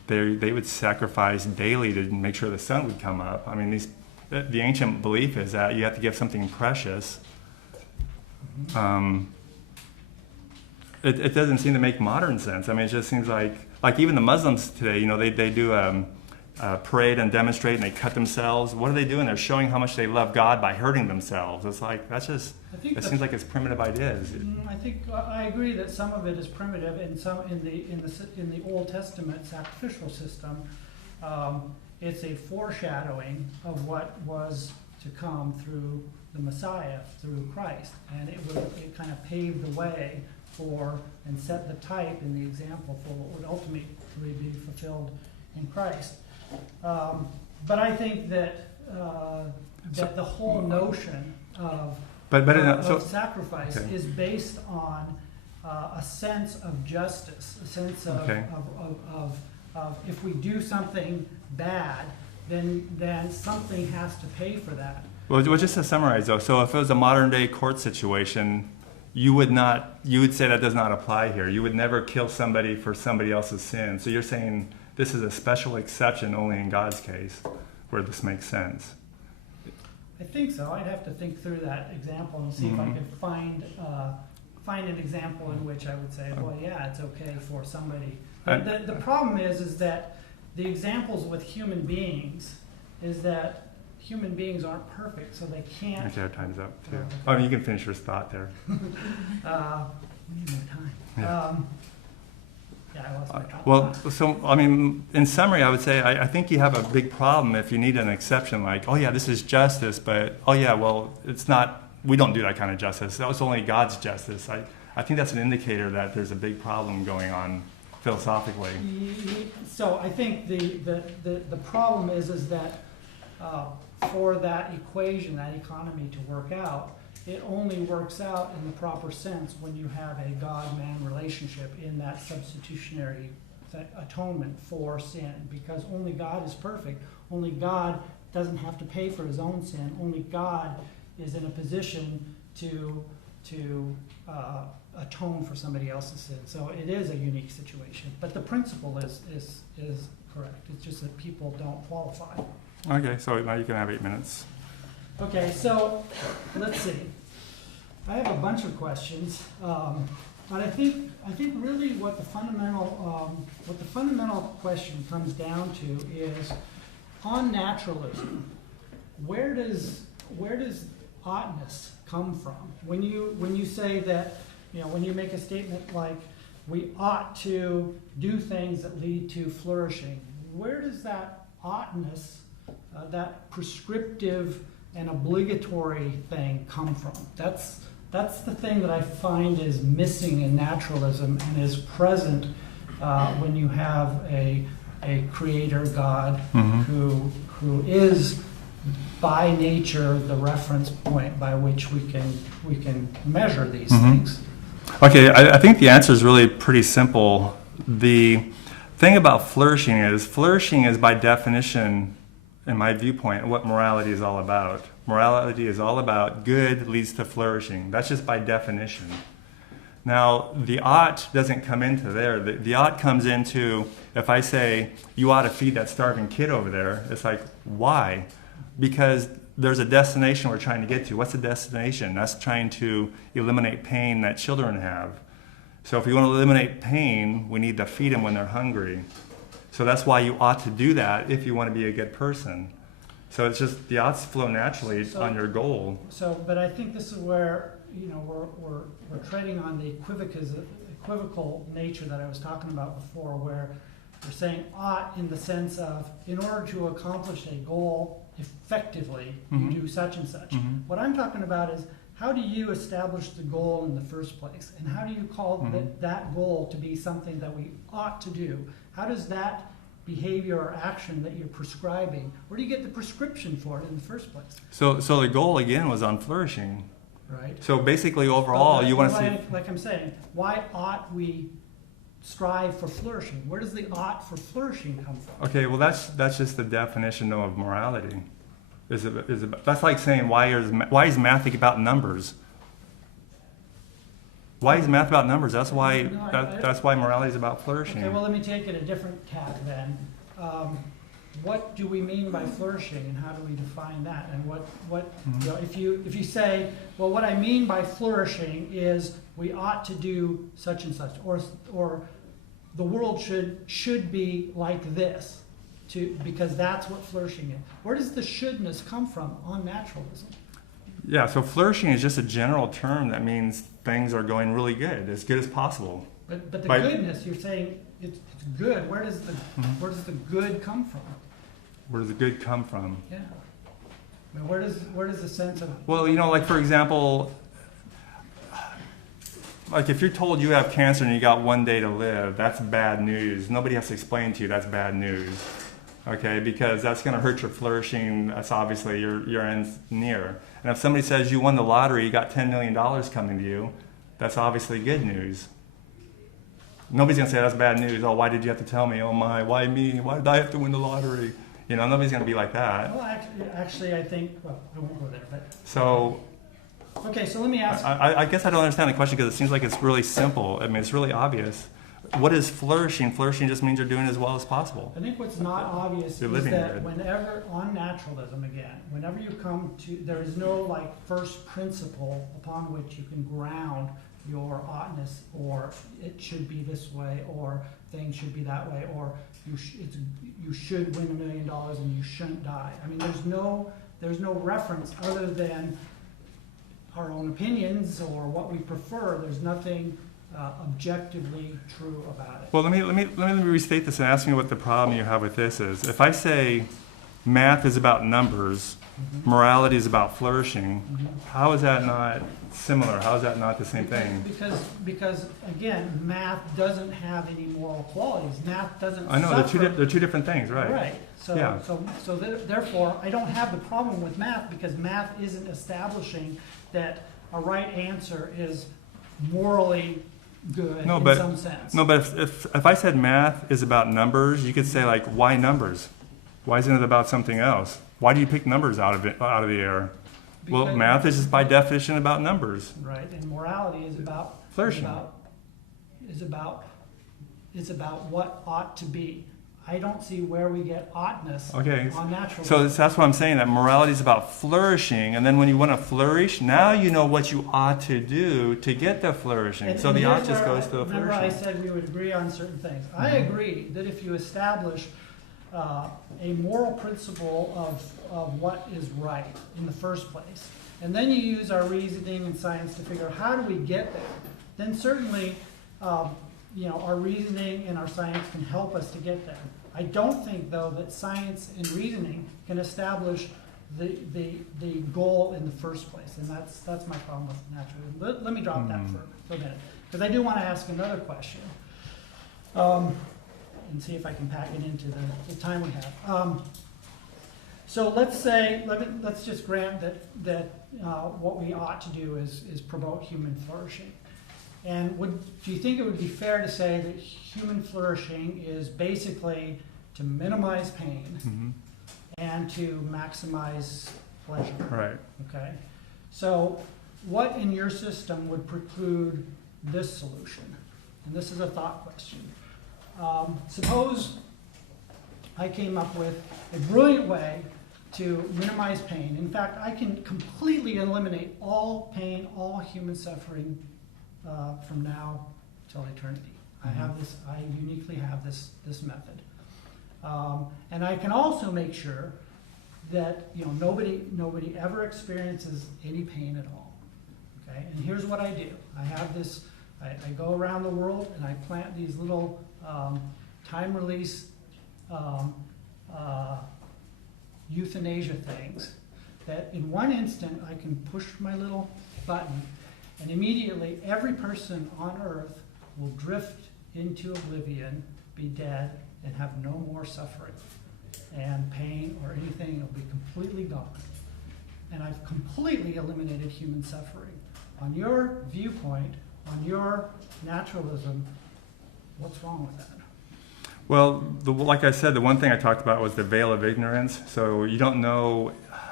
they would sacrifice daily to make sure the sun would come up. I mean, the ancient belief is that you have to give something precious. It doesn't seem to make modern sense. I mean, it just seems like even the Muslims today, they do parade and demonstrate, and they cut themselves. What are they doing? They're showing how much they love God by hurting themselves. It's like, it seems like it's primitive ideas. I think I agree that some of it is primitive, and some in the Old Testament sacrificial system, it's a foreshadowing of what was to come through the Messiah, through Christ, and it kind of paved the way for and set the type and the example for what would ultimately be fulfilled in Christ. But I think that the whole notion of sacrifice is based on a sense of justice, a sense of if we do something bad, then something has to pay for that. Well, just to summarize though, so if it was a modern day court situation, you would say that does not apply here. You would never kill somebody for somebody else's sin. So you're saying this is a special exception only in God's case where this makes sense. I think so. I'd have to think through that example and see if I could find an example in which I would say, well, yeah, it's okay for somebody. But the problem is that the examples with human beings is that human beings aren't perfect, so they can't. Actually, our time's up too. You can finish your thought there. We need more time. Yeah. I lost my train of Well, thought. so I mean, in summary, I would say I think you have a big problem if you need an exception, like, oh yeah, this is justice, but oh yeah, well, it's not. We don't do that kind of justice. That was only God's justice. I think that's an indicator that there's a big problem going on philosophically. So I think the problem is that for that equation, that economy to work out, it only works out in the proper sense when you have a God-man relationship in that substitutionary atonement for sin, because only God is perfect. Only God doesn't have to pay for his own sin. Only God is in a position to atone for somebody else's sin. So it is a unique situation. But the principle is correct. It's just that people don't qualify. Okay, so now you can have 8 minutes. Okay, so let's see. I have a bunch of questions, but I think really what the fundamental question comes down to is on naturalism. Where does oughtness come from? When you say that, when you make a statement like we ought to do things that lead to flourishing, where does that oughtness, that prescriptive and obligatory thing come from? That's the thing that I find is missing in naturalism and is present when you have a creator God who is by nature the reference point by which we can measure these things. Okay, I think the answer is really pretty simple. The thing about flourishing is by definition, in my viewpoint, what morality is all about. Morality is all about good leads to flourishing. That's just by definition. Now, the ought doesn't come into there. The ought comes into, if I say, you ought to feed that starving kid over there, it's like, why? Because there's a destination we're trying to get to. What's the destination? That's trying to eliminate pain that children have. So if we want to eliminate pain, we need to feed them when they're hungry. So that's why you ought to do that if you want to be a good person. So it's just the oughts flow naturally on your goal. But I think this is where we're treading on the equivocal nature that I was talking about before, where we're saying ought in the sense of in order to accomplish a goal effectively, you do such and such. What I'm talking about is how do you establish the goal in the first place, and how do you call that goal to be something that we ought to do? How does that behavior or action that you're prescribing, where do you get the prescription for it in the first place? So the goal again was on flourishing. Right. So basically overall you want to see... Like I'm saying, why ought we strive for flourishing? Where does the ought for flourishing come from? Okay, well that's just the definition of morality. That's like saying why is math about numbers? Why is math about numbers? That's why No, that's why morality is about flourishing. Okay, well, let me take it a different tack then. What do we mean by flourishing, and how do we define that? And what you know, if you say, well, what I mean by flourishing is we ought to do such and such, or the world should be like this, because that's what flourishing is. Where does the shouldness come from on naturalism? Yeah, so flourishing is just a general term that means things are going really good, as good as possible. But the goodness, you're saying it's good. Where does the good come from? Where does the good come from? Yeah. I mean, where does the sense of... Well, you know, like for example, like if you're told you have cancer and you got 1 day to live, that's bad news. Nobody has to explain to you that's bad news, okay? Because that's going to hurt your flourishing. That's obviously your end's near. And if somebody says you won the lottery, you got $10 million coming to you, that's obviously good news. Nobody's going to say that's bad news. Oh, why did you have to tell me? Oh my, why me? Why did I have to win the lottery? You know, nobody's going to be like that. Well, actually, I think, well, I won't go there, but... So... Okay, so let me ask... I guess I don't understand the question because it seems like it's really simple. I mean, it's really obvious. What is flourishing? Flourishing just means you're doing as well as possible. I think what's not obvious You're is living that good. whenever, on naturalism again, whenever you come to, there is no like first principle upon which you can ground your oughtness, or it should be this way, or things should be that way, or you should win $1 million and you shouldn't die. I mean, there's no reference other than our own opinions or what we prefer. There's nothing objectively true about it. Well, let me restate this and ask you what the problem you have with this is. If I say math is about numbers, morality is about flourishing, how is that not similar? How is that not the same thing? Because again, math doesn't have any moral qualities. Math doesn't. I know they're two different things, right? Right. So yeah. so therefore, I don't have the problem with math because math isn't establishing that a right answer is morally good in some sense. No, but if I said math is about numbers, you could say like, why numbers? Why isn't it about something else? Why do you pick numbers out of the air? Well, math is just by definition about numbers. Right, and morality is about flourishing. Is about what ought to be. I don't see where we get oughtness on natural. So that's what I'm saying, that morality is about flourishing, and then when you want to flourish, now you know what you ought to do to get the flourishing. So the ought just goes to the flourishing. Remember I said we would agree on certain things. I agree that if you establish a moral principle of what is right in the first place, and then you use our reasoning and science to figure out how do we get there, then certainly our reasoning and our science can help us to get there. I don't think, though, that science and reasoning can establish the goal in the first place, and that's my problem with naturalism. Let me drop that for a minute, because I do want to ask another question, and see if I can pack it into the time we have. So let's say, let's just grant that what we ought to do is promote human flourishing. And do you think it would be fair to say that human flourishing is basically to minimize pain and to maximize pleasure? Right. Okay. So what in your system would preclude this solution? And this is a thought question. Suppose I came up with a brilliant way to minimize pain. In fact, I can completely eliminate all pain, all human suffering from now till eternity. I uniquely have this method. And I can also make sure that nobody ever experiences any pain at all. Okay? And here's what I do. I have this, I go around the world and I plant these little time-release euthanasia things that in one instant I can push my little button and immediately every person on earth will drift into oblivion, be dead, and have no more suffering. And pain or anything will be completely gone. And I've completely eliminated human suffering. On your viewpoint, on your naturalism, what's wrong with that? Well, like I said, the one thing I talked about was the veil of ignorance. So you don't know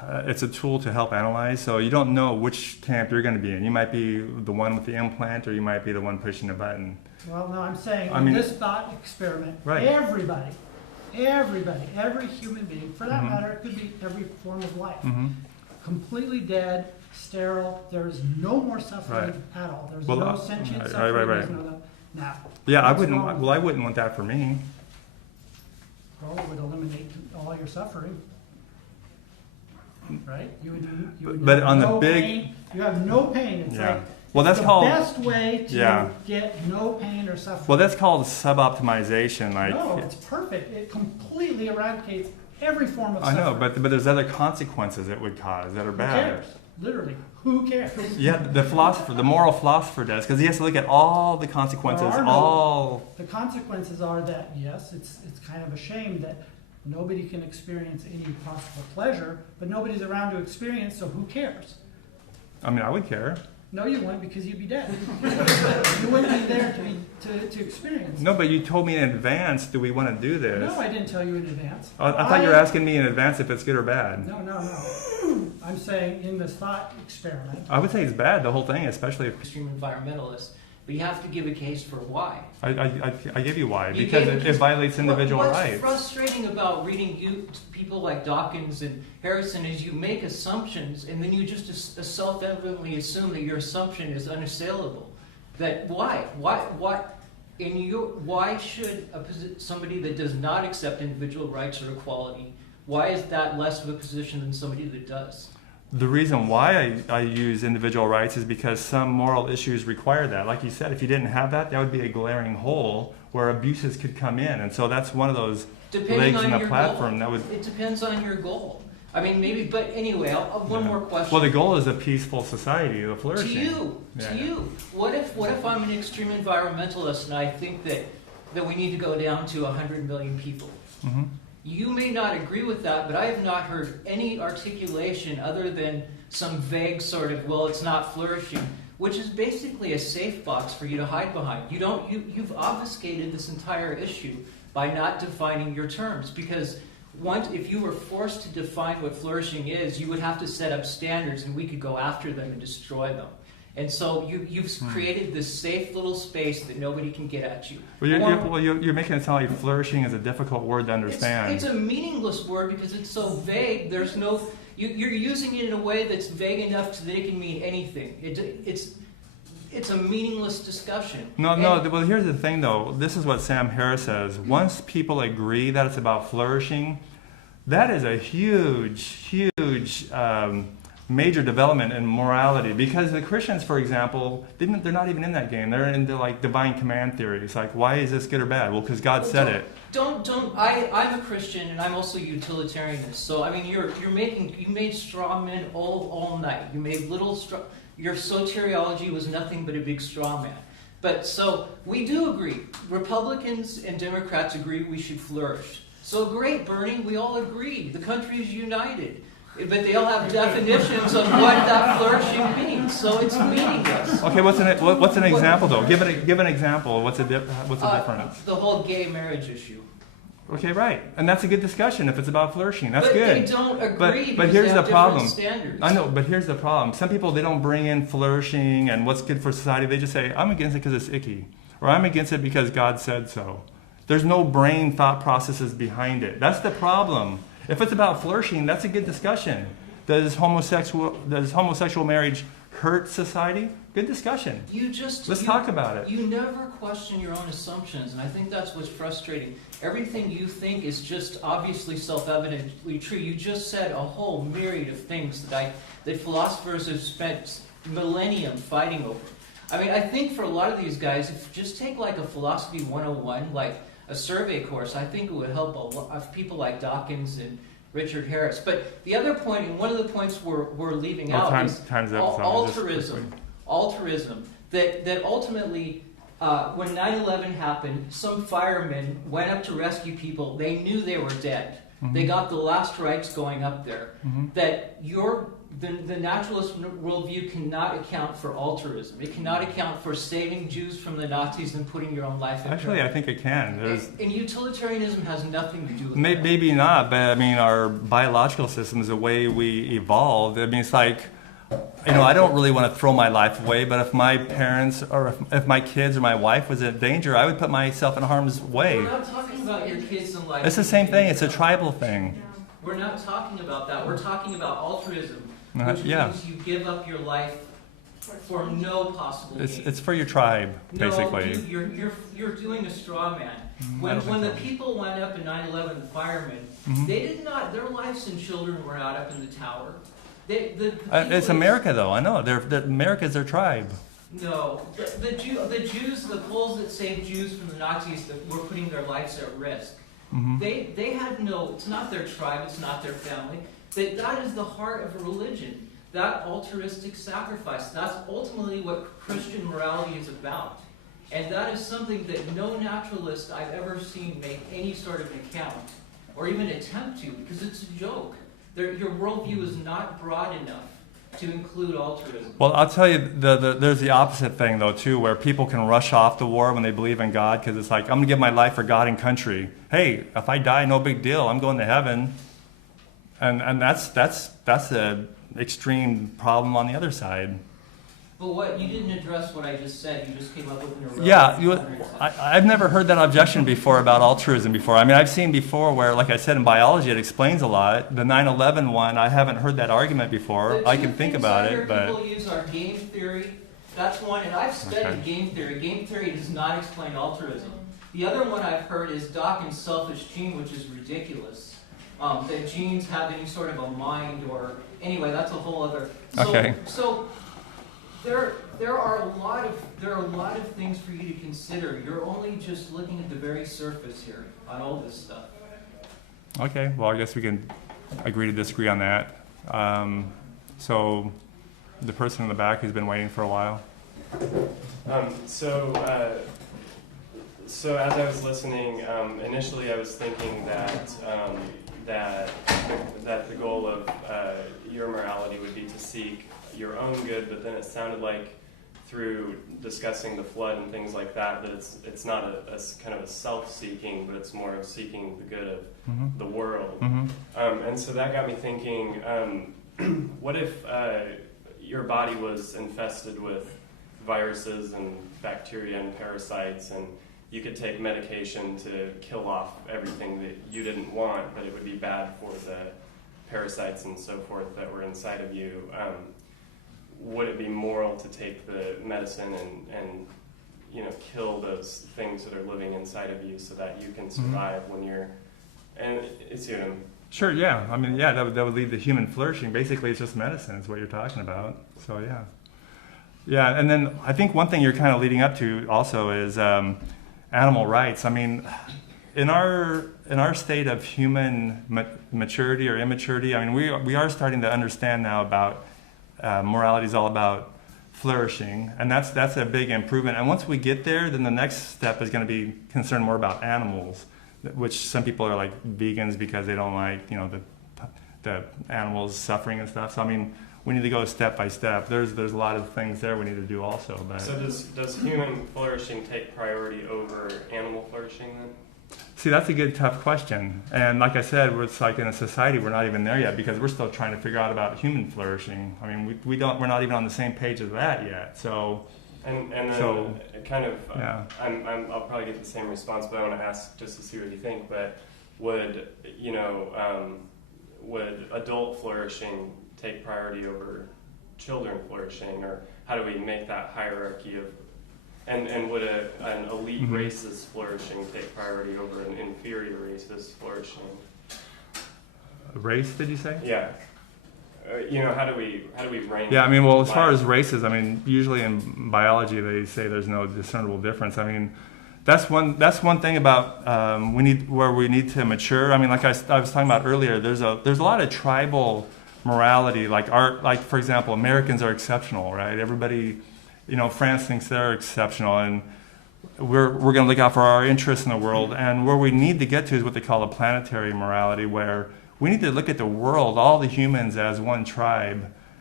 it's a tool to help analyze. So you don't know which camp you're going to be in. You might be the one with the implant, or you might be the one pushing the button. Well, no, I'm saying I in mean- this thought experiment, Right. everybody, every human being, for that matter, it could be every form of life, completely dead, sterile. There's no more suffering at all. There's Well, no sentient right, suffering. right. There's no, now, Yeah, I what's wouldn't. wrong? Well, I wouldn't want that for me. Well, it would eliminate all your suffering, right? You would But have on the no big- pain. You have no pain. It's Yeah. like Well, that's the called. best way to Yeah. get no pain or suffering. Well, that's called sub-optimization. Like, no, it's perfect. It completely eradicates every form of I suffering. know, but there's other consequences it would cause that are Who bad. cares? Literally, who cares? Yeah, the moral philosopher does, because he has to look at all the consequences, There are no- all. The consequences are that, yes, it's kind of a shame that nobody can experience any possible pleasure, but nobody's around to experience, so who cares? I mean, I would care. No, you wouldn't, because you'd be dead. You wouldn't be there to experience. No, but you told me in advance, do we want to do this? No, I didn't tell you in advance. I thought you were asking me in advance if it's good or bad. No. I'm saying in this thought experiment. I would say it's bad, the whole thing, especially if Extreme environmentalists, but you have to give a case for why. I give you why. You Because gave- it violates individual what's rights. frustrating about reading people like Dawkins and Harrison is you make assumptions and then you just self-evidently assume that your assumption is unassailable. That why should somebody that does not accept individual rights or equality, why is that less of a position than somebody that does? The reason why I use individual rights is because some moral issues require that. Like you said, if you didn't have that, that would be a glaring hole where abuses could come in. And so that's one of those legs in the platform that would. It depends on your goal. I mean, maybe, but anyway, one more question. Well, the goal is a peaceful society, a To flourishing. you, what if I'm an extreme environmentalist and I think that we need to go down to 100 million people? Mm-hmm. You may not agree with that, but I have not heard any articulation other than some vague sort of, well, it's not flourishing, which is basically a safe box for you to hide behind. You've obfuscated this entire issue by not defining your terms, because if you were forced to define what flourishing is, you would have to set up standards and we could go after them and destroy them. And so you've created this safe little space that nobody can get at you. Well, you're making it sound like flourishing is a difficult word to understand. It's a meaningless word because it's so vague. There's no. You're using it in a way that's vague enough so that it can mean anything. It's a meaningless discussion. No. Well, here's the thing, though. This is what Sam Harris says. Once people agree that it's about flourishing, that is a huge major development in morality, because the Christians, for example, they're not even in that game. They're into like divine command theory. It's like, why is this good or bad? Well, because God said it. I'm a Christian and I'm also a utilitarianist. So I mean, you made straw men all night. You made little straw. Your soteriology was nothing but a big straw man. But so we do agree. Republicans and Democrats agree we should flourish. So great, Bernie. We all agree. The country is united. But they all have definitions of what that flourishing means, so it's meaningless. Okay, what's an example though? Give an example. What's the difference? The whole gay marriage issue. Okay, right, and that's a good discussion if it's about flourishing. That's good. But they don't agree but because here's they have the problem. different standards. I know, but here's the problem. Some people, they don't bring in flourishing and what's good for society. They just say, I'm against it because it's icky, or I'm against it because God said so. There's no brain thought processes behind it. That's the problem. If it's about flourishing, that's a good discussion. Does homosexual marriage hurt society? Good discussion. Let's talk about it. You never question your own assumptions, and I think that's what's frustrating. Everything you think is just obviously self-evidently true. You just said a whole myriad of things that philosophers have spent millennium fighting over. I mean, I think for a lot of these guys, if you just take like a philosophy 101, like a survey course, I think it would help a lot of people like Dawkins and Richard Harris. But the other point, and one of the points we're leaving out is altruism. That ultimately, when 9/11 happened, some firemen went up to rescue people. They knew they were dead. Mm-hmm. They got the last rites going up there. Mm-hmm. That your the naturalist worldview cannot account for altruism. It cannot account for saving Jews from the Nazis and putting your own life at Actually, peril. I think it can. And utilitarianism has nothing to do with that. Maybe not, but I mean, our biological system is the way we evolved. I mean, it's like, I don't really want to throw my life away, but if my parents or if my kids or my wife was in danger, I would put myself in harm's way. We're not talking about your kids in life. It's the same thing. It's a tribal thing. We're not talking about that. We're talking about altruism, which Yeah. means you give up your life for no possible gain. It's for your tribe, basically. No, you're doing a straw man. I don't When the think so. people went up in 9/11, the firemen, Mhm. they did not. Their wives and children were not up in the tower. The It's America, though. I know. America's their tribe. No, the Jews, the Poles that saved Jews from the Nazis that were putting their lives at risk. Mhm. They had no. It's not their tribe. It's not their family. That is the heart of a religion. That altruistic sacrifice. That's ultimately what Christian morality is about. And that is something that no naturalist I've ever seen make any sort of account or even attempt to, because it's a joke. Your worldview is not broad enough to include altruism. Well, I'll tell you, there's the opposite thing, though, too, where people can rush off the war when they believe in God, because it's like, I'm going to give my life for God and country. Hey, if I die, no big deal. I'm going to heaven. And that's a extreme problem on the other side. But you didn't address what I just said. You just came up with an irrelevant. Yeah, I've never heard that objection before about altruism before. I mean, I've seen before where, like I said, in biology it explains a lot. The 9/11 one, I haven't heard that argument before. I can think about it, but People use our game theory. That's one, and I've studied game theory. Game theory does not explain altruism. The other one I've heard is Dawkins' selfish gene, which is ridiculous. That genes have any sort of a mind, or anyway, that's a whole other. So there are a lot of things for you to consider. You're only just looking at the very surface here on all this stuff. okay. Well, I guess we can agree to disagree on that. So, the person in the back who's been waiting for a while. So as I was listening, initially I was thinking that the goal of your morality would be to seek your own good, but then it sounded like through discussing the flood and things like that it's not a kind of a self-seeking, but it's more of seeking the good of the world. And so that got me thinking, what if your body was infested with viruses and bacteria and parasites, and you could take medication to kill off everything that you didn't want, but it would be bad for the parasites and so forth that were inside of you. Would it be moral to take the medicine and kill those things that are living inside of you so that you can survive when you're, and it's Sure, yeah. I mean, yeah, that would lead to human flourishing. Basically, it's just medicine is what you're talking about. So, yeah. Yeah, and then I think one thing you're kind of leading up to also is animal rights. I mean, in our state of human maturity or immaturity, I mean, we are starting to understand now about morality is all about flourishing, and that's a big improvement. And once we get there, then the next step is going to be concerned more about animals, which some people are like vegans because they don't like the animals suffering and stuff. So I mean, we need to go step by step. There's a lot of things there we need to do also. But So does human flourishing take priority over animal flourishing then? see, that's a good, tough question. And like I said, it's like in a society we're not even there yet because we're still trying to figure out about human flourishing. I mean, we're not even on the same page as that yet. So. And then So, kind of, yeah. I'll probably get the same response, but I want to ask just to see what you think. But would adult flourishing take priority over children flourishing, or how do we make that hierarchy of? And would an elite race's flourishing take priority over an inferior race's flourishing? Race, did you say? Yeah. How do we rank? Yeah, I mean, well, as far as races, I mean, usually in biology they say there's no discernible difference. I mean, that's one thing about we need to mature. I mean, like I was talking about earlier, there's a lot of tribal morality. Like for example, Americans are exceptional, right? Everybody, France thinks they're exceptional, and we're going to look out for our interests in the world. And where we need to get to is what they call a planetary morality, where we need to look at the world, all the humans, as one tribe,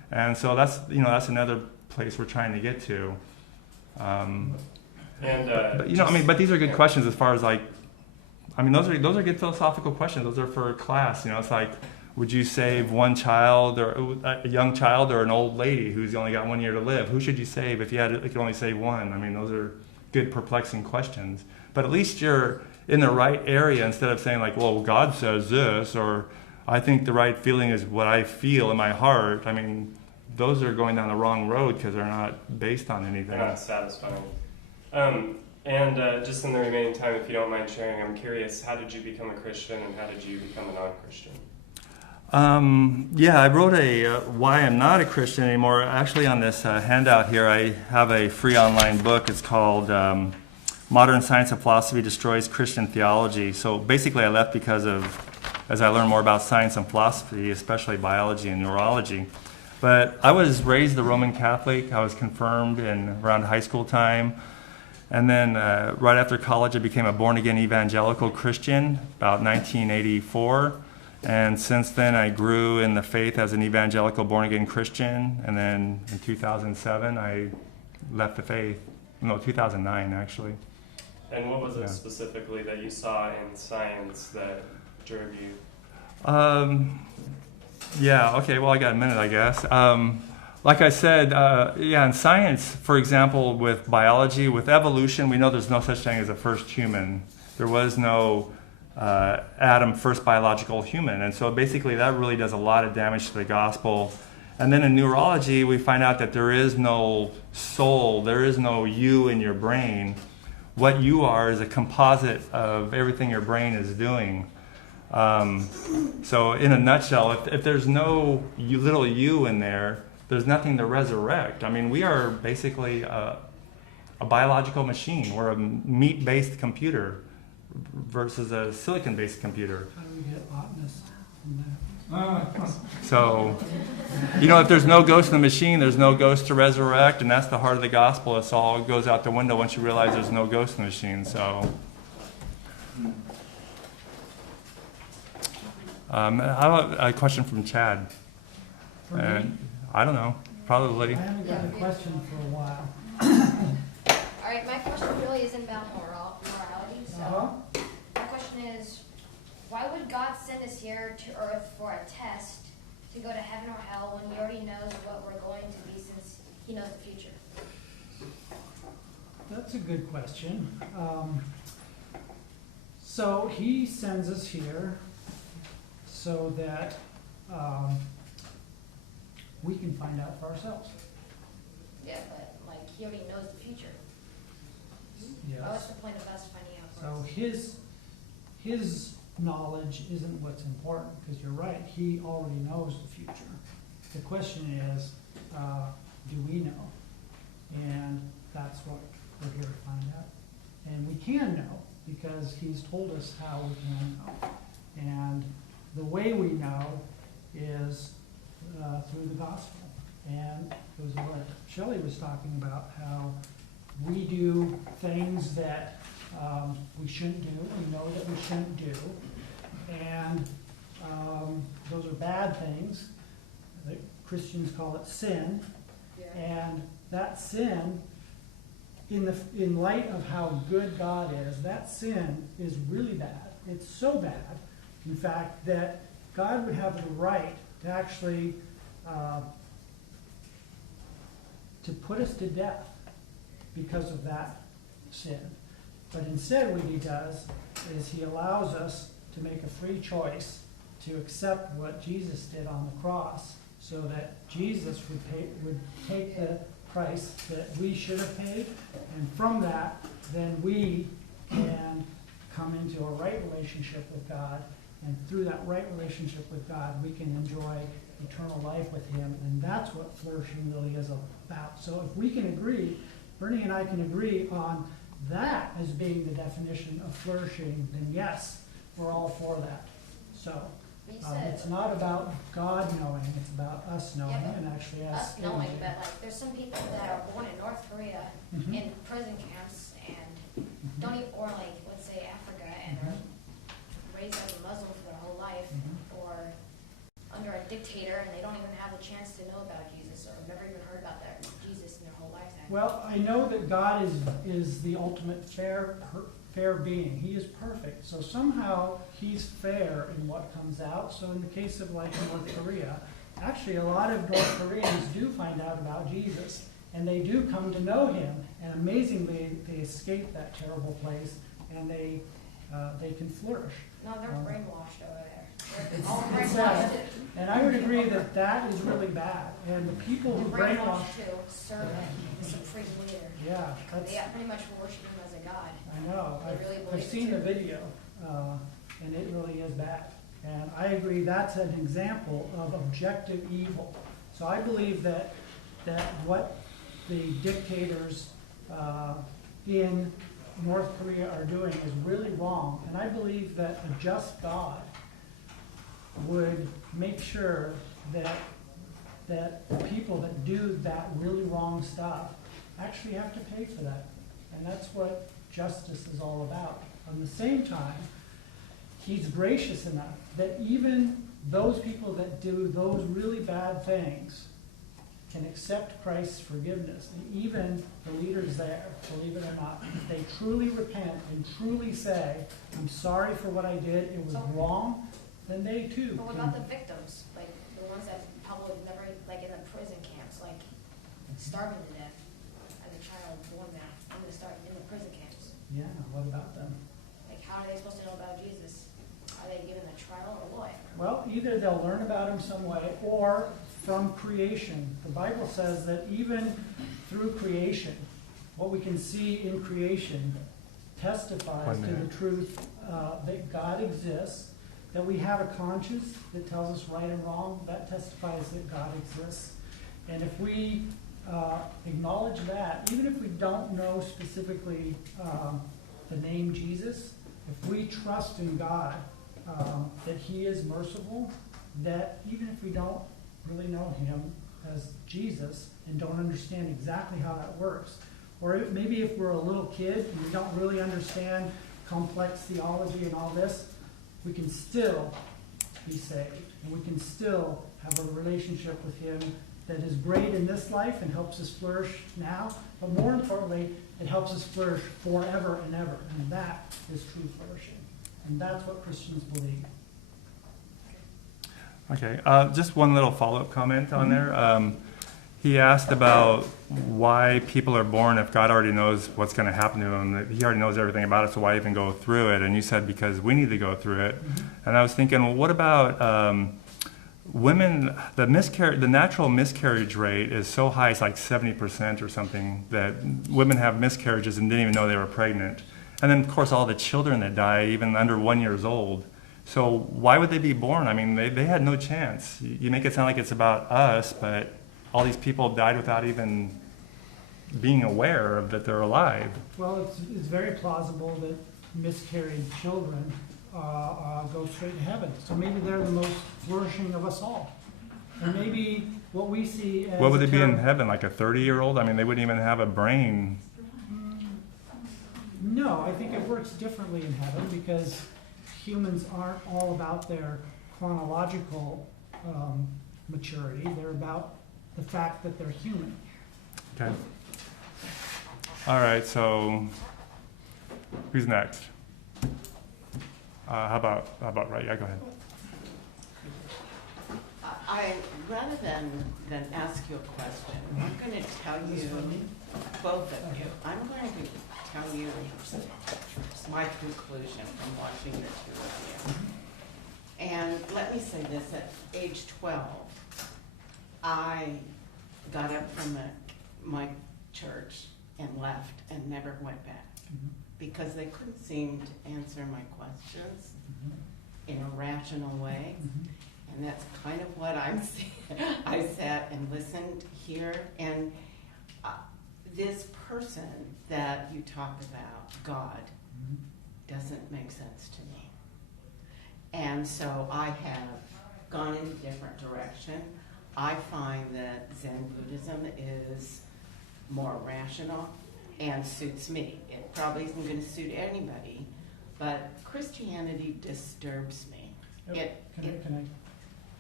And so that's another place we're trying to get to. But these are good questions as far as like, those are good philosophical questions. Those are for a class. It's like, would you save one child, or a young child, or an old lady who's only got 1 year to live? Who should you save if you could only save one? Those are good, perplexing questions. But at least you're in the right area instead of saying like, well, God says this, or I think the right feeling is what I feel in my heart. Those are going down the wrong road because they're not based on anything. They're not satisfying. Just in the remaining time, if you don't mind sharing, I'm curious, how did you become a Christian and how did you become a non-Christian? I wrote a Why I'm Not a Christian Anymore. Actually, on this handout here, I have a free online book. It's called Modern Science and Philosophy Destroys Christian Theology. So basically, I left because as I learned more about science and philosophy, especially biology and neurology. But I was raised a Roman Catholic. I was confirmed around high school time. And then right after college, I became a born-again evangelical Christian, about 1984. And since then, I grew in the faith as an evangelical born-again Christian. And then in 2007, I left the faith. No, 2009, actually. And what was it specifically that you saw in science that drove you? Well, I got a minute, I guess. Like I said, in science, for example, with biology, with evolution, we know there's no such thing as a first human. There was no Adam, first biological human. And so basically that really does a lot of damage to the gospel. And then in neurology, we find out that there is no soul, there is no you in your brain. What you are is a composite of everything your brain is doing. So in a nutshell, if there's no little you in there, there's nothing to resurrect. We are basically a biological machine. We're a meat-based computer versus a silicon-based computer. How do we get oughtness from that? So, if there's no ghost in the machine, there's no ghost to resurrect, and that's the heart of the gospel. It's all goes out the window once you realize there's no ghost in the machine. So, I have a question from Chad. For me? I don't know, probably. I haven't got a question for a while. All right, my question really isn't about morality. So my question is, why would God send us here to earth for a test to go to heaven or hell when he already knows what we're going to be since he knows the future? That's a good question. So he sends us here so that we can find out for ourselves. Yeah, but he already knows the future. Yes. What's the point of us finding out So first? his knowledge isn't what's important, because you're right, he already knows the future. The question is, do we know? And that's what we're here to find out. And we can know, because he's told us how we can know. And the way we know is through the gospel. And it was what Shelley was talking about, how we do things that we shouldn't do, we know that we shouldn't do, and those are bad things. The Christians call it sin, and that sin, in light of how good God is, that sin is really bad. It's so bad, in fact, that God would have the right to actually to put us to death because of that sin. But instead what he does is he allows us to make a free choice to accept what Jesus did on the cross, so that Jesus would take the price that we should have paid, and from that, then we can come into a right relationship with God, and through that right relationship with God, we can enjoy eternal life with him, and that's what flourishing really is about. So if we can agree, Bernie and I can agree on that as being the definition of flourishing, then yes, we're all for that. So it's not about God knowing, it's about us knowing, and actually us knowing. But there's some people that are born in North Korea in prison camps and don't even, or let's say Africa, and are raised as a Muslim for their whole life, or under a dictator, and they don't even have the chance to know about Jesus or never even heard about that Jesus in their whole lifetime? Well, I know that God is the ultimate fair being. He is perfect. So somehow he's fair in what comes out. So in the case of like North Korea, actually a lot of North Koreans do find out about Jesus and they do come to know him. And amazingly, they escape that terrible place and they can flourish. No, they're brainwashed over there. They're It's, all it's brainwashed. sad. And I would agree that that is really bad. And the people who They're brainwash, brainwashed to serve the supreme leader. yeah, that's, They pretty much worship him as a god. I know. They really I've believe seen it the too. video, and it really is bad. And I agree that's an example of objective evil. So I believe that what the dictators in North Korea are doing is really wrong. And I believe that a just God would make sure that the people that do that really wrong stuff actually have to pay for that. And that's what justice is all about. At the same time, he's gracious enough that even those people that do those really bad things can accept Christ's forgiveness. And even the leaders there, believe it or not, if they truly repent and truly say, I'm sorry for what I did, it was wrong, then they too But what can. about the victims? Like the ones that probably never, like in the prison camps, like starving to death as a child, born there, I'm gonna start in the prison camps. Yeah, what about them? Like how are they supposed to know about Jesus? Are they given a trial or what? Well, either they'll learn about him some way or from creation. The Bible says that even through creation, what we can see in creation testifies to the truth that God exists, that we have a conscience that tells us right and wrong. That testifies that God exists. And if we acknowledge that, even if we don't know specifically the name Jesus, if we trust in God, that he is merciful, that even if we don't really know him as Jesus and don't understand exactly how that works, or maybe if we're a little kid and we don't really understand complex theology and all this, we can still be saved, and we can still have a relationship with him that is great in this life and helps us flourish now, but more importantly, it helps us flourish forever and ever, and that is true flourishing. And that's what Christians believe. Okay, just one little follow-up comment on there. He asked about why people are born if God already knows what's going to happen to them. He already knows everything about it, so why even go through it? And you said because we need to go through it. And I was thinking, well, what about women? The natural miscarriage rate is so high, it's like 70% or something, that women have miscarriages and didn't even know they were pregnant. And then, of course, all the children that die, even under 1 year old. So why would they be born? I mean, they had no chance. You make it sound like it's about us, but all these people died without even being aware of that they're alive. Well, it's very plausible that miscarried children go straight to heaven. So maybe they're the most flourishing of us all. And maybe what we see as What would they be in heaven, like a 30-year-old? I mean, they wouldn't even have a brain. No, I think it works differently in heaven because humans aren't all about their chronological maturity. They're about the fact that they're human. Okay. All right, so who's next? How about right? Yeah, go ahead. I rather than ask you a question, I'm going to tell you, both of you, I'm going to tell you my conclusion from watching the two of you. And let me say this, at age 12, I got up from my church and left and never went back because they couldn't seem to answer my questions in a rational way. And that's kind of what I'm saying. I sat and listened here, and this person that you talk about, God, doesn't make sense to me. And so I have gone in a different direction. I find that Zen Buddhism is more rational and suits me. It probably isn't going to suit anybody, but Christianity disturbs me. Can I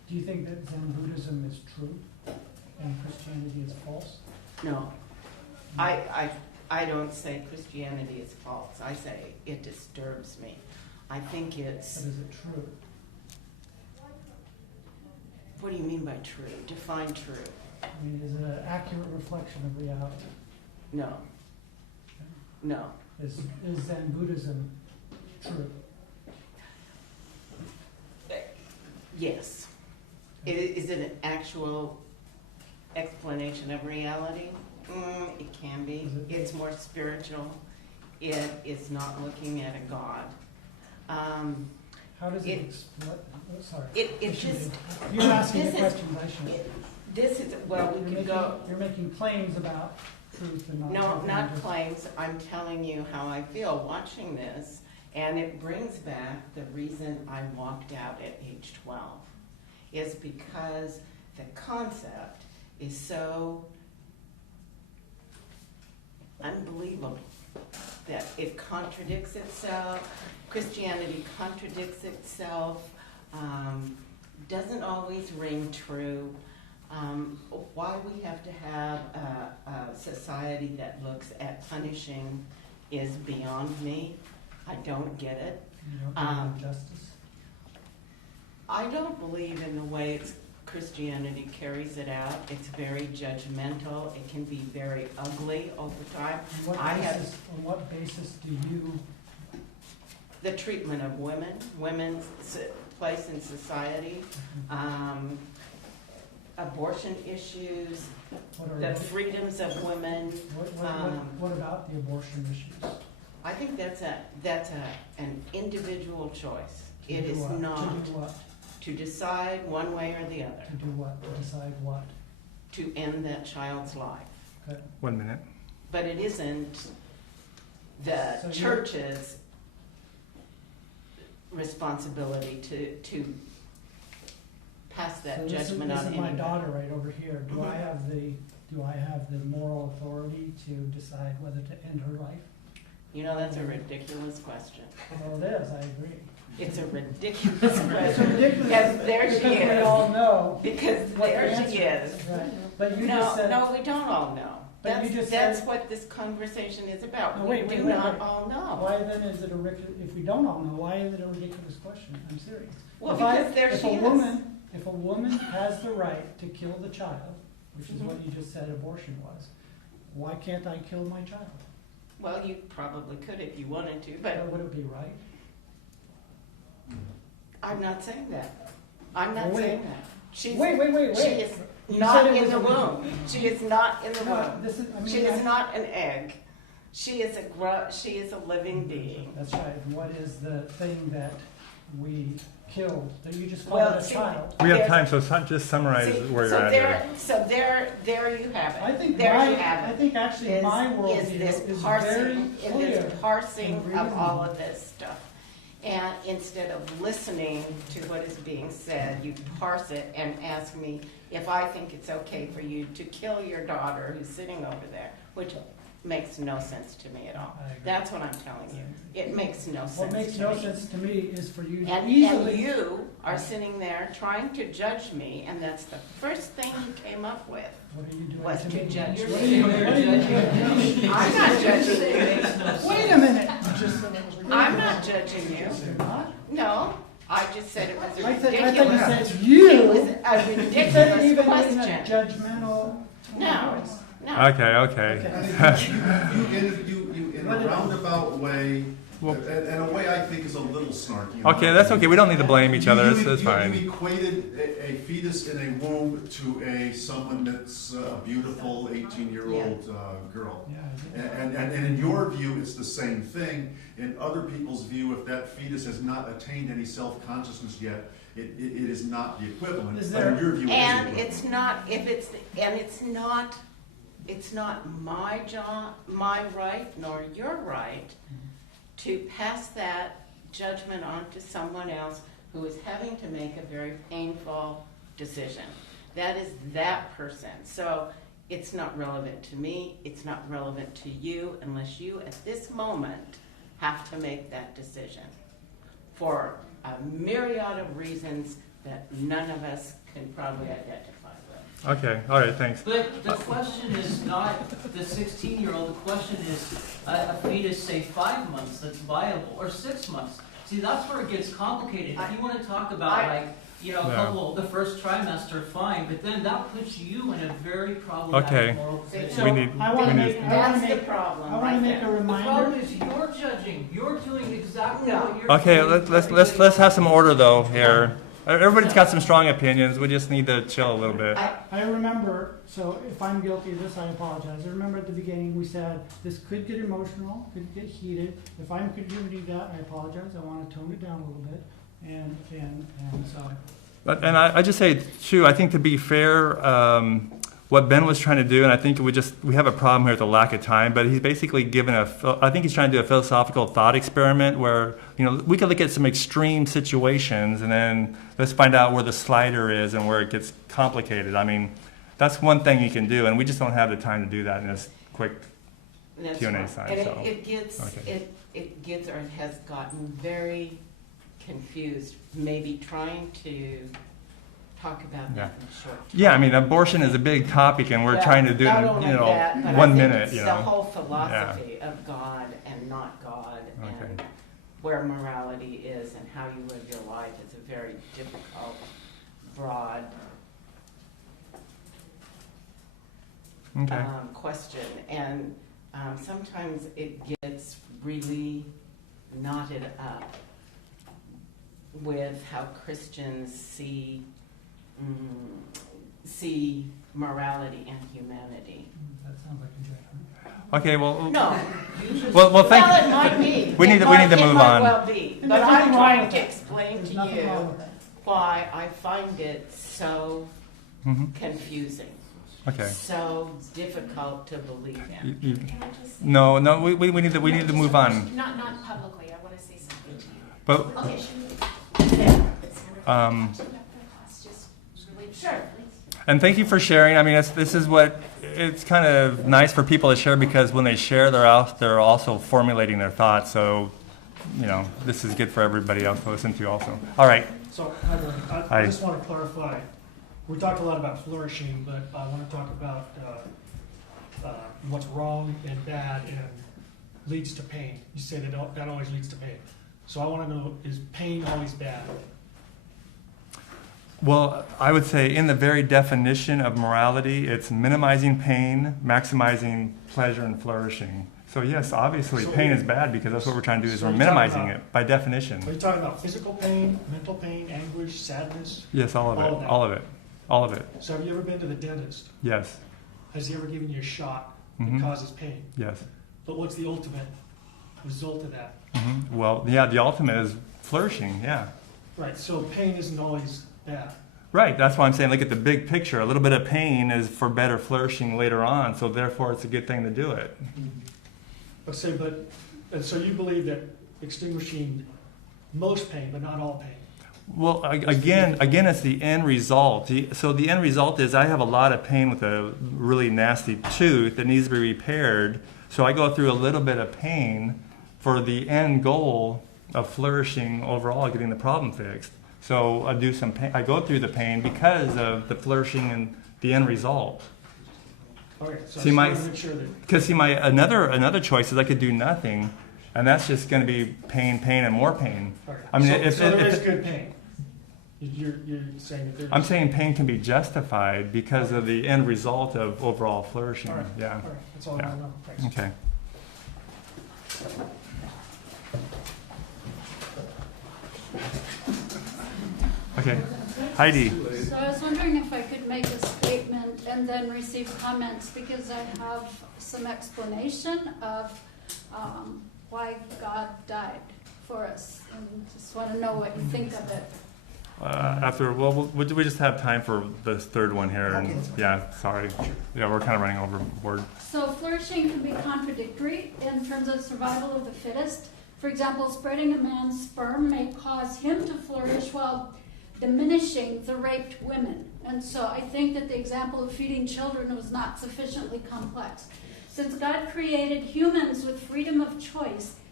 Do you think that Zen Buddhism is true and Christianity is false? No. I don't say Christianity is false. I say it disturbs me. I think it's... But is it true? What do you mean by true? Define true. I mean, is it an accurate reflection of reality? No. No. Is Zen Buddhism true? Yes. Is it an actual explanation of reality? It can be. It's more spiritual. It is not looking at a God. How does it explain? Oh, sorry. It just... You're asking the question, I shouldn't. This is... Well, we could go... You're making claims about truth and not... No, not claims. I'm telling you how I feel watching this, and it brings back the reason I walked out at age 12, is because the concept is so unbelievable that it contradicts itself. Christianity contradicts itself, doesn't always ring true. Why we have to have a society that looks at punishing is beyond me. I don't get it. You don't believe in justice? I don't believe in the way Christianity carries it out. It's very judgmental. It can be very ugly over time. On what basis do you... The treatment of women, women's place in society, abortion issues, the freedoms of women. What about the abortion issues? I think that's an individual choice. It is not to do what? To decide one way or the other. To do what? To decide what? To end that child's life. Okay. 1 minute. But it isn't the church's responsibility to pass that judgment on anyone. This is my daughter right over here. Do I have the moral authority to decide whether to end her life? You know, that's a ridiculous question. Well, it is. I agree. It's a ridiculous question. It's ridiculous. Because there she is. We all know. Because there she is. Right. But you no, just said... No, we don't all know. But That's what this conversation is about. No, we do not all know. Why then is it a ridiculous... If we don't all know, why is it a ridiculous question? I'm serious. Well, because there she is. If a woman has the right to kill the child, which is what you just said abortion was, why can't I kill my child? Well, you probably could if you wanted to, but... Would it be right? I'm not saying that. I'm not saying that. She's, wait. She is not in the womb. She is not in the womb. She is not an egg. She is a living being. That's right. What is the thing that we killed that you just called it a child? We have time, so just summarize where you're at here. So there you have it. I think I think actually my worldview is very clear. This parsing of all of this stuff. And instead of listening to what is being said, you parse it and ask me if I think it's okay for you to kill your daughter who's sitting over there, which makes no sense to me at all. That's what I'm telling you. It makes no sense to me. What makes no sense to me is for you to and you are sitting there trying to judge me, and that's the first thing you came up with. What are you doing was to judge me? I'm not judging you. Wait a minute. I'm not judging you. No, I just said it was a ridiculous. I thought you said you. It was a ridiculous question. In a judgmental voice. No. Okay. You in a roundabout way, and a way I think is a little snarky. Okay, that's okay. We don't need to blame each other. It's fine. You equated a fetus in a womb to someone that's a beautiful 18-year-old girl. And in your view, it's the same thing. In other people's view, if that fetus has not attained any self-consciousness yet, it is not the equivalent. But in your view, it's not. It's not my job, my right, nor your right to pass that judgment on to someone else who is having to make a very painful decision. That is that person. So it's not relevant to me. It's not relevant to you unless you, at this moment, have to make that decision for a myriad of reasons that none of us can probably identify with. Okay, all right, thanks. But the question is not the 16-year-old, the question is a fetus, say 5 months, that's viable, or 6 months. See, that's where it gets complicated. If you want to talk about a couple, the first trimester, fine, but then that puts you in a very problematic moral position. We need. That's the problem. I want to make a The reminder. problem is you're judging. You're doing exactly what you're Okay, doing. let's have some order though here. Everybody's got some strong opinions. We just need to chill a little bit. I remember, so if I'm guilty of this, I apologize. I remember at the beginning we said this could get emotional, could get heated. If I'm contributing that, I apologize. I want to tone it down a little bit. And so. And I just say too, I think to be fair, what Ben was trying to do, and I think we have a problem here with the lack of time, but he's basically given I think he's trying to do a philosophical thought experiment where, we could look at some extreme situations and then let's find out where the slider is and where it gets complicated. I mean, that's one thing you can do, and we just don't have the time to do that in this quick Q&A side. And so. it gets or has gotten very confused, maybe trying to talk about that in short term. Yeah, I mean, abortion is a big topic, and we're trying to do it in 1 minute. It's the whole philosophy of God and not God, and where morality is and how you live your life is a very difficult, broad question, and sometimes it gets really knotted up with how Christians see morality and humanity. That sounds like a judgment. Okay, well. No. Well, thank you. It might be. We need to move on. It might well be. But I'm trying to explain to you why I find it so confusing. Okay. So difficult to believe in. Can I just say No, we need to move on. Not publicly. I want to say something to you. But Okay, sure. and thank you for sharing. I mean, it's kind of nice for people to share because when they share, they're also formulating their thoughts. So, this is good for everybody else to listen to also. All right. So, I just want to clarify. We talked a lot about flourishing, but I want to talk about what's wrong and bad and leads to pain. You say that always leads to pain. So I want to know, is pain always bad? Well, I would say in the very definition of morality, it's minimizing pain, maximizing pleasure, and flourishing. So yes, obviously pain is bad because that's what we're trying to do is we're minimizing it by definition. Are you talking about physical pain, mental pain, anguish, sadness? Yes, all of it. So have you ever been to the dentist? Yes. Has he ever given you a shot that causes pain? Yes. But what's the ultimate result of that? Well, yeah, the ultimate is flourishing, yeah. Right, so pain isn't always bad. Right, that's why I'm saying look at the big picture. A little bit of pain is for better flourishing later on, so therefore it's a good thing to do it. And so you believe that extinguishing most pain, but not all pain? Well, again, it's the end result. So the end result is I have a lot of pain with a really nasty tooth that needs to be repaired, so I go through a little bit of pain for the end goal of flourishing overall, getting the problem fixed. So I go through the pain because of the flourishing and the end result. Okay, so make sure that... Because another choice is I could do nothing, and that's just going to be pain, and more pain. Okay. I mean, so there is good pain. You're saying that I'm saying pain can be justified because of the end result of overall flourishing. All right. Yeah. All right. That's all I want to know. Thanks. Okay. Okay. Heidi. So I was wondering if I could make a statement and then receive comments because I have some explanation of why God died for us, and just want to know what you think of it. We just have time for the third one here, and yeah, sorry, yeah, we're kind of running overboard. So flourishing can be contradictory in terms of survival of the fittest. For example, spreading a man's sperm may cause him to flourish while diminishing the raped women. And so I think that the example of feeding children was not sufficiently complex. Since God created humans with freedom of choice,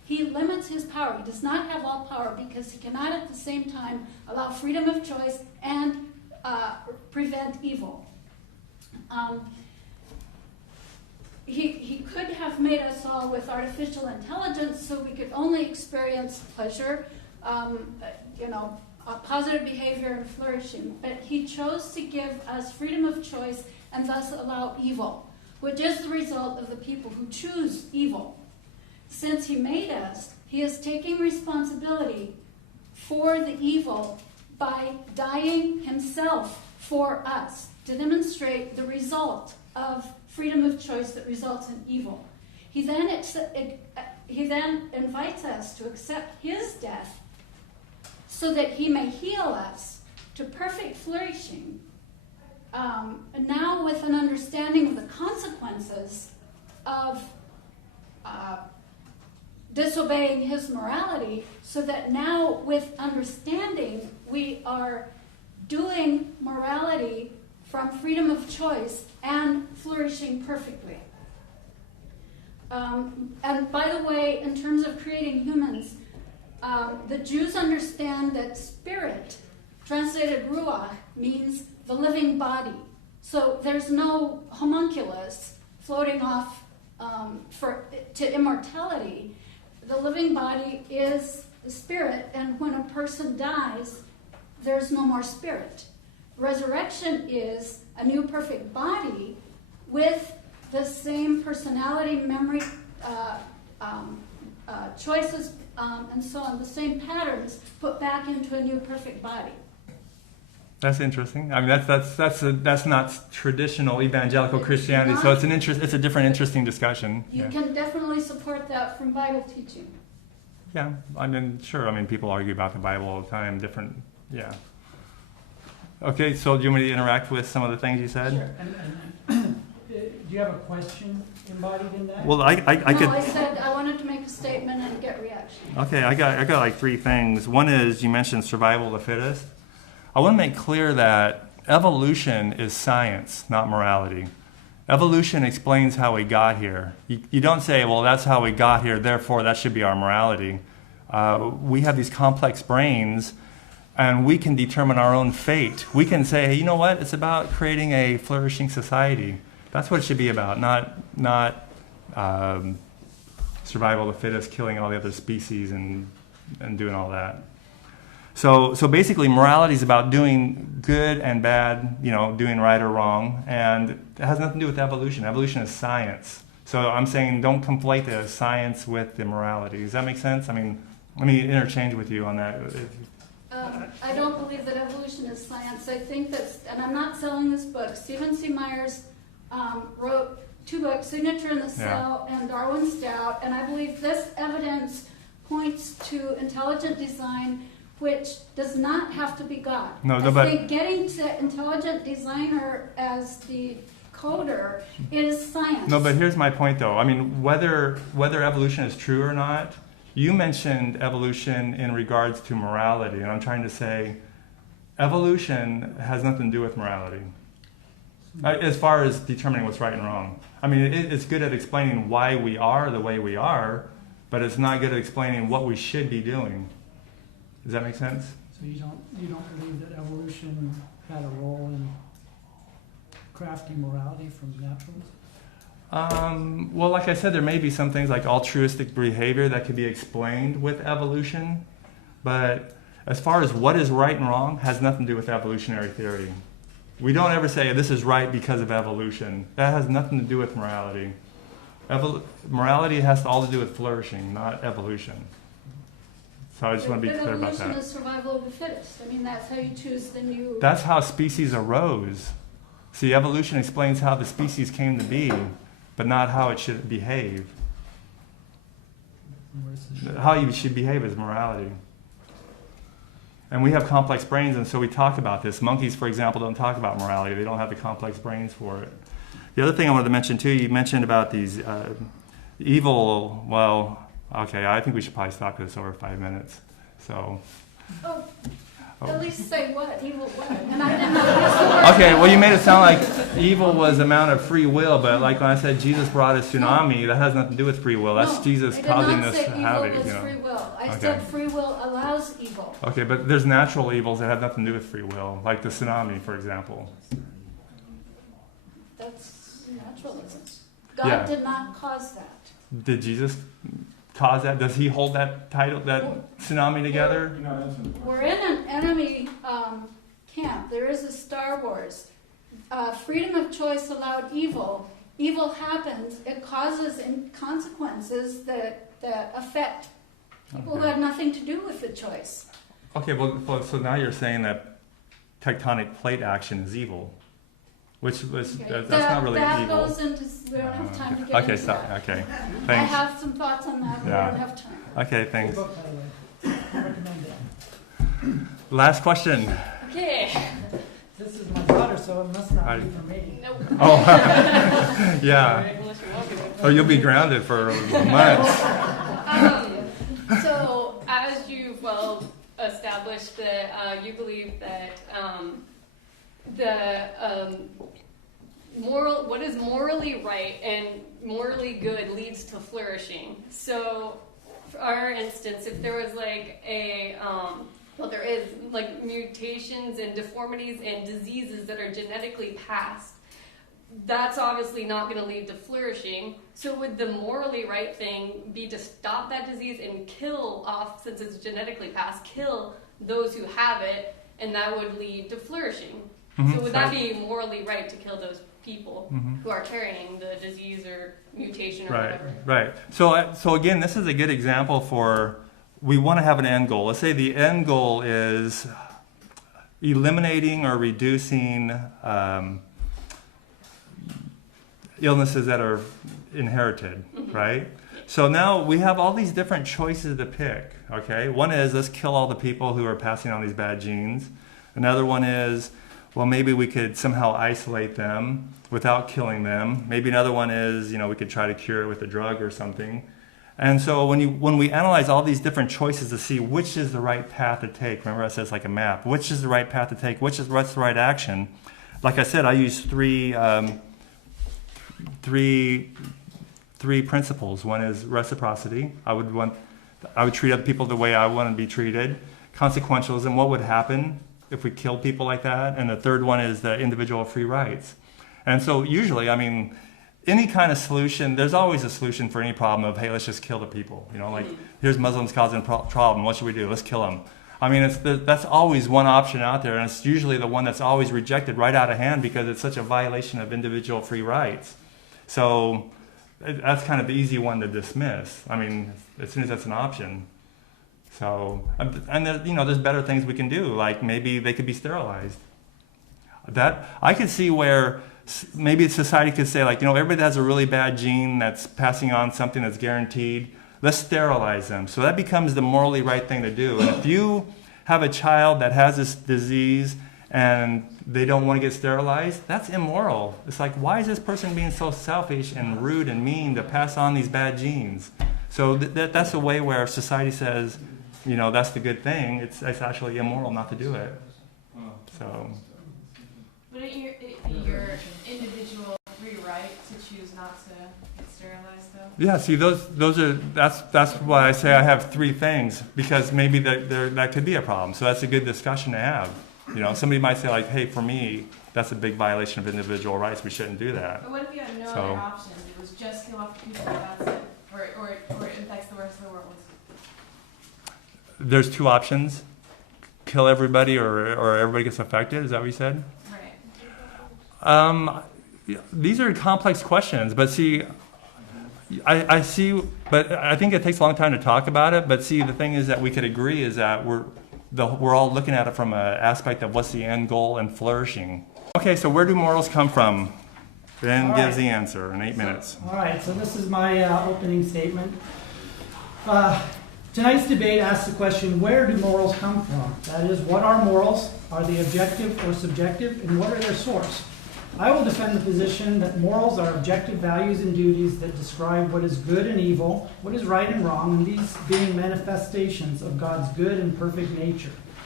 he limits his power. He does not have all power because he cannot at the same time allow freedom of choice and prevent evil. He could have made us all with artificial intelligence so we could only experience pleasure, positive behavior and flourishing. But he chose to give us freedom of choice and thus allow evil, which is the result of the people who choose evil. Since he made us, he is taking responsibility for the evil by dying himself for us to demonstrate the result of freedom of choice that results in evil. He then invites us to accept his death so that he may heal us to perfect flourishing, now with an understanding of the consequences of disobeying his morality, so that now with understanding we are doing morality from freedom of choice and flourishing perfectly. And by the way, in terms of creating humans, the Jews understand that spirit, translated ruach, means the living body. So there's no homunculus floating off to immortality. The living body is the spirit, and when a person dies, there's no more spirit. Resurrection is a new perfect body with the same personality, memory, choices, and so on, the same patterns put back into a new perfect body. That's interesting. I mean, that's not traditional evangelical Christianity, so it's a different, interesting discussion. You can definitely support that from Bible teaching. Yeah, I mean, sure. I mean, people argue about the Bible all the time. Different, yeah. Okay, so do you want me to interact with some of the things you said? Sure. And do you have a question embodied in that? Well, I could. I said I wanted to make a statement and get reaction. Okay, I got like three things. One is you mentioned survival of the fittest. I want to make clear that evolution is science, not morality. Evolution explains how we got here. You don't say, well, that's how we got here, therefore that should be our morality. We have these complex brains, and we can determine our own fate. We can say, hey, you know what? It's about creating a flourishing society. That's what it should be about, not survival of the fittest, killing all the other species and doing all that. So basically, morality is about doing good and bad, doing right or wrong, and it has nothing to do with evolution. Evolution is science. So I'm saying don't conflate the science with the morality. Does that make sense? I mean, let me interchange with you on that. I don't believe that evolution is science. I think that, and I'm not selling this book, Stephen C. Myers wrote 2 books, Signature in the Cell and Darwin's Doubt, and I believe this evidence points to intelligent design, which does not have to be God. I think getting to intelligent designer as the coder is science. No, but here's my point, though. I mean, whether evolution is true or not, you mentioned evolution in regards to morality, and I'm trying to say evolution has nothing to do with morality as far as determining what's right and wrong. I mean, it's good at explaining why we are the way we are, but it's not good at explaining what we should be doing. Does that make sense? So you don't believe that evolution had a role in crafting morality from naturalism? Well, like I said, there may be some things like altruistic behavior that could be explained with evolution, but as far as what is right and wrong has nothing to do with evolutionary theory. We don't ever say this is right because of evolution. That has nothing to do with morality. Morality has all to do with flourishing, not evolution. So I just want to be clear about that. Evolution is survival of the fittest. I mean, that's how you choose the new... That's how species arose. See, evolution explains how the species came to be, but not how it should behave. How you should behave is morality. And we have complex brains, and so we talk about this. Monkeys, for example, don't talk about morality. They don't have the complex brains for it. The other thing I wanted to mention, too, you mentioned about these evil, well, okay, I think we should probably stop because it's over 5 minutes. So, At least say what? Evil what? And I didn't know this word. Okay, well, you made it sound like evil was amount of free will, but like when I said Jesus brought a tsunami, that has nothing to do with free will. That's No, Jesus I did causing not this say havoc. evil was You know. free will. I Okay. said free will allows evil. Okay, but there's natural evils that have nothing to do with free will, like the tsunami, for example. That's naturalism. God Yeah. did not cause that. Did Jesus cause that? Does he hold that title, that tsunami together? We're in an enemy camp. There is a Star Wars. Freedom of choice allowed evil. Evil happens. It causes consequences that affect people who Okay. have nothing to do with the choice. Okay, well, so now you're saying that tectonic plate action is evil, which was that's not really that evil. goes into. We don't have time to get Okay, into sorry. that. Okay, I thanks. have some thoughts on that, but Yeah. we don't have time. Okay, thanks. Good book, by the way. I recommend it. Last question. Okay. This is my daughter, so it must not be for me. Nope. Oh, yeah. Unless you're welcome. Oh, you'll be grounded for months. So, as you've well established that you believe that what is morally right and morally good leads to flourishing. So, for our instance, if there was like a there is like mutations and deformities and diseases that are genetically passed, that's obviously not going to lead to flourishing. So would the morally right thing be to stop that disease and kill off, since it's genetically passed, kill those who have it, and that would lead to flourishing? Mhm, So would that right. be morally right to kill those people Mhm. who are carrying the disease or mutation or Right, whatever? right. So again, this is a good example for, we want to have an end goal. Let's say the end goal is eliminating or reducing illnesses that are inherited, right? So now we have all these different choices to pick, okay? One is, let's kill all the people who are passing on these bad genes. Another one is, well, maybe we could somehow isolate them without killing them. Maybe another one is, we could try to cure it with a drug or something. And so when we analyze all these different choices to see which is the right path to take, remember I said it's like a map, which is the right path to take, what's the right action? Like I said, I use three principles. One is reciprocity. I would treat other people the way I want to be treated. Consequentialism, what would happen if we killed people like that? And the third one is the individual free rights. And so usually, any kind of solution, there's always a solution for any problem of, hey, let's just kill the people. Like, here's Muslims causing a problem. What should we do? Let's kill them. That's always one option out there, and it's usually the one that's always rejected right out of hand because it's such a violation of individual free rights. So that's kind of the easy one to dismiss. As soon as that's an option. So, and there's better things we can do, like maybe they could be sterilized. That I could see where maybe society could say, like, everybody that has a really bad gene that's passing on something that's guaranteed, let's sterilize them. So that becomes the morally right thing to do. And if you have a child that has this disease and they don't want to get sterilized, that's immoral. It's like, why is this person being so selfish and rude and mean to pass on these bad genes? So that's a way where society says, that's the good thing. It's actually immoral not to do it. So. But your individual free right to choose not to get sterilized, though? Yeah, see, that's why I say I have three things, because maybe that could be a problem. So that's a good discussion to have. Somebody might say, like, hey, for me, that's a big violation of individual rights. We shouldn't do that. But what if you had no other options? It was just kill off the people, that's it. Or it infects the rest of the world. There's two options: kill everybody, or everybody gets affected. Is that what you said? Right. These are complex questions, but see, I see, but I think it takes a long time to talk about it. But see, the thing is that we could agree is that we're all looking at it from an aspect of what's the end goal and flourishing. Okay, so where do morals come from? Ben gives the answer in 8 minutes. All right, so this is my opening statement. Tonight's debate asks the question, where do morals come from? That is, what are morals? Are they objective or subjective? And what are their source? I will defend the position that morals are objective values and duties that describe what is good and evil, what is right and wrong, and these being manifestations of God's good and perfect nature.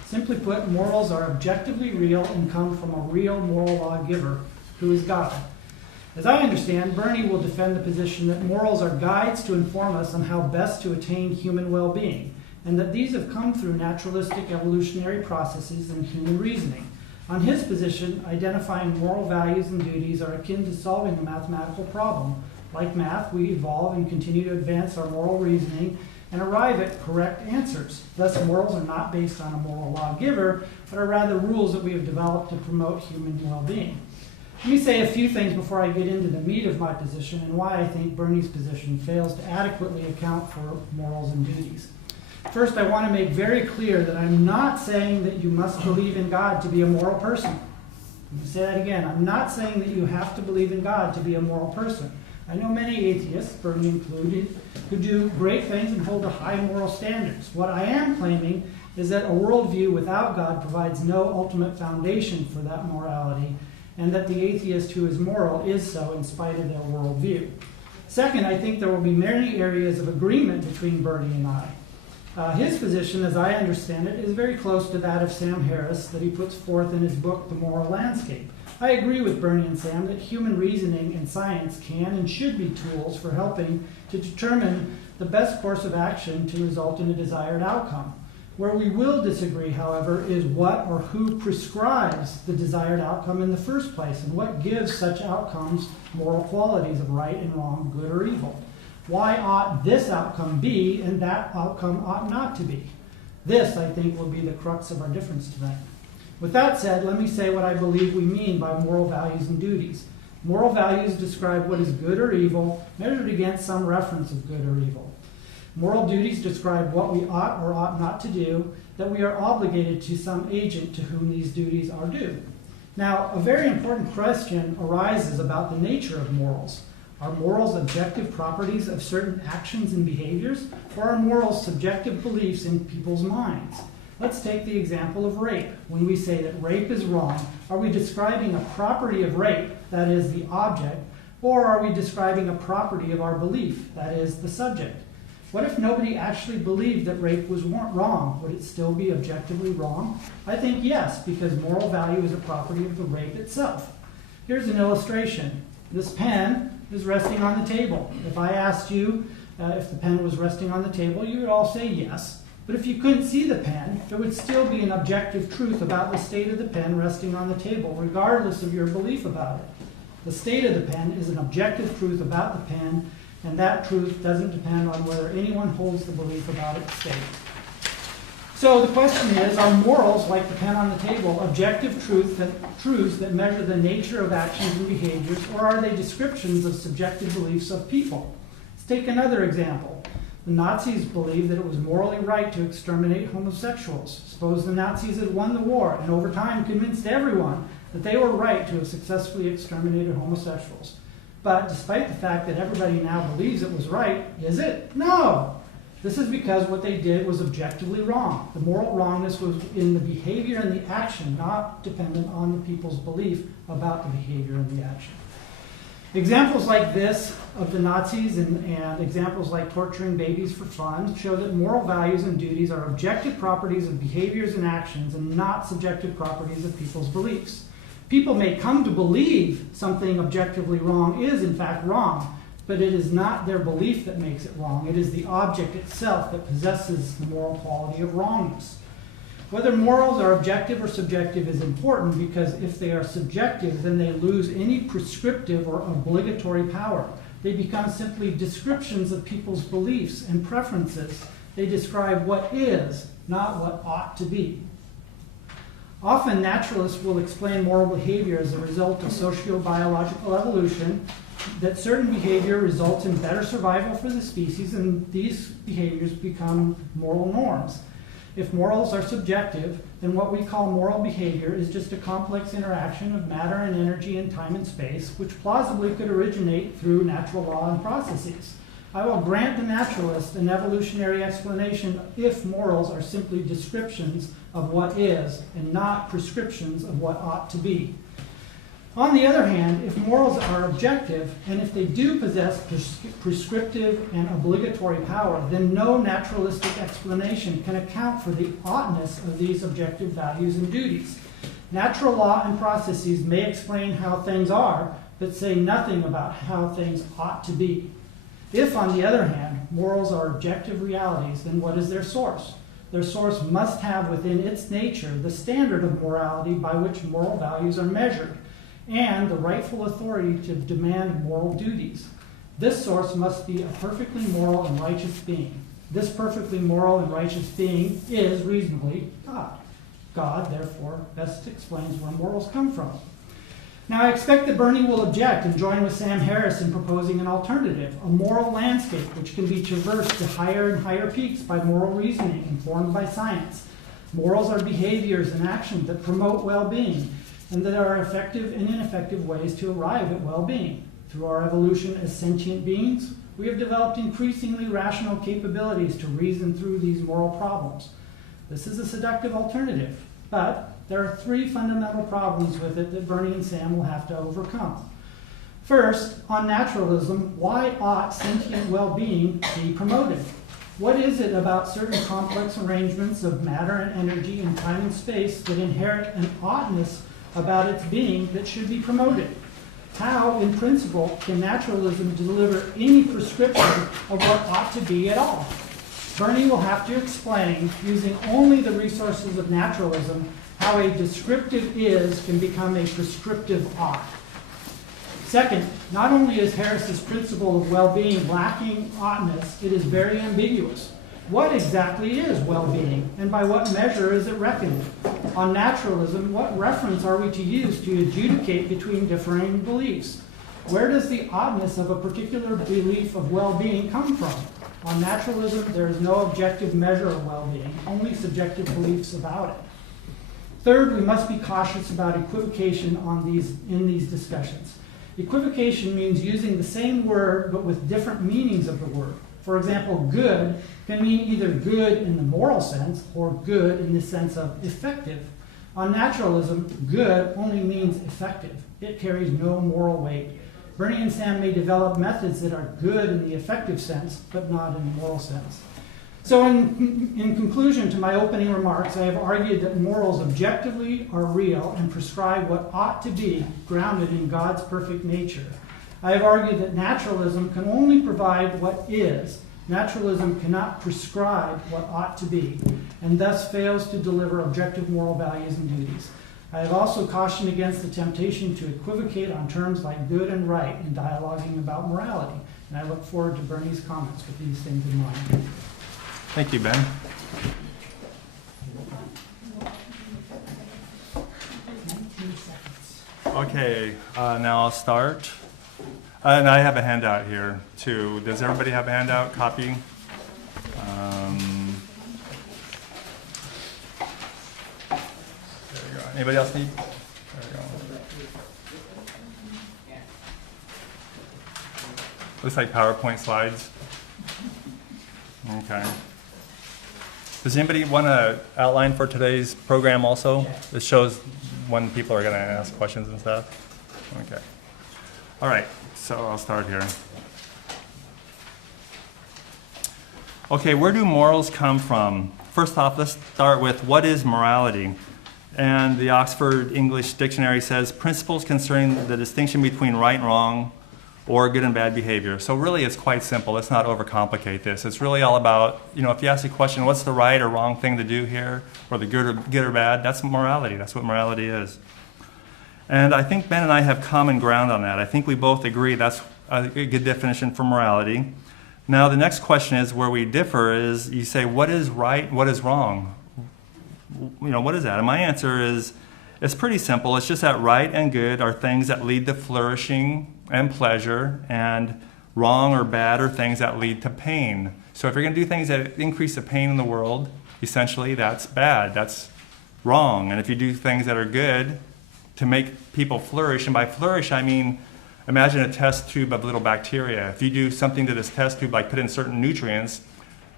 Simply put, morals are objectively real and come from a real moral lawgiver, who is God. As I understand, Bernie will defend the position that morals are guides to inform us on how best to attain human well-being, and that these have come through naturalistic evolutionary processes and human reasoning. On his position, identifying moral values and duties are akin to solving a mathematical problem. Like math, we evolve and continue to advance our moral reasoning and arrive at correct answers. Thus, morals are not based on a moral lawgiver, but are rather rules that we have developed to promote human well-being. Let me say a few things before I get into the meat of my position and why I think Bernie's position fails to adequately account for morals and duties. First, I want to make very clear that I'm not saying that you must believe in God to be a moral person. Let me say that again. I'm not saying that you have to believe in God to be a moral person. I know many atheists, Bernie included, who do great things and hold to high moral standards. What I am claiming is that a worldview without God provides no ultimate foundation for that morality, and that the atheist who is moral is so in spite of their worldview. Second, I think there will be many areas of agreement between Bernie and I. His position, as I understand it, is very close to that of Sam Harris that he puts forth in his book, The Moral Landscape. I agree with Bernie and Sam that human reasoning and science can and should be tools for helping to determine the best course of action to result in a desired outcome. Where we will disagree, however, is what or who prescribes the desired outcome in the first place, and what gives such outcomes moral qualities of right and wrong, good or evil. Why ought this outcome be and that outcome ought not to be? This, I think, will be the crux of our difference tonight. With that said, let me say what I believe we mean by moral values and duties. Moral values describe what is good or evil, measured against some reference of good or evil. Moral duties describe what we ought or ought not to do, that we are obligated to some agent to whom these duties are due. Now, a very important question arises about the nature of morals. Are morals objective properties of certain actions and behaviors, or are morals subjective beliefs in people's minds? Let's take the example of rape. When we say that rape is wrong, are we describing a property of rape, that is, the object, or are we describing a property of our belief, that is, the subject? What if nobody actually believed that rape was wrong? Would it still be objectively wrong? I think yes, because moral value is a property of the rape itself. Here's an illustration. This pen is resting on the table. If I asked you if the pen was resting on the table, you would all say yes. But if you couldn't see the pen, there would still be an objective truth about the state of the pen resting on the table, regardless of your belief about it. The state of the pen is an objective truth about the pen, and that truth doesn't depend on whether anyone holds the belief about its state. So the question is, are morals, like the pen on the table, objective truths that measure the nature of actions and behaviors, or are they descriptions of subjective beliefs of people? Let's take another example. The Nazis believed that it was morally right to exterminate homosexuals. Suppose the Nazis had won the war and over time convinced everyone that they were right to have successfully exterminated homosexuals. But despite the fact that everybody now believes it was right, is it? No! This is because what they did was objectively wrong. The moral wrongness was in the behavior and the action, not dependent on the people's belief about the behavior and the action. Examples like this of the Nazis and examples like torturing babies for fun show that moral values and duties are objective properties of behaviors and actions and not subjective properties of people's beliefs. People may come to believe something objectively wrong is in fact wrong, but it is not their belief that makes it wrong. It is the object itself that possesses the moral quality of wrongness. Whether morals are objective or subjective is important because if they are subjective, then they lose any prescriptive or obligatory power. They become simply descriptions of people's beliefs and preferences. They describe what is, not what ought to be. Often naturalists will explain moral behavior as a result of socio-biological evolution, that certain behavior results in better survival for the species, and these behaviors become moral norms. If morals are subjective, then what we call moral behavior is just a complex interaction of matter and energy and time and space, which plausibly could originate through natural law and processes. I will grant the naturalist an evolutionary explanation if morals are simply descriptions of what is and not prescriptions of what ought to be. On the other hand, if morals are objective, and if they do possess prescriptive and obligatory power, then no naturalistic explanation can account for the oughtness of these objective values and duties. Natural law and processes may explain how things are, but say nothing about how things ought to be. If, on the other hand, morals are objective realities, then what is their source? Their source must have within its nature the standard of morality by which moral values are measured, and the rightful authority to demand moral duties. This source must be a perfectly moral and righteous being. This perfectly moral and righteous being is reasonably God. God, therefore, best explains where morals come from. Now, I expect that Bernie will object and join with Sam Harris in proposing an alternative, a moral landscape which can be traversed to higher and higher peaks by moral reasoning informed by science. Morals are behaviors and actions that promote well-being, and that are effective and ineffective ways to arrive at well-being. Through our evolution as sentient beings, we have developed increasingly rational capabilities to reason through these moral problems. This is a seductive alternative, but there are three fundamental problems with it that Bernie and Sam will have to overcome. First, on naturalism, why ought sentient well-being be promoted? What is it about certain complex arrangements of matter and energy in time and space that inherit an oughtness about its being that should be promoted? How, in principle, can naturalism deliver any prescription of what ought to be at all? Bernie will have to explain, using only the resources of naturalism, how a descriptive is can become a prescriptive ought. Second, not only is Harris's principle of well-being lacking oughtness, it is very ambiguous. What exactly is well-being, and by what measure is it reckoned? On naturalism, what reference are we to use to adjudicate between differing beliefs? Where does the oughtness of a particular belief of well-being come from? On naturalism, there is no objective measure of well-being, only subjective beliefs about it. Third, we must be cautious about equivocation in these discussions. Equivocation means using the same word but with different meanings of the word. For example, good can mean either good in the moral sense or good in the sense of effective. On naturalism, good only means effective. It carries no moral weight. Bernie and Sam may develop methods that are good in the effective sense, but not in the moral sense. So in conclusion to my opening remarks, I have argued that morals objectively are real and prescribe what ought to be grounded in God's perfect nature. I have argued that naturalism can only provide what is. Naturalism cannot prescribe what ought to be, and thus fails to deliver objective moral values and duties. I have also cautioned against the temptation to equivocate on terms like good and right in dialoguing about morality, and I look forward to Bernie's comments with these things in mind. Thank you, Ben. Okay, now I'll start. And I have a handout here, too. Does everybody have a handout copy? There we go. Anybody else need? There we go. Looks like PowerPoint slides. Okay. Does anybody want to outline for today's program also? It shows when people are going to ask questions and stuff. Okay. All right, so I'll start here. Okay, where do morals come from? First off, let's start with what is morality? And the Oxford English Dictionary says principles concerning the distinction between right and wrong or good and bad behavior. So really it's quite simple. Let's not overcomplicate this. It's really all about, if you ask the question, what's the right or wrong thing to do here, or the good or bad, that's morality. That's what morality is. And I think Ben and I have common ground on that. I think we both agree that's a good definition for morality. Now the next question is where we differ is you say, what is right, what is wrong? What is that? And my answer is, it's pretty simple. It's just that right and good are things that lead to flourishing and pleasure, and wrong or bad are things that lead to pain. So if you're going to do things that increase the pain in the world, essentially that's bad, that's wrong. And if you do things that are good to make people flourish, and by flourish I mean, imagine a test tube of little bacteria. If you do something to this test tube, like put in certain nutrients,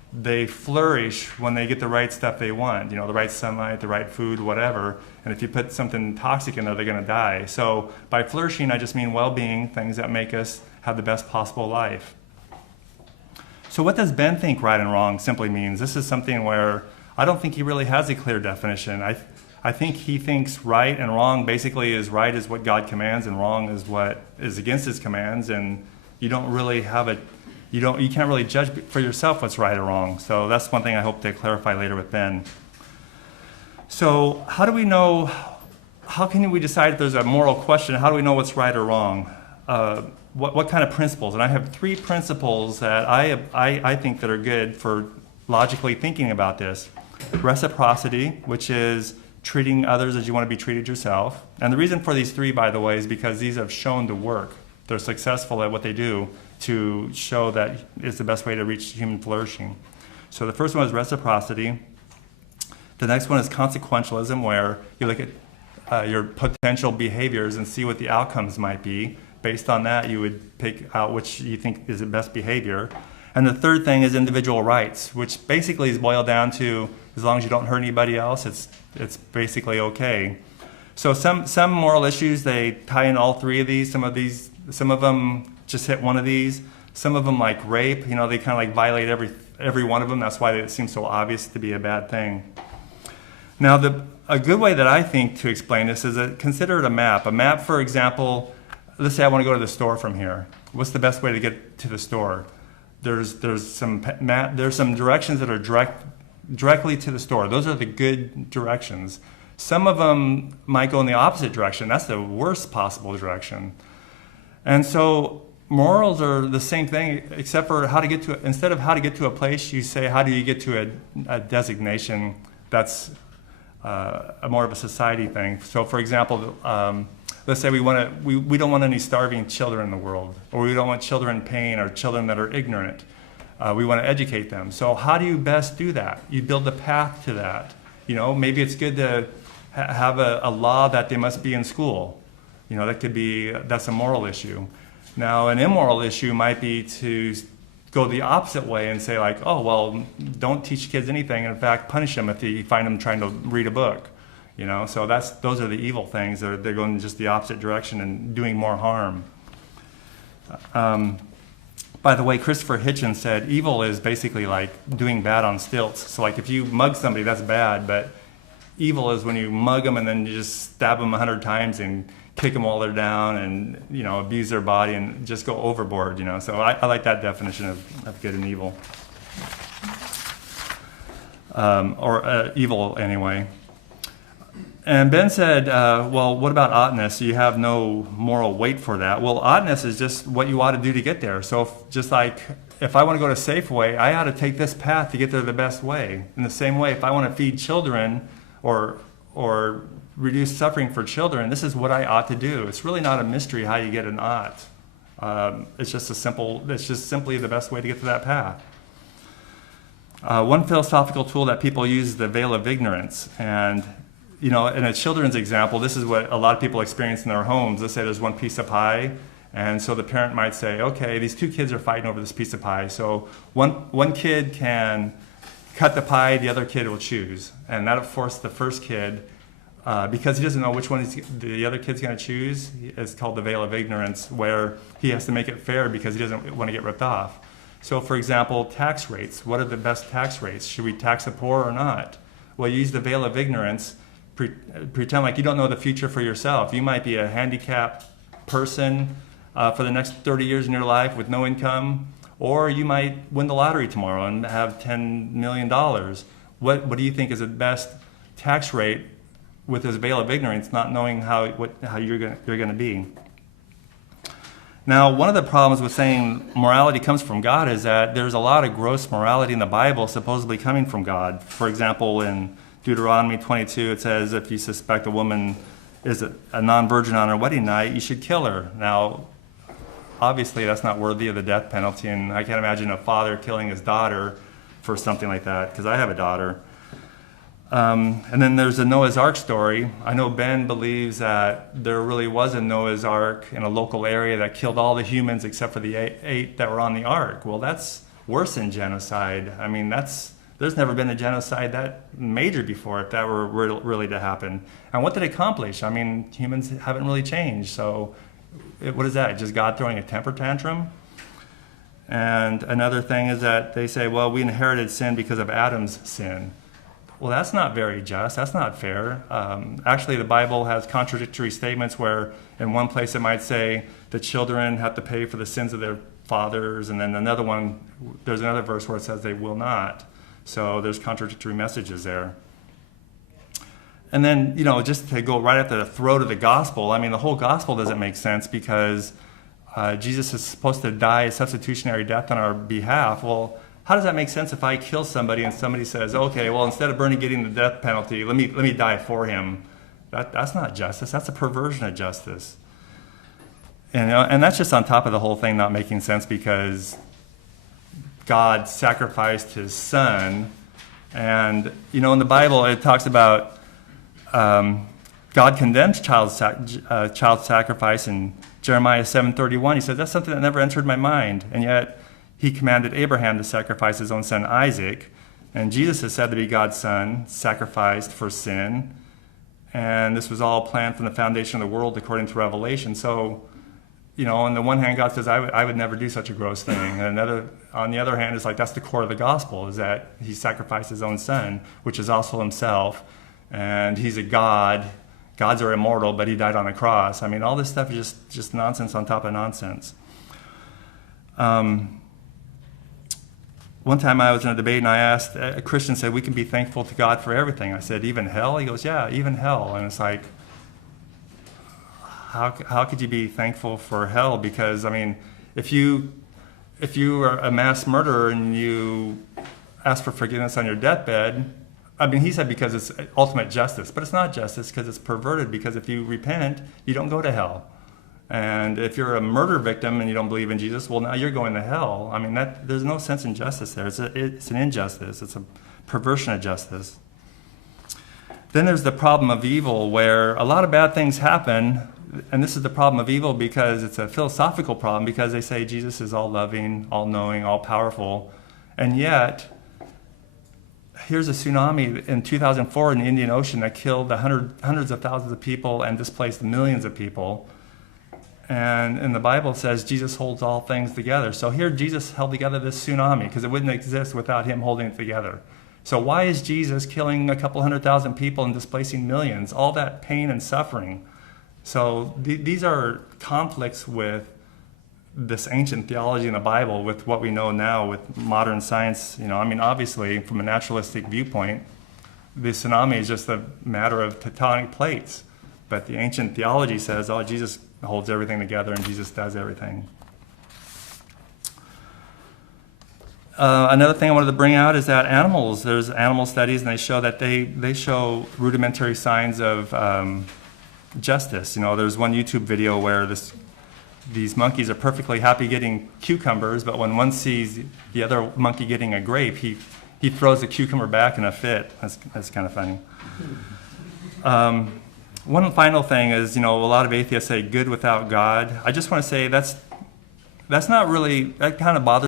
they flourish when they get the right stuff they want, the right sunlight, the right food, whatever. And if you put something toxic in there, they're going to die. So by flourishing, I just mean well-being, things that make us have the best possible life. So what does Ben think right and wrong simply means? This is something where I don't think he really has a clear definition. I think he thinks right and wrong basically is right is what God commands and wrong is what is against his commands, and you don't really have you can't really judge for yourself what's right or wrong. So that's one thing I hope to clarify later with Ben. So how can we decide if there's a moral question? How do we know what's right or wrong? What kind of principles? And I have 3 principles that I think that are good for logically thinking about this. Reciprocity, which is treating others as you want to be treated yourself. And the reason for these 3, by the way, is because these have shown to work. They're successful at what they do to show that it's the best way to reach human flourishing. So the first one is reciprocity. The next one is consequentialism, where you look at your potential behaviors and see what the outcomes might be. Based on that, you would pick out which you think is the best behavior. And the third thing is individual rights, which basically is boiled down to as long as you don't hurt anybody else, it's basically okay. So some moral issues, they tie in all 3 of these. Some of them just hit one of these. Some of them, like rape, they kind of like violate every one of them. That's why it seems so obvious to be a bad thing. Now, a good way that I think to explain this is consider it a map. A map, for example, let's say I want to go to the store from here. What's the best way to get to the store? There's some directions that are directly to the store. Those are the good directions. Some of them might go in the opposite direction. That's the worst possible direction. And so morals are the same thing, except for instead of how to get to a place, you say how do you get to a designation that's more of a society thing. So for example, let's say we don't want any starving children in the world, or we don't want children in pain or children that are ignorant. We want to educate them. So how do you best do that? You build a path to that. Maybe it's good to have a law that they must be in school. That's a moral issue. Now, an immoral issue might be to go the opposite way and say like, oh, well, don't teach kids anything. In fact, punish them if you find them trying to read a book. So those are the evil things. They're going just the opposite direction and doing more harm. By the way, Christopher Hitchens said evil is basically like doing bad on stilts. So like if you mug somebody, that's bad, but evil is when you mug them and then you just stab them 100 times and kick them while they're down and abuse their body and just go overboard. So I like that definition of good and evil, or evil anyway. And Ben said, well, what about oughtness? You have no moral weight for that. Well, oughtness is just what you ought to do to get there. So just like if I want to go to Safeway, I ought to take this path to get there the best way. In the same way, if I want to feed children or reduce suffering for children, this is what I ought to do. It's really not a mystery how you get an ought. It's just simply the best way to get to that path. One philosophical tool that people use is the veil of ignorance. And in a children's example, this is what a lot of people experience in their homes. Let's say there's one piece of pie, and so the parent might say, okay, these 2 kids are fighting over this piece of pie. So one kid can cut the pie, the other kid will choose. And that'll force the first kid, because he doesn't know which one the other kid's going to choose, it's called the veil of ignorance, where he has to make it fair because he doesn't want to get ripped off. So for example, tax rates. What are the best tax rates? Should we tax the poor or not? Well, you use the veil of ignorance. Pretend like you don't know the future for yourself. You might be a handicapped person for the next 30 years in your life with no income, or you might win the lottery tomorrow and have $10 million. What do you think is the best tax rate with this veil of ignorance, not knowing how you're going to be? Now, one of the problems with saying morality comes from God is that there's a lot of gross morality in the Bible supposedly coming from God. For example, in Deuteronomy 22, it says if you suspect a woman is a non-virgin on her wedding night, you should kill her. Now, obviously that's not worthy of the death penalty, and I can't imagine a father killing his daughter for something like that, because I have a daughter. And then there's the Noah's Ark story. I know Ben believes that there really was a Noah's Ark in a local area that killed all the humans except for the 8 that were on the ark. Well, that's worse than genocide. I mean, there's never been a genocide that major before, if that were really to happen. And what did it accomplish? I mean, humans haven't really changed. So what is that? Just God throwing a temper tantrum? And another thing is that they say, well, we inherited sin because of Adam's sin. Well, that's not very just. That's not fair. Actually, the Bible has contradictory statements where in one place it might say the children have to pay for the sins of their fathers, and then there's another verse where it says they will not. So there's contradictory messages there. And then, just to go right at the throat of the gospel, I mean, the whole gospel doesn't make sense because Jesus is supposed to die a substitutionary death on our behalf. Well, how does that make sense if I kill somebody and somebody says, okay, well, instead of Bernie getting the death penalty, let me die for him? That's not justice. That's a perversion of justice. And that's just on top of the whole thing not making sense because God sacrificed his son. And, in the Bible, it talks about God condemns child sacrifice in Jeremiah 7:31. He says, that's something that never entered my mind. And yet he commanded Abraham to sacrifice his own son Isaac. And Jesus is said to be God's son, sacrificed for sin. And this was all planned from the foundation of the world according to Revelation. So, on the one hand, God says, I would never do such a gross thing. And on the other hand, it's like that's the core of the gospel, is that he sacrificed his own son, which is also himself. And he's a God. Gods are immortal, but he died on a cross. I mean, all this stuff is just nonsense on top of nonsense. One time I was in a debate and I asked, a Christian said, we can be thankful to God for everything. I said, even hell? He goes, yeah, even hell. And it's like, how could you be thankful for hell? Because, I mean, if you are a mass murderer and you ask for forgiveness on your deathbed, I mean, he said because it's ultimate justice, but it's not justice because it's perverted, because if you repent, you don't go to hell. And if you're a murder victim and you don't believe in Jesus, well, now you're going to hell. I mean, there's no sense in justice there. It's an injustice. It's a perversion of justice. Then there's the problem of evil, where a lot of bad things happen, and this is the problem of evil because it's a philosophical problem, because they say Jesus is all-loving, all-knowing, all-powerful, and yet here's a tsunami in 2004 in the Indian Ocean that killed hundreds of thousands of people and displaced millions of people. And the Bible says Jesus holds all things together. So here Jesus held together this tsunami because it wouldn't exist without him holding it together. So why is Jesus killing a couple 100,000 people and displacing millions? All that pain and suffering. So these are conflicts with this ancient theology in the Bible with what we know now with modern science. I mean, obviously, from a naturalistic viewpoint, the tsunami is just a matter of tectonic plates. But the ancient theology says, oh, Jesus holds everything together and Jesus does everything. Another thing I wanted to bring out is that there's animal studies, and they show that they show rudimentary signs of justice. There's one YouTube video where these monkeys are perfectly happy getting cucumbers, but when one sees the other monkey getting a grape, he throws the cucumber back in a fit. That's kind of funny. One final thing is, a lot of atheists say good without God. I just want to say that's not really, that kind of bothers